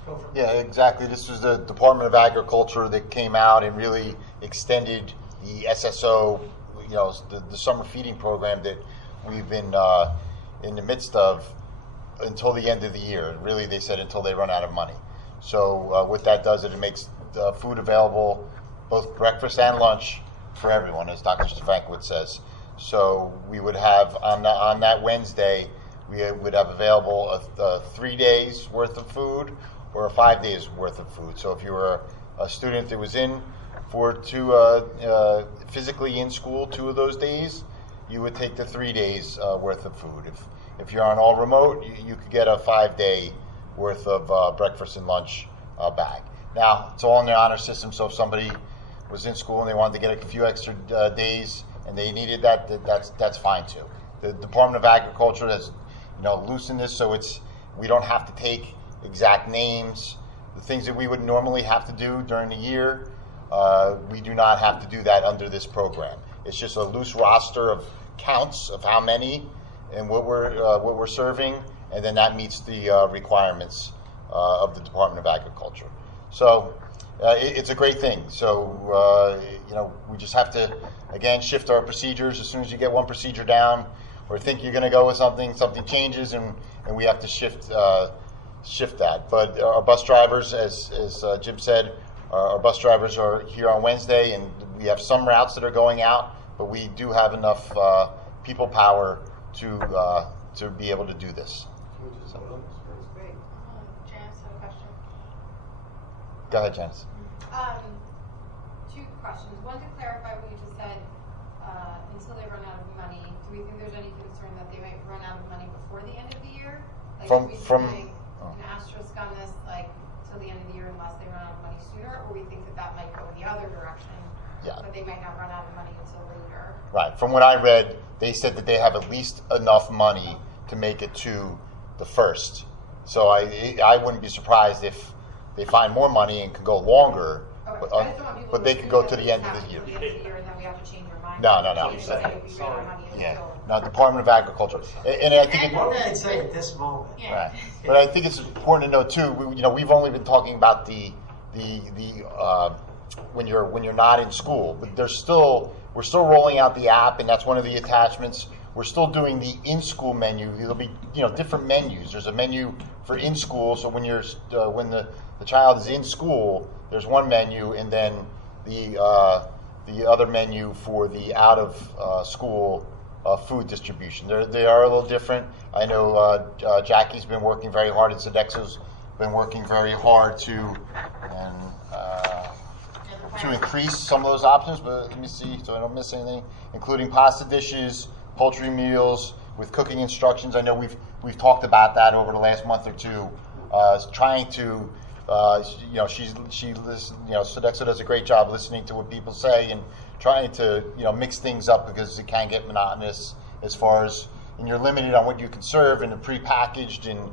go from there? Yeah, exactly. This was the Department of Agriculture that came out and really extended the SSO, the summer feeding program that we've been in the midst of until the end of the year. Really, they said until they run out of money. So what that does is it makes food available, both breakfast and lunch, for everyone, as Dr. Stefankiewicz says. So we would have on that Wednesday, we would have available 3 days worth of food or 5 days worth of food. So if you were a student that was in physically in school 2 of those days, you would take the 3 days worth of food. If you're on all remote, you could get a 5-day worth of breakfast and lunch bag. Now, it's all in the honor system, so if somebody was in school and they wanted to get a few extra days and they needed that's fine too. The Department of Agriculture has loosened this so we don't have to take exact names. The things that we would normally have to do during the year, we do not have to do that under this program. It's just a loose roster of counts of how many and what we're serving, and then that meets the requirements of the Department of Agriculture. So it's a great thing. So we just have to again shift our procedures. As soon as you get one procedure down, or think you're going to go with something changes, and we have to shift that. But our bus drivers, as Jim said, our bus drivers are here on Wednesday, and we have some routes that are going out, but we do have enough people power to be able to do this. Janice, have a question? Go ahead, Janice. 2 questions. One, to clarify what you just said, until they run out of money, do we think there's any concern that they might run out of money before the end of the year? Like, are we putting an asterisk on this, like, till the end of the year unless they run out of money sooner, or we think that might go the other direction? Yeah. But they might not run out of money until later. Right. From what I read, they said that they have at least enough money to make it to the 1st. So I wouldn't be surprised if they find more money and could go longer, Okay. but they could go to the end of the year. And then we have to change our mind. No. Yeah. No, Department of Agriculture. And I think what we can say at this moment. Right. But I think it's important to know too. We've only been talking about the when you're not in school, but we're still rolling out the app, and that's one of the attachments. We're still doing the in-school menu. There'll be different menus. There's a menu for in school, so when the child is in school, there's one menu, and then the other menu for the out of school food distribution. They are a little different. I know Jackie's been working very hard, and Sodexo's been working very hard to increase some of those options, but let me see so I don't miss anything, including pasta dishes, poultry meals with cooking instructions. I know we've talked about that over the last month or two, trying to, Sodexo does a great job listening to what people say and trying to, mix things up because it can get monotonous as far as, and you're limited on what you can serve and the prepackaged and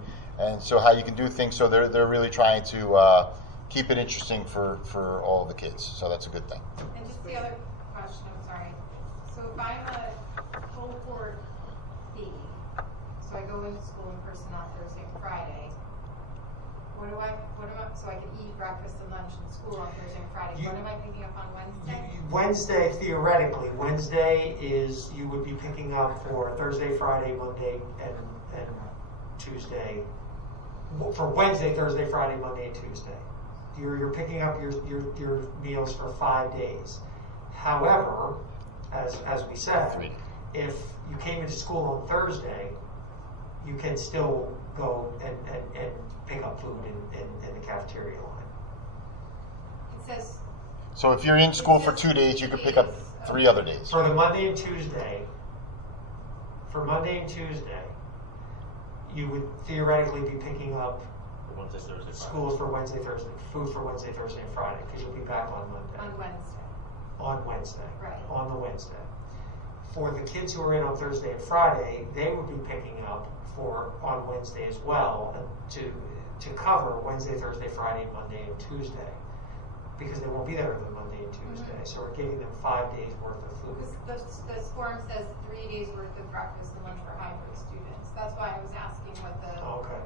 so how you can do things. So they're really trying to keep it interesting for all the kids. So that's a good thing. And just the other question, I'm sorry. So if I'm a full board fee, so I go into school in person on Thursday and Friday, so I can eat breakfast and lunch in school on Thursday and Friday. What am I picking up on Wednesday? Theoretically, Wednesday is, you would be picking up for Thursday, Friday, Monday, and Tuesday. For Wednesday, Thursday, Friday, Monday, and Tuesday. You're picking up your meals for 5 days. However, as we said, if you came into school on Thursday, you can still go and pick up food in the cafeteria line. It says. So if you're in school for 2 days, you can pick up 3 other days. For Monday and Tuesday, you would theoretically be picking up Wednesday, Thursday, schools for Wednesday, Thursday, food for Wednesday, Thursday, and Friday, because you'll be back on Monday. On Wednesday. Right. On the Wednesday. For the kids who are in on Thursday and Friday, they would be picking up on Wednesday as well, to cover Wednesday, Thursday, Friday, Monday, and Tuesday, because they won't be there the Monday and Tuesday. Mm-hmm. So we're giving them 5 days worth of food. The form says 3 days worth of breakfast and lunch for hybrid students. That's why I was asking what the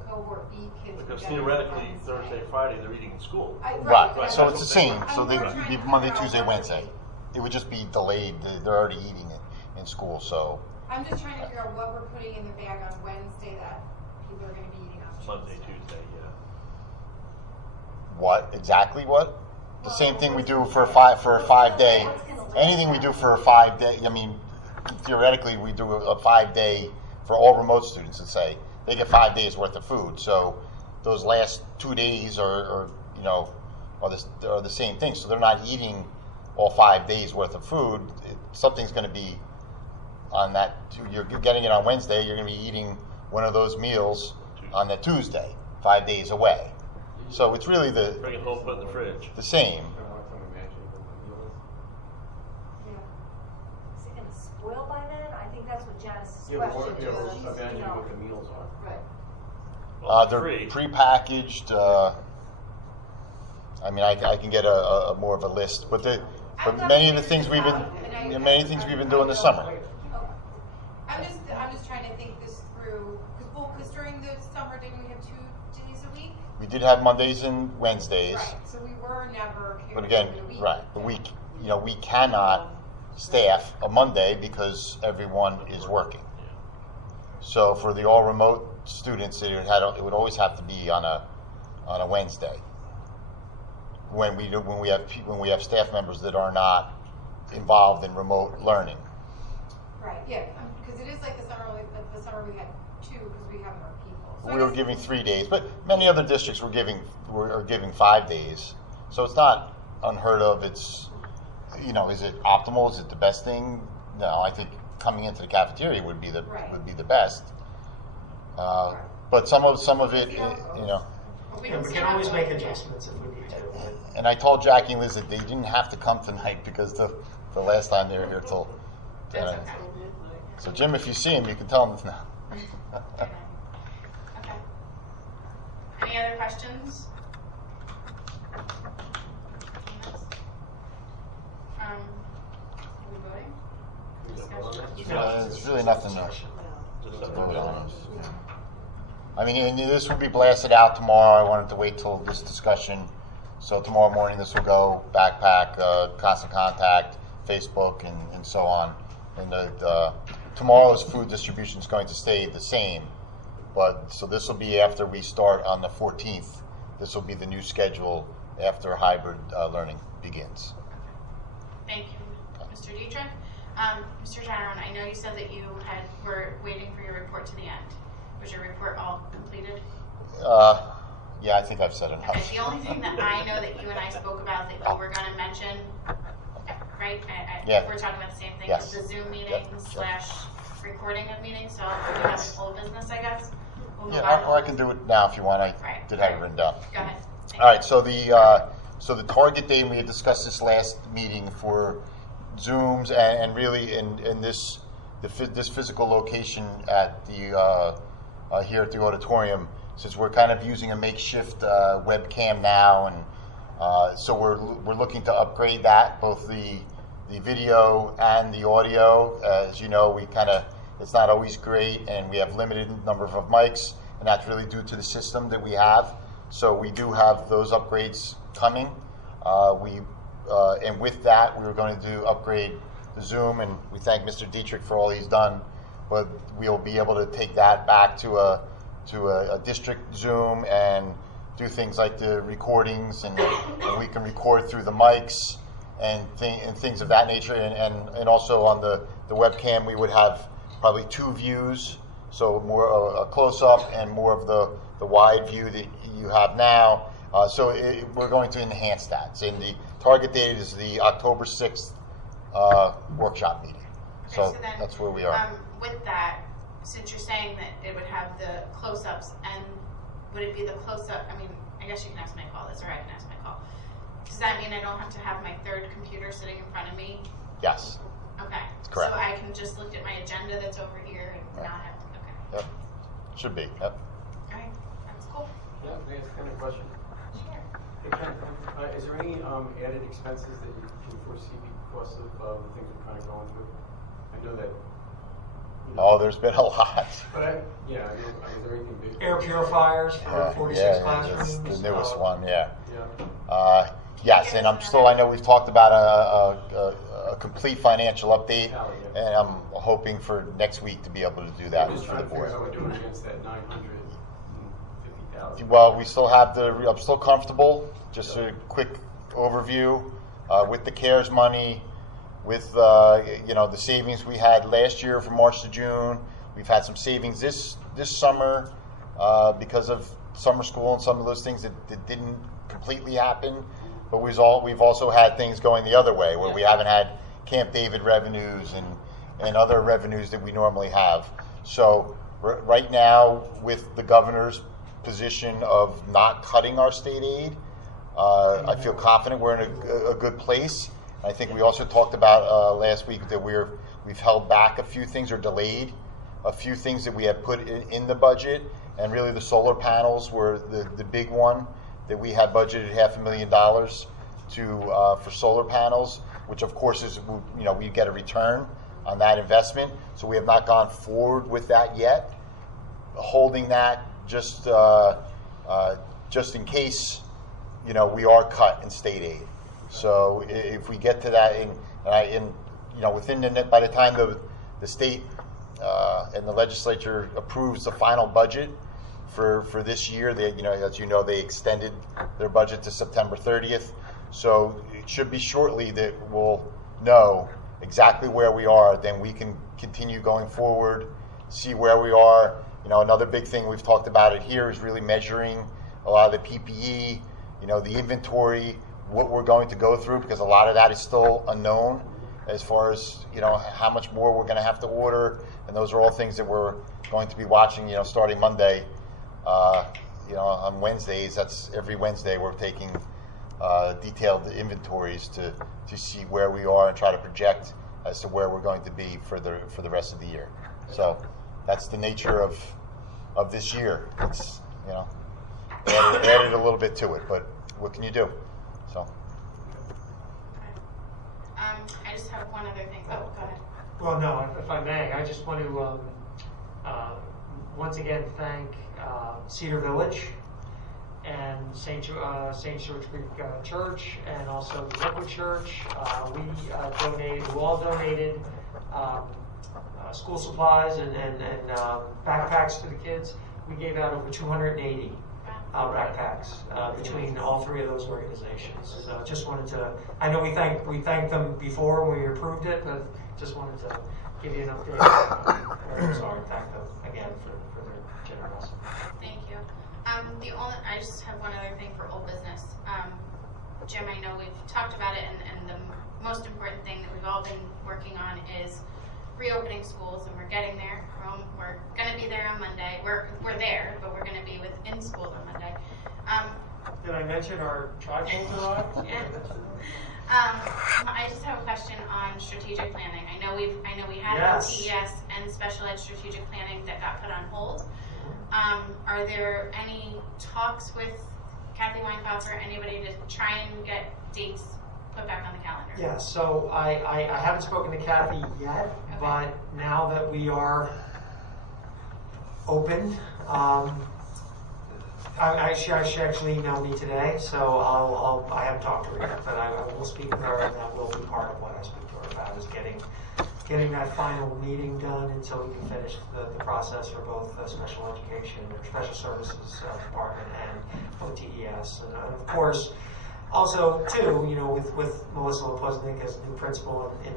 cohort B kids. Because theoretically, Thursday, Friday, they're eating in school. Right. So it's the same. So they would be Monday, Tuesday, Wednesday. It would just be delayed. They're already eating it in school. So I'm just trying to figure out what we're putting in the bag on Wednesday that people are going to be eating on Monday, Tuesday, yeah. What exactly? What? The same thing we do for a 5 day. Anything we do for a 5 day. I mean, theoretically, we do a 5 day for all remote students. Let's say they get 5 days worth of food. So those last 2 days are the same thing. So they're not eating all 5 days worth of food. Something's going to be on that. You're getting it on Wednesday. You're going to be eating one of those meals on that Tuesday, 5 days away. So it's really bring it home, put it in the fridge. The same. Is it going to spoil by then? I think that's what Janice's Yeah, question is. imagine what the meals are. Right. They're prepackaged. I mean, I can get a more of a list, but many of the things we've been doing this summer. I'm just trying to think this through because during the summer didn't we have 2 days a week? We did have Mondays and Wednesdays. Right. So we were never. But again, right, but we cannot staff a Monday because everyone is working. So for the all remote students, it would always have to be on a Wednesday. When we have staff members that are not involved in remote learning. Right. Yeah. Because it is like the summer we had 2 because we have more people. So We were giving 3 days, but many other districts are giving 5 days. So it's not unheard of. It's, is it optimal? Is it the best thing? No, I think coming into the cafeteria would be the best. But some of it, we can always make adjustments if we need to. And I told Jackie and Liz that they didn't have to come tonight because the last time they were here till. So Jim, if you see him, you can tell him now. Okay. Any other questions? Are we voting? Discussion? It's really nothing to vote on. I mean, and this will be blasted out tomorrow. I wanted to wait till this discussion. So tomorrow morning this will go, backpack, constant contact, Facebook, and so on. And tomorrow's food distribution is going to stay the same. But so this will be after we start on the 14th. This will be the new schedule after hybrid learning begins. Thank you, Mr. Dietrich. Mr. General, I know you said that you were waiting for your report to the end. Was your report all completed? Yeah, I think I've said enough. Okay, the only thing that I know that you and I spoke about that you were going to mention, right? Yeah. We're talking about the same thing, Yes. the Zoom meeting / recording of meetings, so we have old business, I guess. we'll move Yeah, on. or I can do it now if you want. I Right. did have it written down. Go ahead. All right, so the target date, and we had discussed this last meeting for Zooms and really in this physical location at the here at the auditorium, since we're kind of using a makeshift webcam now, and so we're looking to upgrade that, both the video and the audio. As you know, it's not always great, and we have limited number of mics, and that's really due to the system that we have. So we do have those upgrades coming. And with that, we were going to upgrade the Zoom, and we thank Mr. Dietrich for all he's done. But we'll be able to take that back to a district Zoom and do things like the recordings, and we can record through the mics and things of that nature. And also on the webcam, we would have probably two views, so more a close-up and more of the wide view that you have now. So we're going to enhance that. So the target date is the October 6th workshop meeting. So then, that's where we are. With that, since you're saying that it would have the close-ups, and would it be the close-up? I mean, I guess you can ask Mike all this, or I can ask Mike all. Does that mean I don't have to have my third computer sitting in front of me? Yes. Okay. That's correct. So I can just look at my agenda that's over here and not have to. Okay. Yep. Should be. Yep. All right. That's cool. Yeah, can I ask kind of a question? Sure. Hey, Ken, is there any added expenses that you can foresee because of the things we're kind of going through? I know that. Oh, there's been a lot. But is there anything big? Air purifiers for 46 classrooms. It's the newest one, yeah. Yeah. Yes, and I know we've talked about a complete financial update, and I'm hoping for next week to be able to do that for the board. We're doing against that 950,000. Well, we still have I'm still comfortable. Just a quick overview with the CARES money, with the savings we had last year from March to June. We've had some savings this summer because of summer school and some of those things that didn't completely happen. But we've also had things going the other way, where we haven't had Camp David revenues and other revenues that we normally have. So right now, with the governor's position of not cutting our state aid, I feel confident we're in a good place. I think we also talked about last week that we've held back a few things or delayed a few things that we had put in the budget, and really the solar panels were the big one that we had budgeted $500,000 for solar panels, which of course is, we get a return on that investment. So we have not gone forward with that yet, holding that just in case we are cut in state aid. So if we get to that, by the time the state and the legislature approves the final budget for this year, as you know, they extended their budget to September 30th. So it should be shortly that we'll know exactly where we are. Then we can continue going forward, see where we are. Another big thing we've talked about it here is really measuring a lot of the PPE, the inventory, what we're going to go through, because a lot of that is still unknown as far as, how much more we're going to have to order. And those are all things that we're going to be watching, starting Monday. On Wednesdays, that's every Wednesday we're taking detailed inventories to see where we are and try to project as to where we're going to be for the rest of the year. So that's the nature of this year. It's, added a little bit to it, but what can you do? So. I just have one other thing. Oh, go ahead. Well, no, if I may, I just want to once again thank Cedar Village and St. George Creek Church, and also the Lakewood Church. We all donated school supplies and backpacks to the kids. We gave out over 280 backpacks between all three of those organizations. So just wanted to, I know we thanked them before when we approved it, but just wanted to give you an update. Sorry, thank them again for their generosity. Thank you. I just have one other thing for old business. Jim, I know we've talked about it, and the most important thing that we've all been working on is reopening schools, and we're getting there. We're going to be there on Monday. We're there, but we're going to be within schools on Monday. Did I mention our trifolds arrived? Yeah. I just have a question on strategic planning. I know we had TES and special ed strategic planning that got put on hold. Are there any talks with Kathy Weinkauf or anybody to try and get dates put back on the calendar? Yeah, so I haven't spoken to Kathy yet, but now that we are open, she actually emailed me today, so I haven't talked to her yet, but I will speak with her, and that will be part of what I speak to her about, is getting that final meeting done, and so we can finish the process for both special education or special services department and both TES, and of course, also too, with Melissa Lepoznik as new principal in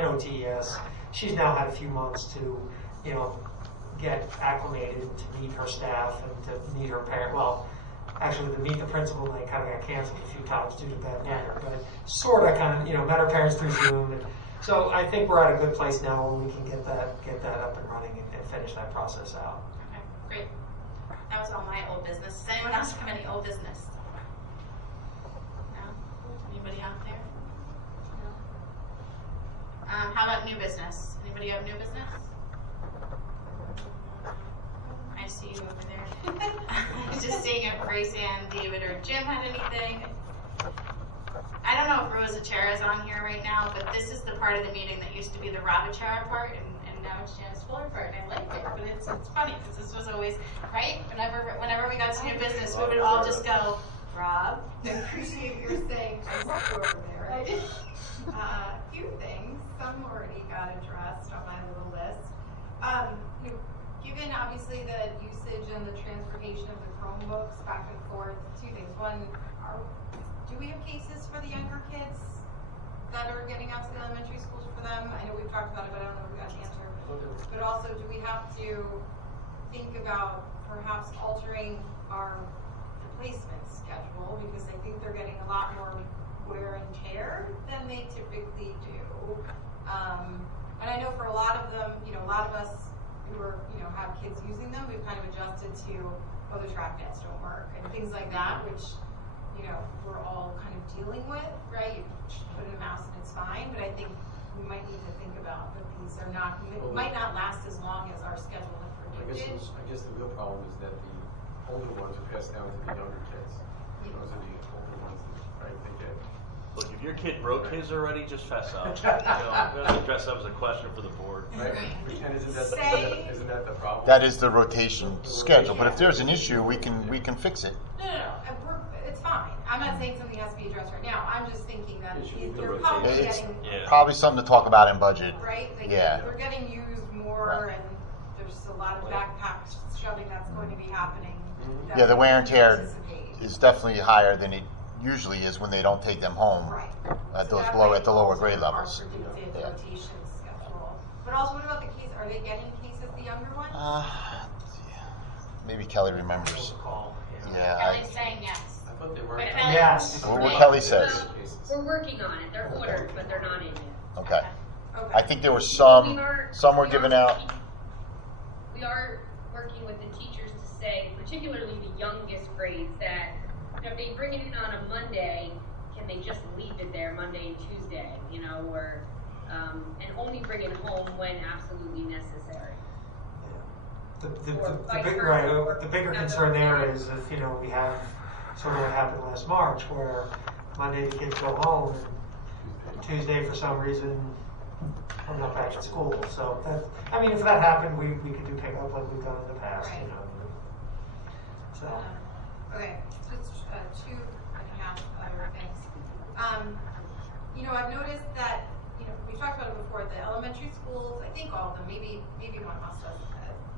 OTES, she's now had a few months to, get acclimated, to meet her staff and to meet her parent. Well, actually to meet the principal, they kind of got canceled a few times due to bad weather, but sort of met her parents through Zoom. And so I think we're at a good place now where we can get that up and running and finish that process out. Okay, great. That was all my old business. Does anyone else have any old business? No? Anybody out there? No? How about new business? Anybody have new business? I see you over there. Just seeing if Grace Ann, David, or Jim had anything. I don't know if Rosa Chair is on here right now, but this is the part of the meeting that used to be the Rob Chair part, and now it's Janice Fuller part, and I like it. But it's funny because this was always right. Whenever we got to new business, we would all just go, Rob. I appreciate your saying just over there. I did a few things. Some already got addressed on my little list. Given obviously the usage and the transportation of the Chromebooks back and forth, two things. One, do we have cases for the younger kids that are getting out to the elementary schools for them? I know we've talked about it, but I don't know if we got the answer. But also, do we have to think about perhaps altering our replacement schedule, because I think they're getting a lot more wear and tear than they typically do. And I know for a lot of them, a lot of us who are, have kids using them, we've kind of adjusted to, the track nets don't work and things like that, which, we're all kind of dealing with, right? You put in a mouse and it's fine, but I think we might need to think about that these are not, might not last as long as our schedule had predicted. I guess the real problem is that the older ones are passed down to the younger kids. Those are the older ones that, right, they get. Look, if your kid broke his already, just fess up. Dress up as a question for the board. Right? And isn't that the problem? That is the rotation schedule. But if there's an issue, we can fix it. No. It's fine. I'm not saying something has to be addressed right now. I'm just thinking that they're probably getting probably something to talk about in budget. Right? Yeah. They're getting used more, and there's a lot of backpack shoving that's going to be happening. Yeah, the wear and tear is definitely higher than it usually is when they don't take them home at the lower grade levels. Yeah. Rotation schedule. But also, what about the case? Are they getting cases, the younger ones? Maybe Kelly remembers. Yeah. Kelly's saying yes. I thought they were. Yes. What Kelly says. We're working on it. They're ordered, but they're not in yet. Okay. I think there were some were given out. We are working with the teachers to say, particularly the youngest grades, that if they bring it in on a Monday, can they just leave it there Monday and Tuesday, or and only bring it home when absolutely necessary. The bigger concern there is if we have sort of what happened last March, where Monday the kids go home and Tuesday for some reason I'm not back at school. So if that happened, we could do pickup like we've done in the past. So. Okay, just 2.5 other things. I've noticed that, we talked about it before, the elementary schools, I think all of them, maybe one of us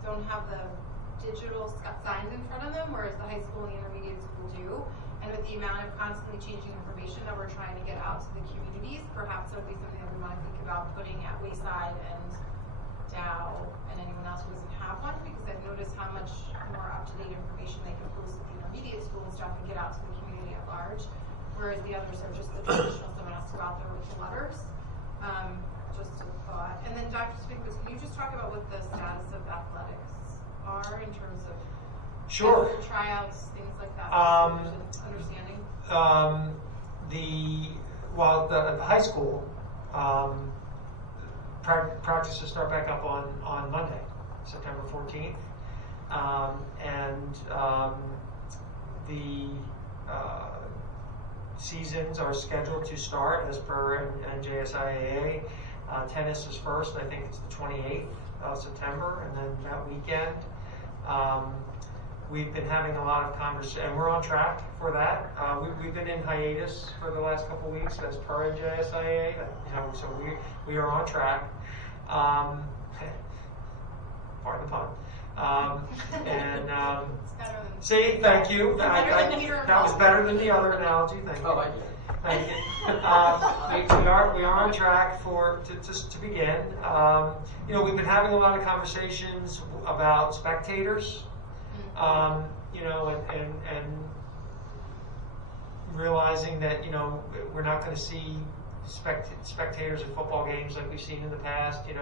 don't have the digital signs in front of them, whereas the high school and the intermediate school do. And with the amount of constantly changing information that we're trying to get out to the communities, perhaps that would be something that we want to think about putting at Wayside and Dow and anyone else who doesn't have one, because I've noticed how much more up-to-date information they can post at the intermediate school and stuff and get out to the community at large, whereas the others are just the traditional, someone has to go out there with the letters. just a thought. And then Dr. Speakers, can you just talk about what the status of athletics are in terms of Sure. tryouts, things like that? Understanding. The high school practices start back up on Monday, September 14th, the seasons are scheduled to start as per NJSIAA. Tennis is first, I think it's the 28th of September, and then that weekend. We've been having a lot of conversation, and we're on track for that. We've been in hiatus for the last couple of weeks as per NJSIAA, so we are on track. Pardon the pun. See, thank you. That was better than the other analogy. Thank you. Oh, I did. Thank you. We are on track to begin. We've been having a lot of conversations about spectators. And realizing that we're not going to see spectators at football games like we've seen in the past. It's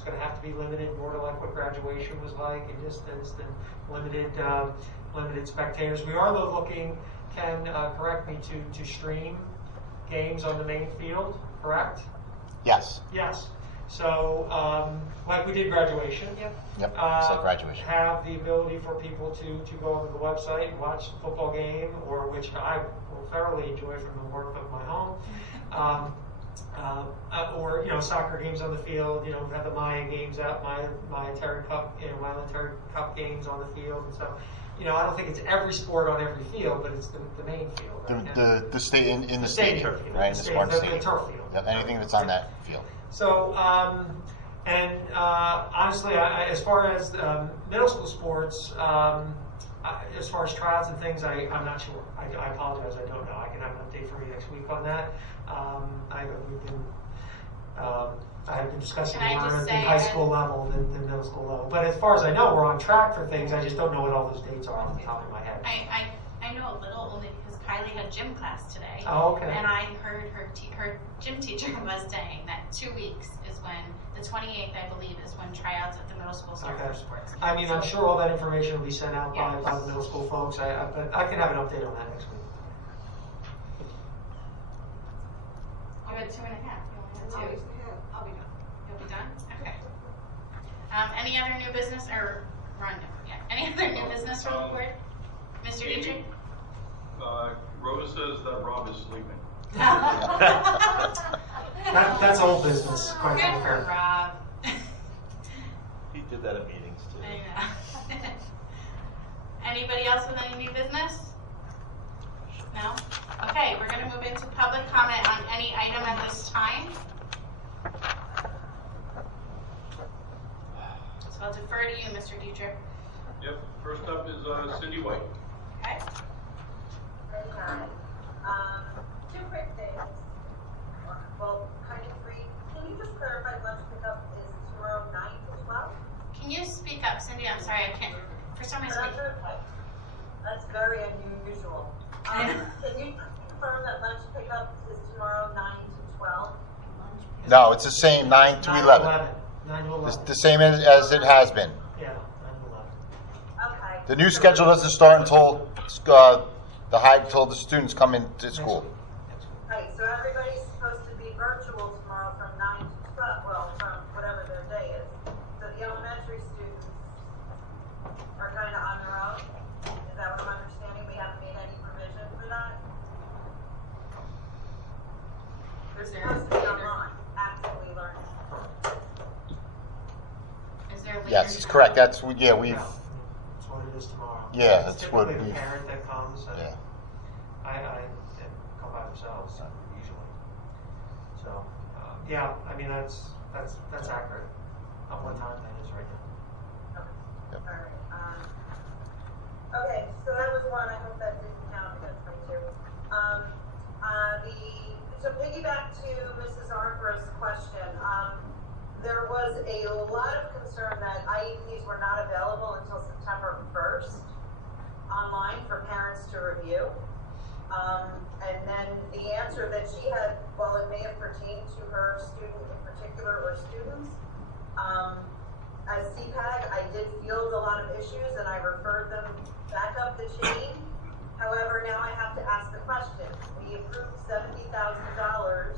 going to have to be limited, more to like what graduation was like, in distance, than limited spectators. We are though looking, Ken, correct me, to stream games on the main field, correct? Yes. Yes. So, like we did graduation. Yep. It's like graduation. Have the ability for people to go onto the website and watch the football game, or which I will thoroughly enjoy from the work of my home. Or soccer games on the field. Have the Maya games out, Maya Terry Cup, Milan Terry Cup games on the field, and so. I don't think it's every sport on every field, but it's the main field. Right? The state in the stadium, stadium, right? In the smart stadium. The turf field. Yep, anything that's on that field. So, honestly, as far as middle school sports, as far as tryouts and things, I'm not sure. I apologize, I don't know. I can have an update for you next week on that. I have been discussing more at the high school level than middle school level. But as far as I know, we're on track for things. I just don't know what all those dates are off the top of my head. I know a little only because Kylie had gym class today. Oh, okay. And I heard her gym teacher was saying that 2 weeks is when, the 28th, I believe, is when tryouts at the middle school start for sports. I'm sure all that information will be sent out by the middle school folks. But I can have an update on that next week. You had 2.5. You only had 2. I'll be done. You'll be done? Okay. Any other new business, or Ron? Yeah. Any other new business from the board? Mr. Dietrich? Rhoda says that Rob is sleeping. That's old business, quite Good for Rob. He did that at meetings too. I know. Anybody else with any new business? No? Okay, we're going to move into public comment on any item at this time. So I'll defer to you, Mr. Dietrich. Yep. First up is Cindy White. Okay. Okay. Two quick things. Well, kind of three. Can you just clarify lunch pickup is tomorrow 9 to 12? Can you speak up, Cindy? I'm sorry, I can't. For some reason. That's okay. That's very unusual. Can you confirm that lunch pickup is tomorrow 9 to 12? No, it's the same 9 to 11. 9 to 11. The same as it has been. Yeah, 9 to 11. Okay. The new schedule doesn't start until until the students come into school. Right, so everybody's supposed to be virtual tomorrow from 9 to 12, well, from whatever their day is. So the elementary students are kind of on their own? Is that what I'm understanding? We haven't made any provision for that? They're supposed to be online, actively learning. Is there Yes, it's correct. That's we've. That's what it is tomorrow. Yeah, it's that's what typically we. the parent that comes. And Yeah. I come by themselves usually. So yeah, I mean that's accurate of what time that is right now. Okay. All right. Okay, so that was one. I hope that didn't count against me too. So piggyback to Mrs. Arthur's question, there was a lot of concern that IEPs were not available until September 1st online for parents to review. And then the answer that she had, while it may have pertained to her student in particular or students, as CPAG, I did field a lot of issues and I referred them back up the chain. However, now I have to ask the question. We approved $70,000,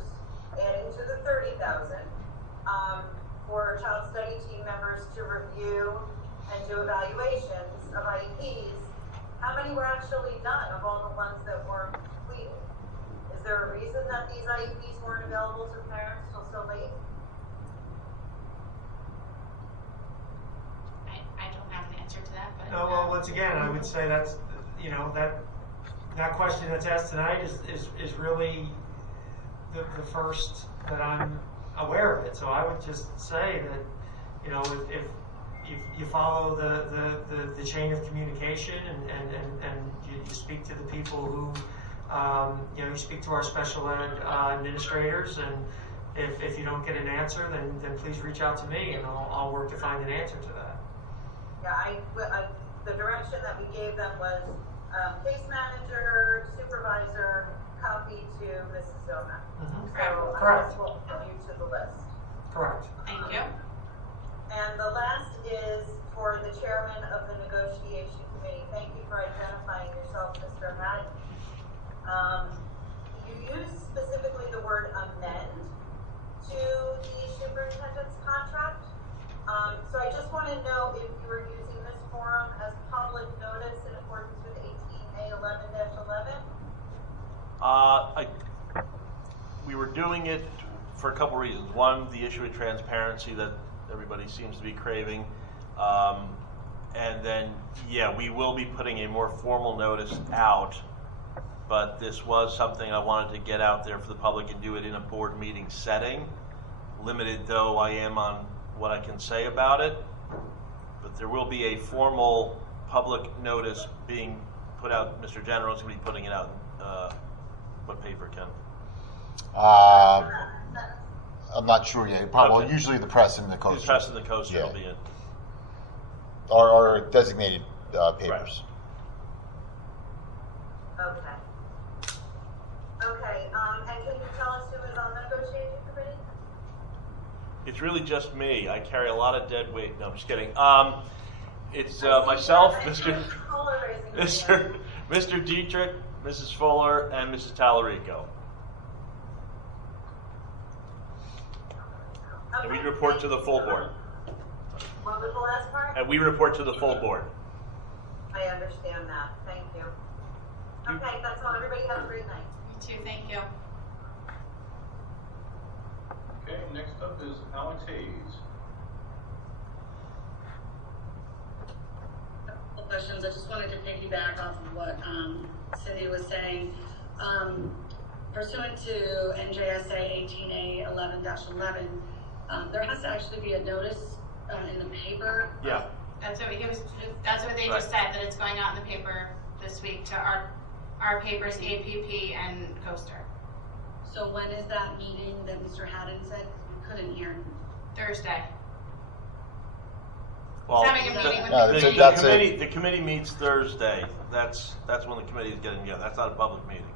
adding to the $30,000, for child study team members to review and do evaluations of IEPs. How many were actually done of all the ones that weren't completed? Is there a reason that these IEPs weren't available to parents till so late? I don't have an answer to that, but. No, well, once again, I would say that's, you know, that question that's asked tonight is really the first that I'm aware of it. So I would just say that, you know, if you follow the chain of communication and you speak to the people who, you know, you speak to our special ed administrators, and if you don't get an answer, then please reach out to me and I'll work to find an answer to that. Yeah, the direction that we gave them was case manager, supervisor, copy to Mrs. Zona. So Correct. I will add you to the list. Correct. Thank you. And the last is for the chairman of the negotiation committee. Thank you for identifying yourself, Mr. Haddon. You used specifically the word amend to the superintendent's contract. So I just want to know if you were using this forum as public notice in accordance with 18A11-11. We were doing it for a couple reasons. One, the issue of transparency that everybody seems to be craving. And then, yeah, we will be putting a more formal notice out, but this was something I wanted to get out there for the public and do it in a board meeting setting. Limited though I am on what I can say about it, but there will be a formal public notice being put out. Mr. General is going to be putting it out. What paper, Ken? I'm not sure yet. Probably Okay. Usually the press and the coast. The press and the coast Yeah. will be in. Or designated papers. Okay. Okay, and can you tell us who is on the negotiating committee? It's really just me. I carry a lot of dead weight. No, I'm just kidding. It's myself, Mr. Dietrich, Mrs. Fuller, and Mrs. Tallarico. And we report to the full board. What was the last part? And we report to the full board. I understand that. Thank you. Okay, that's all. Everybody have a great night. You too. Thank you. Okay, next up is Alex Hayes. Couple questions. I just wanted to piggyback off of what Cindy was saying. Pursuant to NJSA 18A11-11, there has to actually be a notice in the paper. Yeah. That's what they just said, that it's going out in the paper this week to our papers, APP and Coaster. So when is that meeting that Mr. Haddon said? We couldn't hear him. Thursday. Well, having a meeting with the committee meets Thursday. That's when the committee is getting together. That's not a public meeting.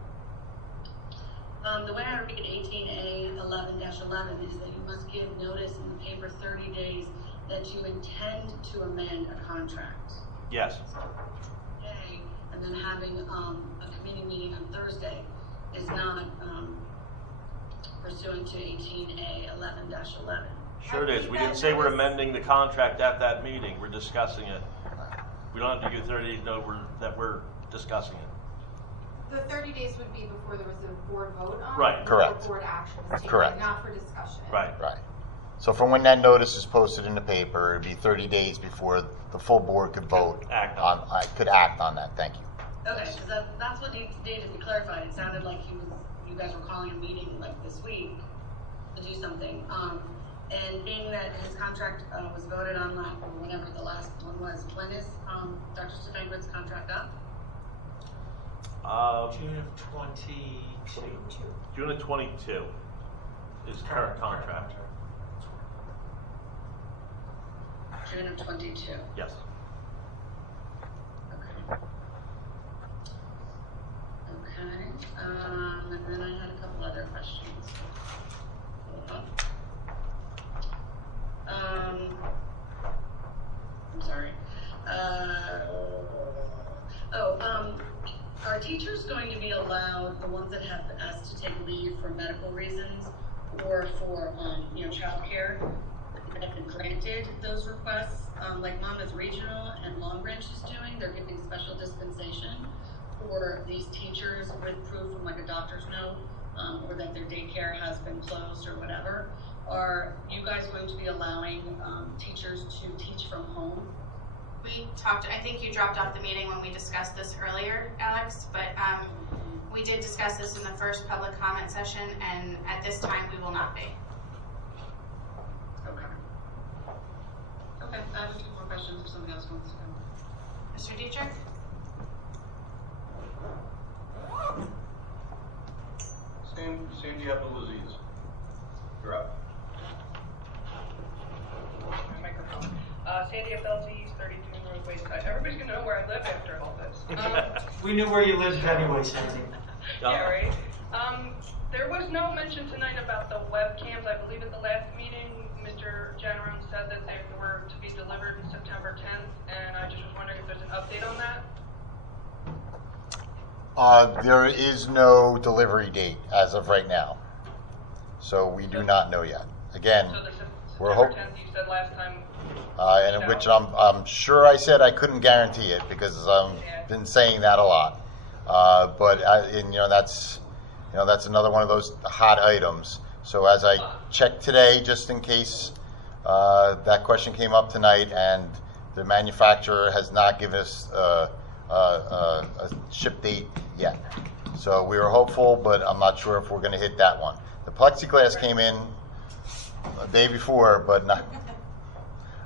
The way I read 18A11-11 is that you must give notice in the paper 30 days that you intend to amend a contract. Yes. Okay, and then having a committee meeting on Thursday is not pursuant to 18A11-11. Sure it is. We didn't say we're amending the contract at that meeting. We're discussing it. We don't have to give 30 days that we're discussing it. The 30 days would be before there was a board vote on it. Right. Correct. Board action was taken, Correct. not for discussion. Right. Right. So from when that notice is posted in the paper, it'd be 30 days before the full board could vote could act on that. Thank you. Okay, because that's what needed to be clarified. It sounded like you guys were calling a meeting like this week to do something. And being that his contract was voted on, whenever the last one was, when is Dr. Stefanquist's contract up? June of 22. June of 22 is current contract. June of 22. Yes. Okay. other questions. Hold on. I'm sorry. Are teachers going to be allowed, the ones that have asked to take leave for medical reasons or for, childcare, that have been granted those requests, like Monmouth Regional and Long Branch is doing? They're giving special dispensation for these teachers with proof from like a doctor's note, or that their daycare has been closed or whatever. Are you guys going to be allowing teachers to teach from home? We talked, I think you dropped off the meeting when we discussed this earlier, Alex, but we did discuss this in the first public comment session, and at this time we will not be. Okay. Okay, I have a few more questions if somebody else wants to go. Mr. Dietrich? Sandy Abdulaziz. You're up. Microphone. Sandy Abdulaziz, 32 Road Wayside. Everybody's gonna know where I live after all this. We knew where you lived anyway, Sandy. Yeah, right. There was no mention tonight about the webcams. I believe at the last meeting, Mr. Generone said that they were to be delivered in September 10th, and I just was wondering if there's an update on that. There is no delivery date as of right now, so we do not know yet. Again, we're hoping. September 10th, you said last time. And which I'm sure I said I couldn't guarantee it because I've been saying that a lot. But that's another one of those hot items. So as I checked today, just in case that question came up tonight, and the manufacturer has not given us a ship date yet. So we were hopeful, but I'm not sure if we're going to hit that one. The plexiglass came in a day before, but not.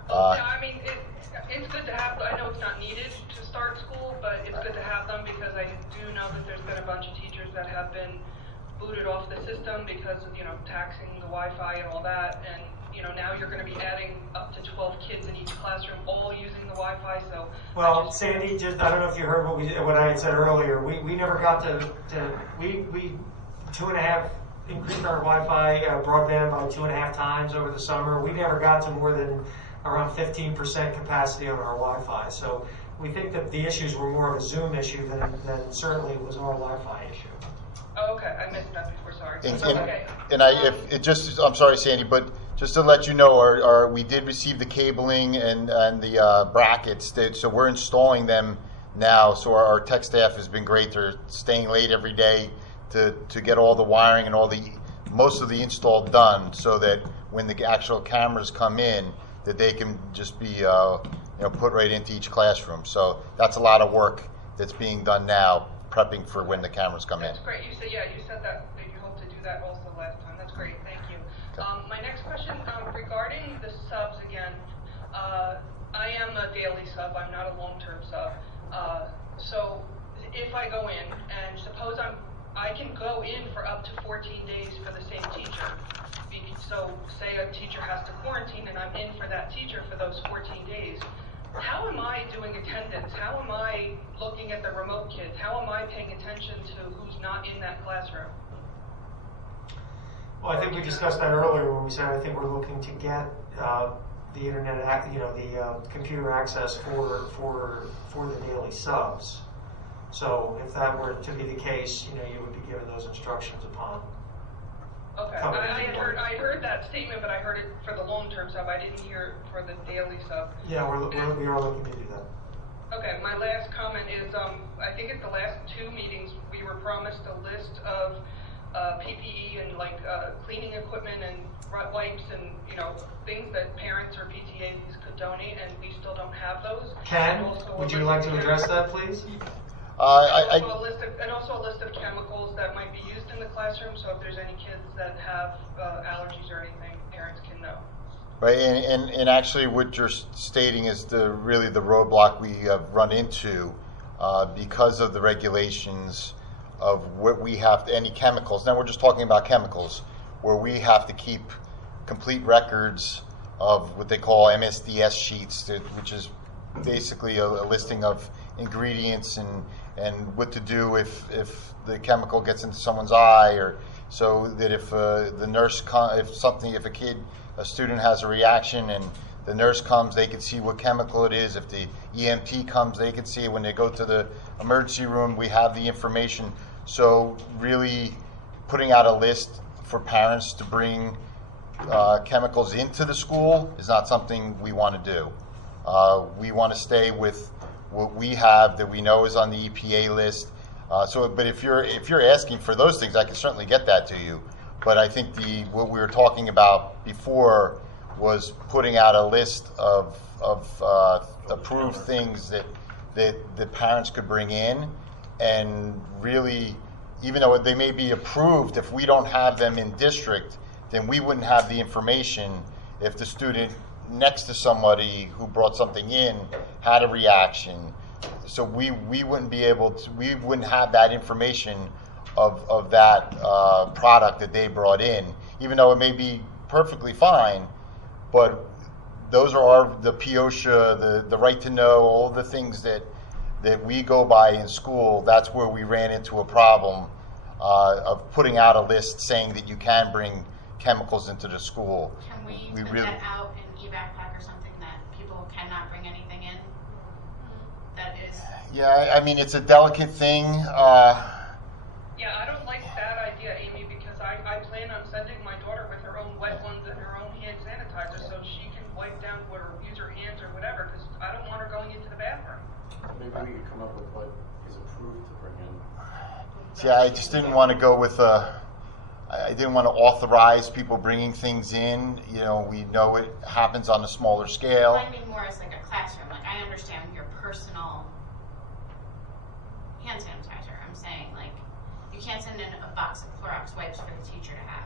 Yeah, I mean, it's good to have. I know it's not needed to start school, but it's good to have them because I do know that there's been a bunch of teachers that have been booted off the system because of taxing the Wi-Fi and all that, and now you're going to be adding up to 12 kids in each classroom, all using the Wi-Fi. So well, Sandy, I don't know if you heard what I had said earlier. We never got to we 2.5 increased our Wi-Fi broadband by 2.5 times over the summer. We never got to more than around 15% capacity on our Wi-Fi. So we think that the issues were more of a Zoom issue than certainly was our Wi-Fi issue. Oh, okay. I missed that before. Sorry. I'm sorry, Sandy, but just to let you know, we did receive the cabling and the brackets. So we're installing them now. So our tech staff has been great. They're staying late every day to get all the wiring and most of the install done, so that when the actual cameras come in, that they can just be put right into each classroom. So that's a lot of work that's being done now, prepping for when the cameras come in. That's great. You said that you hope to do that also last time. That's great. Thank you. Okay. My next question regarding the subs again. I am a daily sub. I'm not a long-term sub. So if I go in and suppose I can go in for up to 14 days for the same teacher. So say a teacher has to quarantine and I'm in for that teacher for those 14 days. How am I doing attendance? How am I looking at the remote kids? How am I paying attention to who's not in that classroom? Well, I think we discussed that earlier when we said I think we're looking to get the internet, the computer access for the daily subs. So if that were to be the case, you would be given those instructions upon. Okay, I heard that statement, but I heard it for the long-term sub. I didn't hear it for the daily sub. Yeah, we are looking to do that. Okay, my last comment is, I think at the last 2 meetings, we were promised a list of PPE and cleaning equipment and wipes and things that parents or PTAs could donate, and we still don't have those. Ken, would you like to address that, please? And also a list of chemicals that might be used in the classroom, so if there's any kids that have allergies or anything, parents can know. Right, and actually what you're stating is really the roadblock we have run into because of the regulations of what we have any chemicals. Now we're just talking about chemicals, where we have to keep complete records of what they call MSDS sheets, which is basically a listing of ingredients and what to do if the chemical gets into someone's eye, or so that if the nurse, a student has a reaction and the nurse comes, they can see what chemical it is. If the EMT comes, they can see it. When they go to the emergency room, we have the information. So really putting out a list for parents to bring chemicals into the school is not something we want to do. We want to stay with what we have that we know is on the EPA list. But if you're asking for those things, I can certainly get that to you. But I think what we were talking about before was putting out a list of approved things that the parents could bring in, and really, even though they may be approved, if we don't have them in district, then we wouldn't have the information if the student next to somebody who brought something in had a reaction. So we wouldn't be able to, we wouldn't have that information of that product that they brought in, even though it may be perfectly fine. But those are the POSHA, the right to know, all the things that we go by in school. That's where we ran into a problem of putting out a list saying that you can bring chemicals into the school. Can we put that out in eVac or something that people cannot bring anything in? That is. Yeah, I mean, it's a delicate thing. Yeah, I don't like that idea, Amy, because I plan on sending my daughter with her own wet ones and her own hand sanitizer so she can wipe down or use her hands or whatever, because I don't want her going into the bathroom. Maybe we could come up with what is approved to bring in. See, I just didn't want to go with I didn't want to authorize people bringing things in. You know, we know it happens on a smaller scale. I mean more as like a classroom. Like, I understand your personal hand sanitizer. I'm saying, like, you can't send in a box of Clorox wipes for the teacher to have.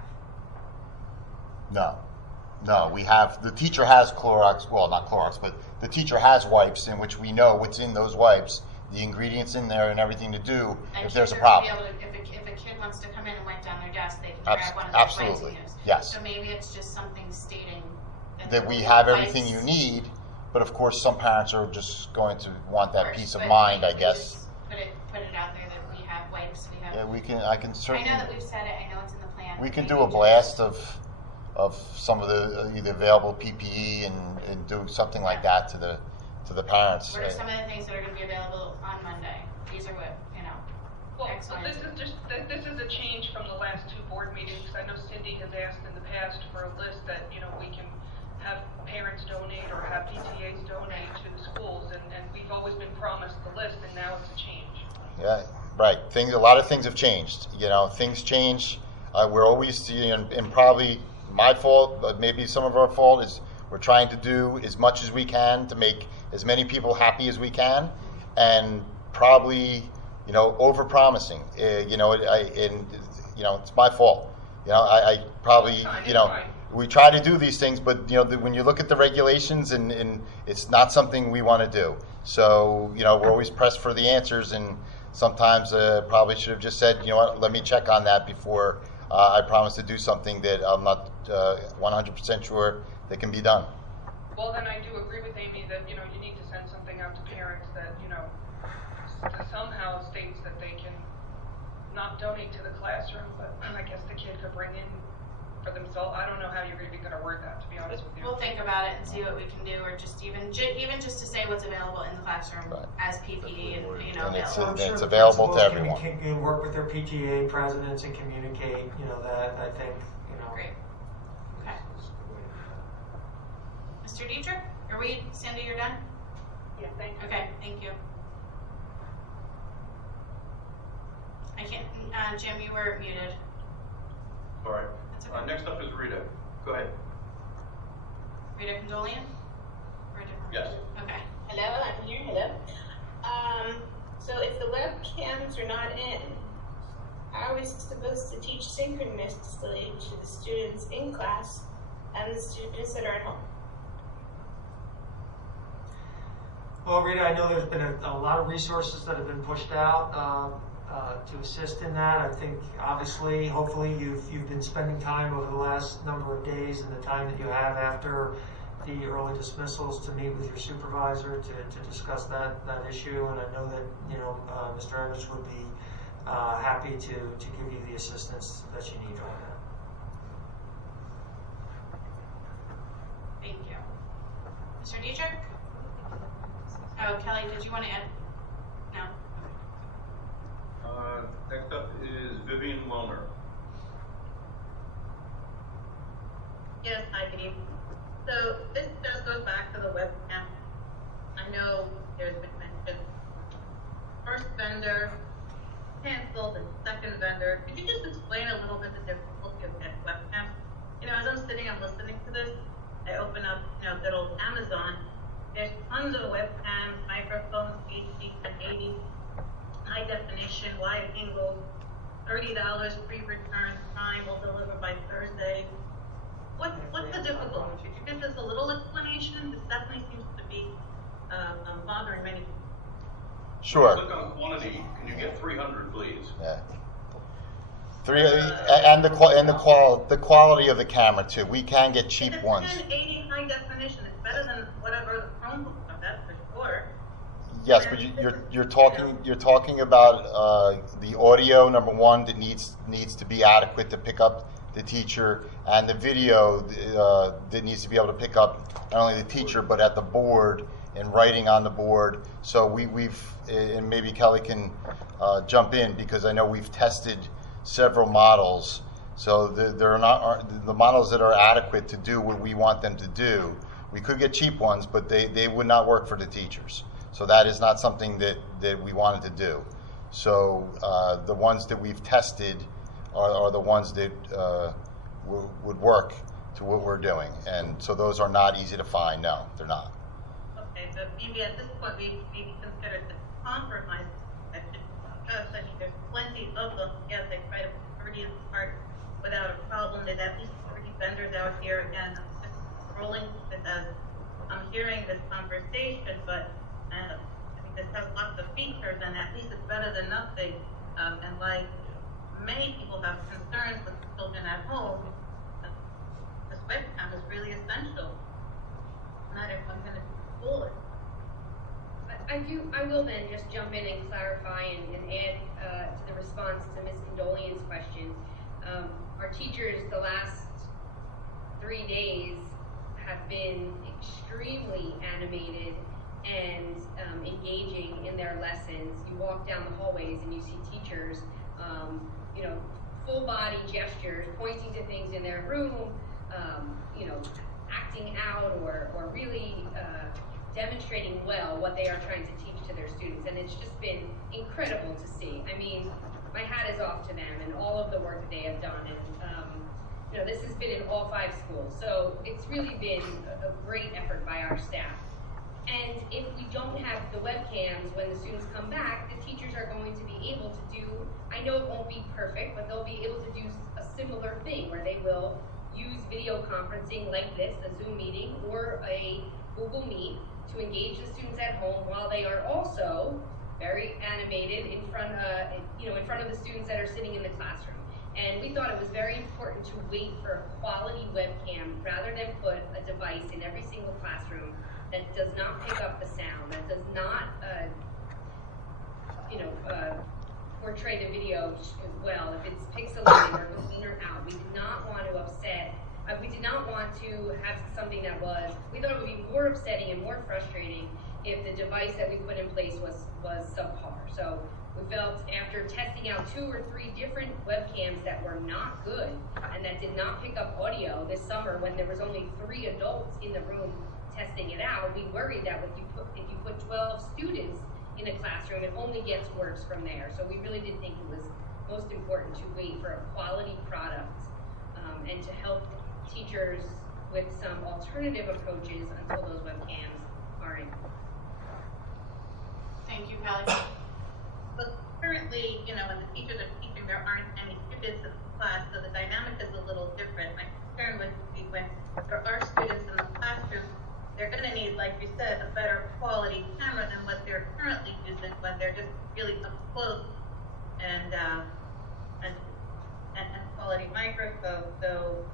No, we have, the teacher has Clorox, well, not Clorox, but the teacher has wipes in which we know what's in those wipes, the ingredients in there and everything to do And if there's a teachers problem. will be able to, if a kid wants to come in and wipe down their desk, they can grab one of those wipes Absolutely, and use. yes. So maybe it's just something stating That we have everything you need, but of course some parents are just going to want that peace of mind, I guess. Put it out there that we have wipes, we have. Yeah, I can certainly. I know that we've said it, I know it's in the plan. We can Maybe do a just- blast of some of the either available PPE and do something like that to the parents. What are some of the things that are going to be available on Monday? These are what, Well, excellent. this is a change from the last two board meetings. I know Cindy has asked in the past for a list that, we can have parents donate or have PTAs donate to the schools, and we've always been promised the list, and now it's a change. Yeah, right. A lot of things have changed. Things change. We're always, and probably my fault, but maybe some of our fault, is we're trying to do as much as we can to make as many people happy as we can, and probably, over-promising. It's my fault. I probably, we try to do these things, but when you look at the regulations, and it's not something we want to do. So we're always pressed for the answers, and sometimes probably should have just said, let me check on that before I promise to do something that I'm not 100% sure that can be done. Well, then I do agree with Amy that, you need to send something out to parents that, somehow states that they can not donate to the classroom, but I guess the kid could bring in for themselves. I don't know how you're going to word that, to be honest with you. We'll think about it and see what we can do, or just even just to say what's available in the classroom as PPE and And it's available. available to everyone. Can work with their PTA presidents and communicate, that, I think, Great. Okay. Mr. Dietrich, Cindy, you're done? Yeah, thank you. Okay, thank you. I can't, Jim, you were muted. All right. That's okay. Next up is Rita. Go ahead. Rita Condolian? Or a different? Yes. Okay. Hello, I'm here. Hello. So if the webcams are not in, how are we supposed to teach synchronously to the students in class and the students that are at home? Well, Rita, I know there's been a lot of resources that have been pushed out to assist in that. I think, obviously, hopefully, you've been spending time over the last number of days and the time that you have after the early dismissals to meet with your supervisor to discuss that issue. And I know that Mr. Evans would be happy to give you the assistance that you need on that. Thank you. Mr. Dietrich? Oh, Kelly, did you want to add? No? Next up is Vivian Wilmer. Yes, hi, good evening. So this just goes back to the webcam. I know there's been mention. First vendor canceled and second vendor. Could you just explain a little bit the difficulty of that webcam? You know, as I'm sitting, I'm listening to this, I open up, good old Amazon. There's tons of webcams, microphones, HD, 1080, high definition, wide angle, $30 free return, Prime will deliver by Thursday. What's the difficulty? Could you give us a little explanation? This definitely seems to be bothering many people. Sure. Click on quantity. Can you get 300, please? Yeah. And the quality of the camera too. We can get cheap ones. 1080 high definition. It's better than whatever the Chromebooks are. That's for sure. Yes, but you're talking about the audio, number one, that needs to be adequate to pick up the teacher, and the video that needs to be able to pick up not only the teacher but at the board and writing on the board. So we've and maybe Kelly can jump in, because I know we've tested several models. So they're not the models that are adequate to do what we want them to do. We could get cheap ones, but they would not work for the teachers. So that is not something that we wanted to do. So the ones that we've tested are the ones that would work to what we're doing. And so those are not easy to find. No, they're not. Okay, but maybe at this point we consider the compromise section. I mean, there's plenty of them. Yes, they try to put 30 in the cart without a problem. There's at least 30 vendors out here. Again, I'm just scrolling as I'm hearing this conversation, but I think this has lots of features, and at least it's better than nothing. And like many people have concerns with children at home, this webcam is really essential. Not everyone's going to be foolish. I will then just jump in and clarify and add to the response to Ms. Condolian's question. Our teachers the last 3 days have been extremely animated and engaging in their lessons. You walk down the hallways and you see teachers, full body gestures, pointing to things in their room, acting out or really demonstrating well what they are trying to teach to their students. And it's just been incredible to see. I mean, my hat is off to them and all of the work that they have done. And this has been in all 5 schools. So it's really been a great effort by our staff. And if we don't have the webcams when the students come back, the teachers are going to be able to do, I know it won't be perfect, but they'll be able to do a similar thing where they will use video conferencing like this, a Zoom meeting, or a Google Meet to engage the students at home while they are also very animated in front of the students that are sitting in the classroom. And we thought it was very important to wait for a quality webcam rather than put a device in every single classroom that does not pick up the sound, that does not, portray the video well. If it's pixelated or in or out, we did not want to upset. We did not want to have something that was. We thought it would be more upsetting and more frustrating if the device that we put in place was subpar. So we felt after testing out 2 or 3 different webcams that were not good and that did not pick up audio this summer when there was only 3 adults in the room testing it out, we worried that if you put 12 students in a classroom, it only gets worse from there. So we really did think it was most important to wait for a quality product and to help teachers with some alternative approaches until those webcams are in. Thank you, Kelly. But currently, when the teachers are teaching, there aren't any students in the class, so the dynamic is a little different. My concern would be when there are students in the classroom, they're going to need, like you said, a better quality camera than what they're currently using when they're just really up close and quality microphone. So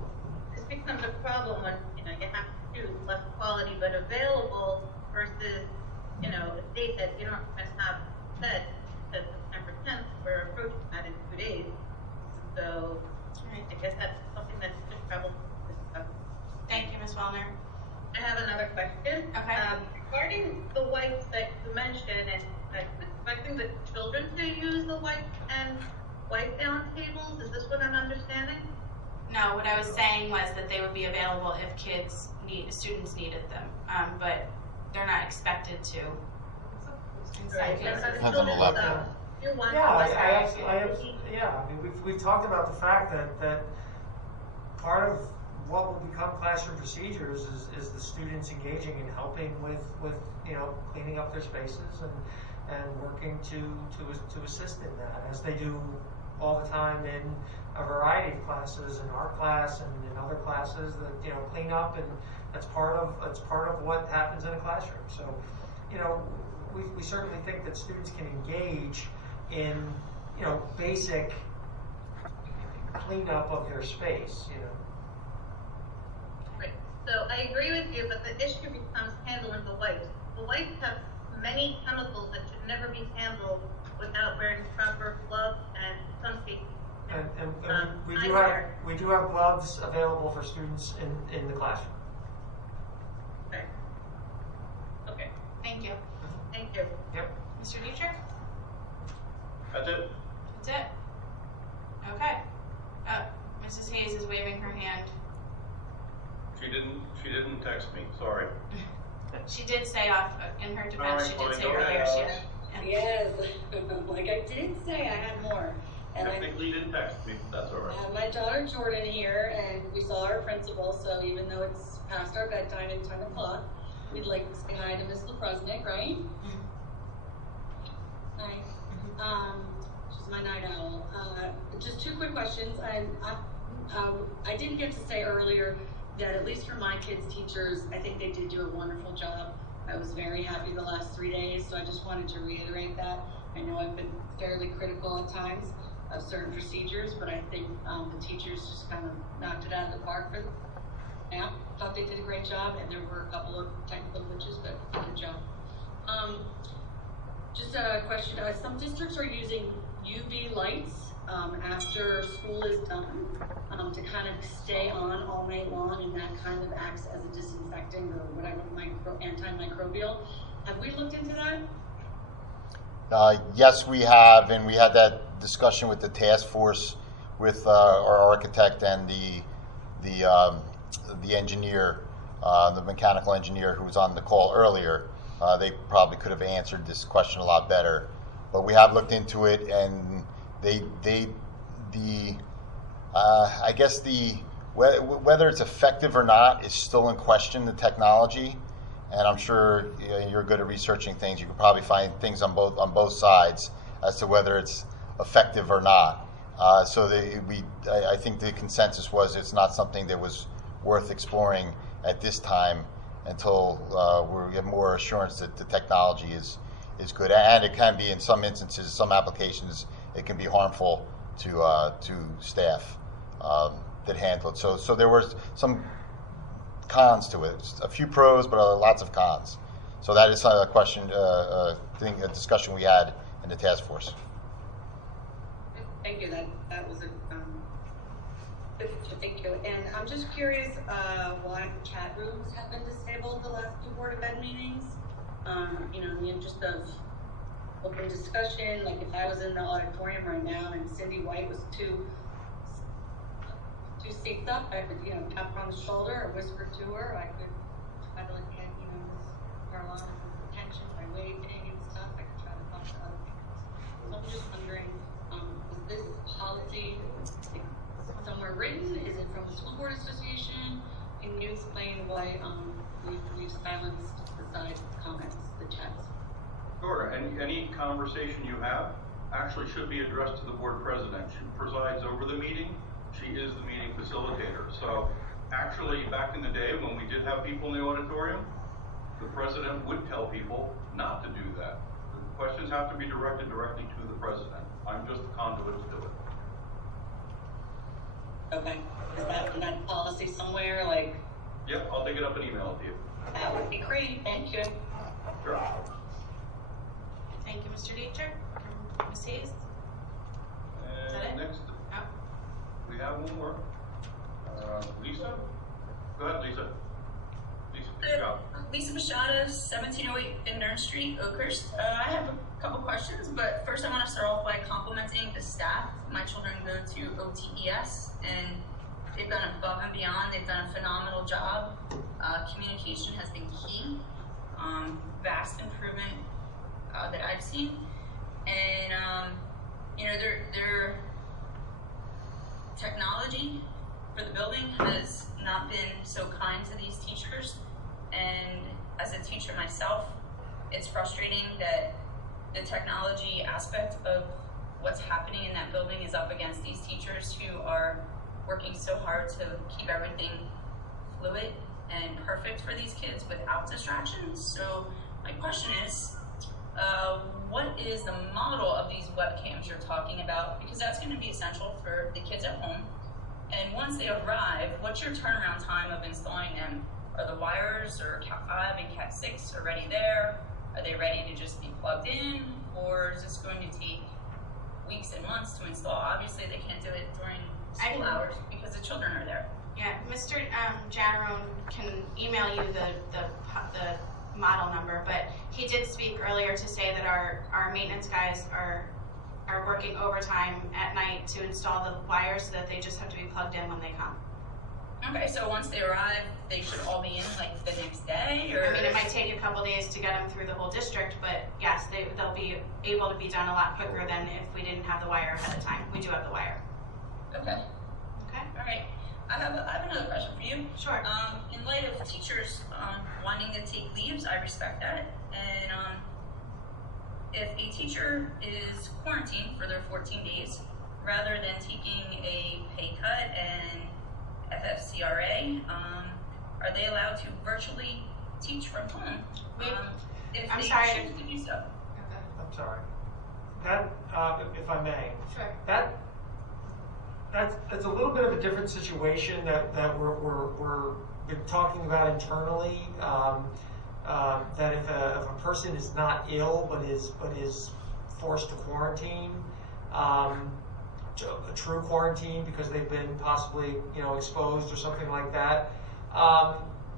this becomes a problem when you have to choose less quality but available versus a date that you don't even have set to September 10th, we're approaching that in 2 days. So I guess that's something that should probably discuss. Thank you, Ms. Wellner. I have another question. Okay. Regarding the wipes that you mentioned, and I'm expecting the children to use the wipes and wipe down tables. Is this what I'm understanding? No, what I was saying was that they would be available if students needed them, but they're not expected to. Depends on the level. I mean, we've talked about the fact that part of what will become classroom procedures is the students engaging and helping with cleaning up their spaces and working to assist in that, as they do all the time in a variety of classes, in our class and in other classes, that clean up, and that's part of what happens in a classroom. So we certainly think that students can engage in basic cleanup of their space. Right. So I agree with you, but the issue becomes handling the wipes. The wipes have many chemicals that should never be handled without wearing proper gloves and some safety. And we do have gloves available for students in the classroom. Okay. Okay. Thank you. Thank you. Yep. Mr. Dietrich? That's it. That's it. Okay. Mrs. Hayes is waving her hand. She didn't text me, sorry. She did say off in her defense. She All did right, say fine, earlier go she ahead, had. Yes, like I did say, I had more. And Technically, you didn't text me, that's all right. I have my daughter Jordan here, and we saw our principal, so even though it's past our bedtime at 10 o'clock, we'd like to say hi to Ms. Leprosnik, right? Hi. She's my night owl. Just two quick questions. I didn't get to say earlier that at least for my kids' teachers, I think they did do a wonderful job. I was very happy the last 3 days, so I just wanted to reiterate that. I know I've been fairly critical at times of certain procedures, but I think the teachers just kind of knocked it out of the park for them. Yeah, thought they did a great job, and there were a couple of technical glitches, but good job. Just a question, some districts are using UV lights after school is done to kind of stay on all night long, and that kind of acts as a disinfecting or whatever, antimicrobial. Have we looked into that? Yes, we have, and we had that discussion with the task force with our architect and the engineer, the mechanical engineer who was on the call earlier. They probably could have answered this question a lot better, but we have looked into it, and I guess whether it's effective or not is still in question, the technology. And I'm sure you're good at researching things. You could probably find things on both sides as to whether it's effective or not. I think the consensus was it's not something that was worth exploring at this time until we have more assurance that the technology is good. And it can be, in some instances, some applications, it can be harmful to staff that handle it. So there were some cons to it. A few pros, but lots of cons. So that is a question, a discussion we had in the task force. Thank you. That was a thank you. And I'm just curious why chat rooms have been disabled the last two Board of Ed meetings. In the interest of open discussion, like if I was in the auditorium right now and Cindy White was two seats up, I could, tap her on the shoulder or whisper to her. I could try to get, her a lot of attention by waving and stuff. I could try to talk to other people. So I'm just wondering, is this policy somewhere written? Is it from the School Board Association? Can you explain why we've silenced the side comments, the chats? Sure, and any conversation you have actually should be addressed to the board president. She presides over the meeting. She is the meeting facilitator. So actually, back in the day when we did have people in the auditorium, the president would tell people not to do that. The questions have to be directed directly to the president. I'm just the conduit to do it. Okay. Is that in that policy somewhere? Yep, I'll dig it up and email it to you. That would be great. Thank you. Sure. Thank you, Mr. Dietrich. Ms. Hayes? And next, we have one more. Lisa? Go ahead, Lisa. Lisa, good job. Lisa Machado, 1708 Van Nern Street, Oakhurst. I have a couple questions, but first I want to start off by complimenting the staff. My children go to OTES, and they've gone above and beyond. They've done a phenomenal job. Communication has been key. Vast improvement that I've seen. And, you know, their technology for the building has not been so kind to these teachers. And as a teacher myself, it's frustrating that the technology aspect of what's happening in that building is up against these teachers who are working so hard to keep everything fluid and perfect for these kids without distractions. So my question is, what is the model of these webcams you're talking about? Because that's going to be essential for the kids at home. And once they arrive, what's your turnaround time of installing them? Are the wires or Cat 5 and Cat 6 already there? Are they ready to just be plugged in? Or is this going to take weeks and months to install? Obviously, they can't do it during school hours because the children are there. Yeah, Mr. Janarone can email you the model number, but he did speak earlier to say that our maintenance guys are working overtime at night to install the wires so that they just have to be plugged in when they come. Okay, so once they arrive, they should all be in like the next day, or? I mean, it might take a couple days to get them through the whole district, but yes, they'll be able to be done a lot quicker than if we didn't have the wire ahead of time. We do have the wire. Okay. Okay. All right. I have another question for you. Sure. In light of teachers wanting to take leaves, I respect that. And if a teacher is quarantined for their 14 days, rather than taking a pay cut and FFCRA, are they allowed to virtually teach from home? If I'm they sorry. choose to do so. I'm sorry. That, if I may. Sure. That's a little bit of a different situation that we're been talking about internally. That if a person is not ill but is forced to quarantine, a true quarantine because they've been possibly exposed or something like that,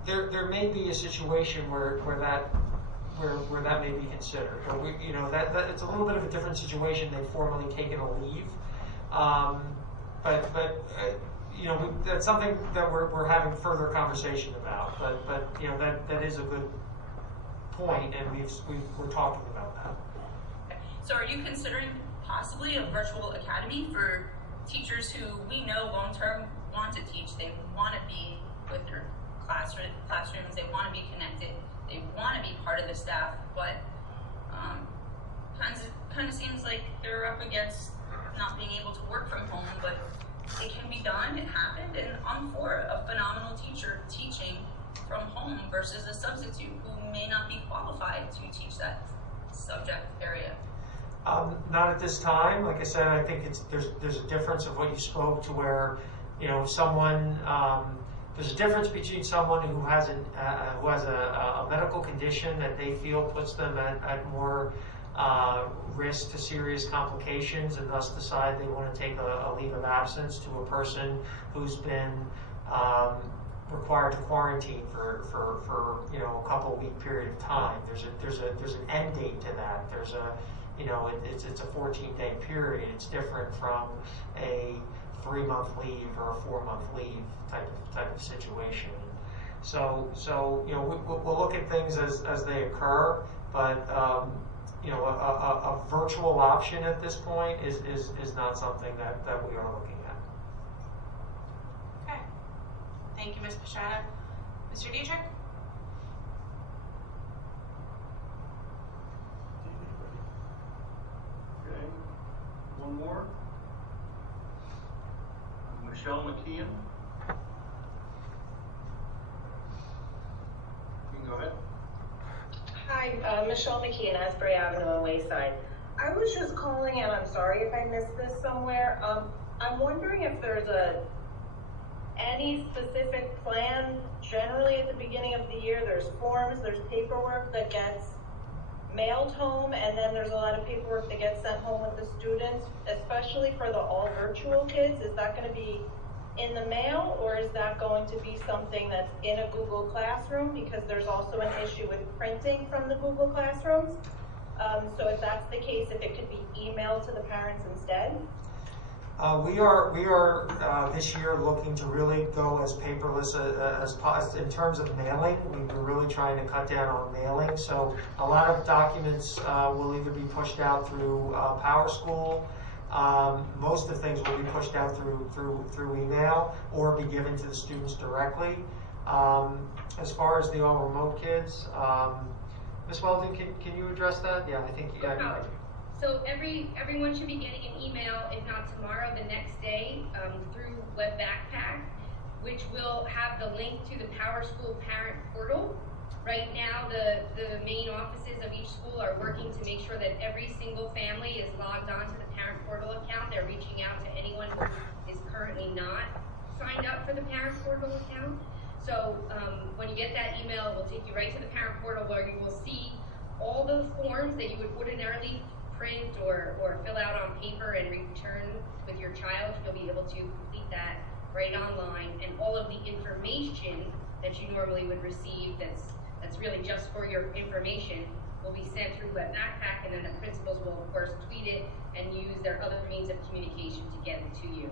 there may be a situation where that may be considered. But that it's a little bit of a different situation. They've formally taken a leave. But that's something that we're having further conversation about. But that is a good point, and we're talking about that. So are you considering possibly a virtual academy for teachers who we know long-term want to teach? They want to be with their classrooms, they want to be connected, they want to be part of the staff, but kind of seems like they're up against not being able to work from home, but it can be done, it happened, and I'm for a phenomenal teacher teaching from home versus a substitute who may not be qualified to teach that subject area. Not at this time. Like I said, I think there's a difference of what you spoke to where, someone, there's a difference between someone who has a medical condition that they feel puts them at more risk to serious complications and thus decide they want to take a leave of absence, to a person who's been required to quarantine for a couple week period of time. There's an end date to that. There's a it's a 14-day period. It's different from a 3-month leave or a 4-month leave type of situation. So we'll look at things as they occur, but a virtual option at this point is not something that we are looking at. Okay. Thank you, Ms. Pichata. Mr. Dietrich? Okay, one more. Michelle McKeon. You can go ahead. Hi, Michelle McKeon, Asbury Avenue and Wayside. I was just calling, and I'm sorry if I missed this somewhere. I'm wondering if there's any specific plan. Generally, at the beginning of the year, there's forms, there's paperwork that gets mailed home, and then there's a lot of paperwork that gets sent home with the students, especially for the all virtual kids. Is that going to be in the mail, or is that going to be something that's in a Google Classroom? Because there's also an issue with printing from the Google Classrooms. So if that's the case, if it could be emailed to the parents instead? We are this year looking to really go as paperless as in terms of mailing. We've been really trying to cut down on mailing. So a lot of documents will either be pushed out through PowerSchool. Most of the things will be pushed out through email or be given to the students directly. As far as the all remote kids, Ms. Weldon, can you address that? Yeah, I think you might. So everyone should be getting an email, if not tomorrow, the next day, through Web Backpack, which will have the link to the PowerSchool parent portal. Right now, the main offices of each school are working to make sure that every single family is logged on to the parent portal account. They're reaching out to anyone who is currently not signed up for the parent portal account. So when you get that email, it will take you right to the parent portal where you will see all the forms that you would ordinarily print or fill out on paper and return with your child. You'll be able to complete that right online, and all of the information that you normally would receive that's really just for your information will be sent through Web Backpack, and then the principals will of course tweet it and use their other means of communication to get it to you.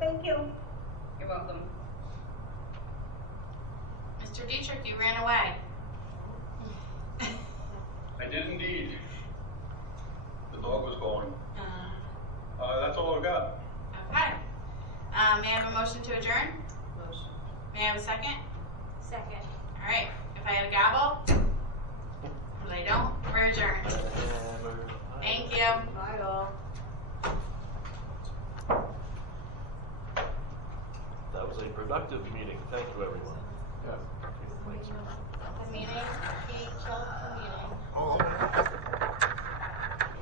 Thank you. You're welcome. Mr. Dietrich, you ran away. I did indeed. The dog was going. That's all I've got. Okay. May I have a motion to adjourn? Motion. May I have a second? Second. All right. If I had a gavel, but I don't, we're adjourned. Thank you. Bye all. That was a productive meeting. Thank you, everyone. Yes. The meeting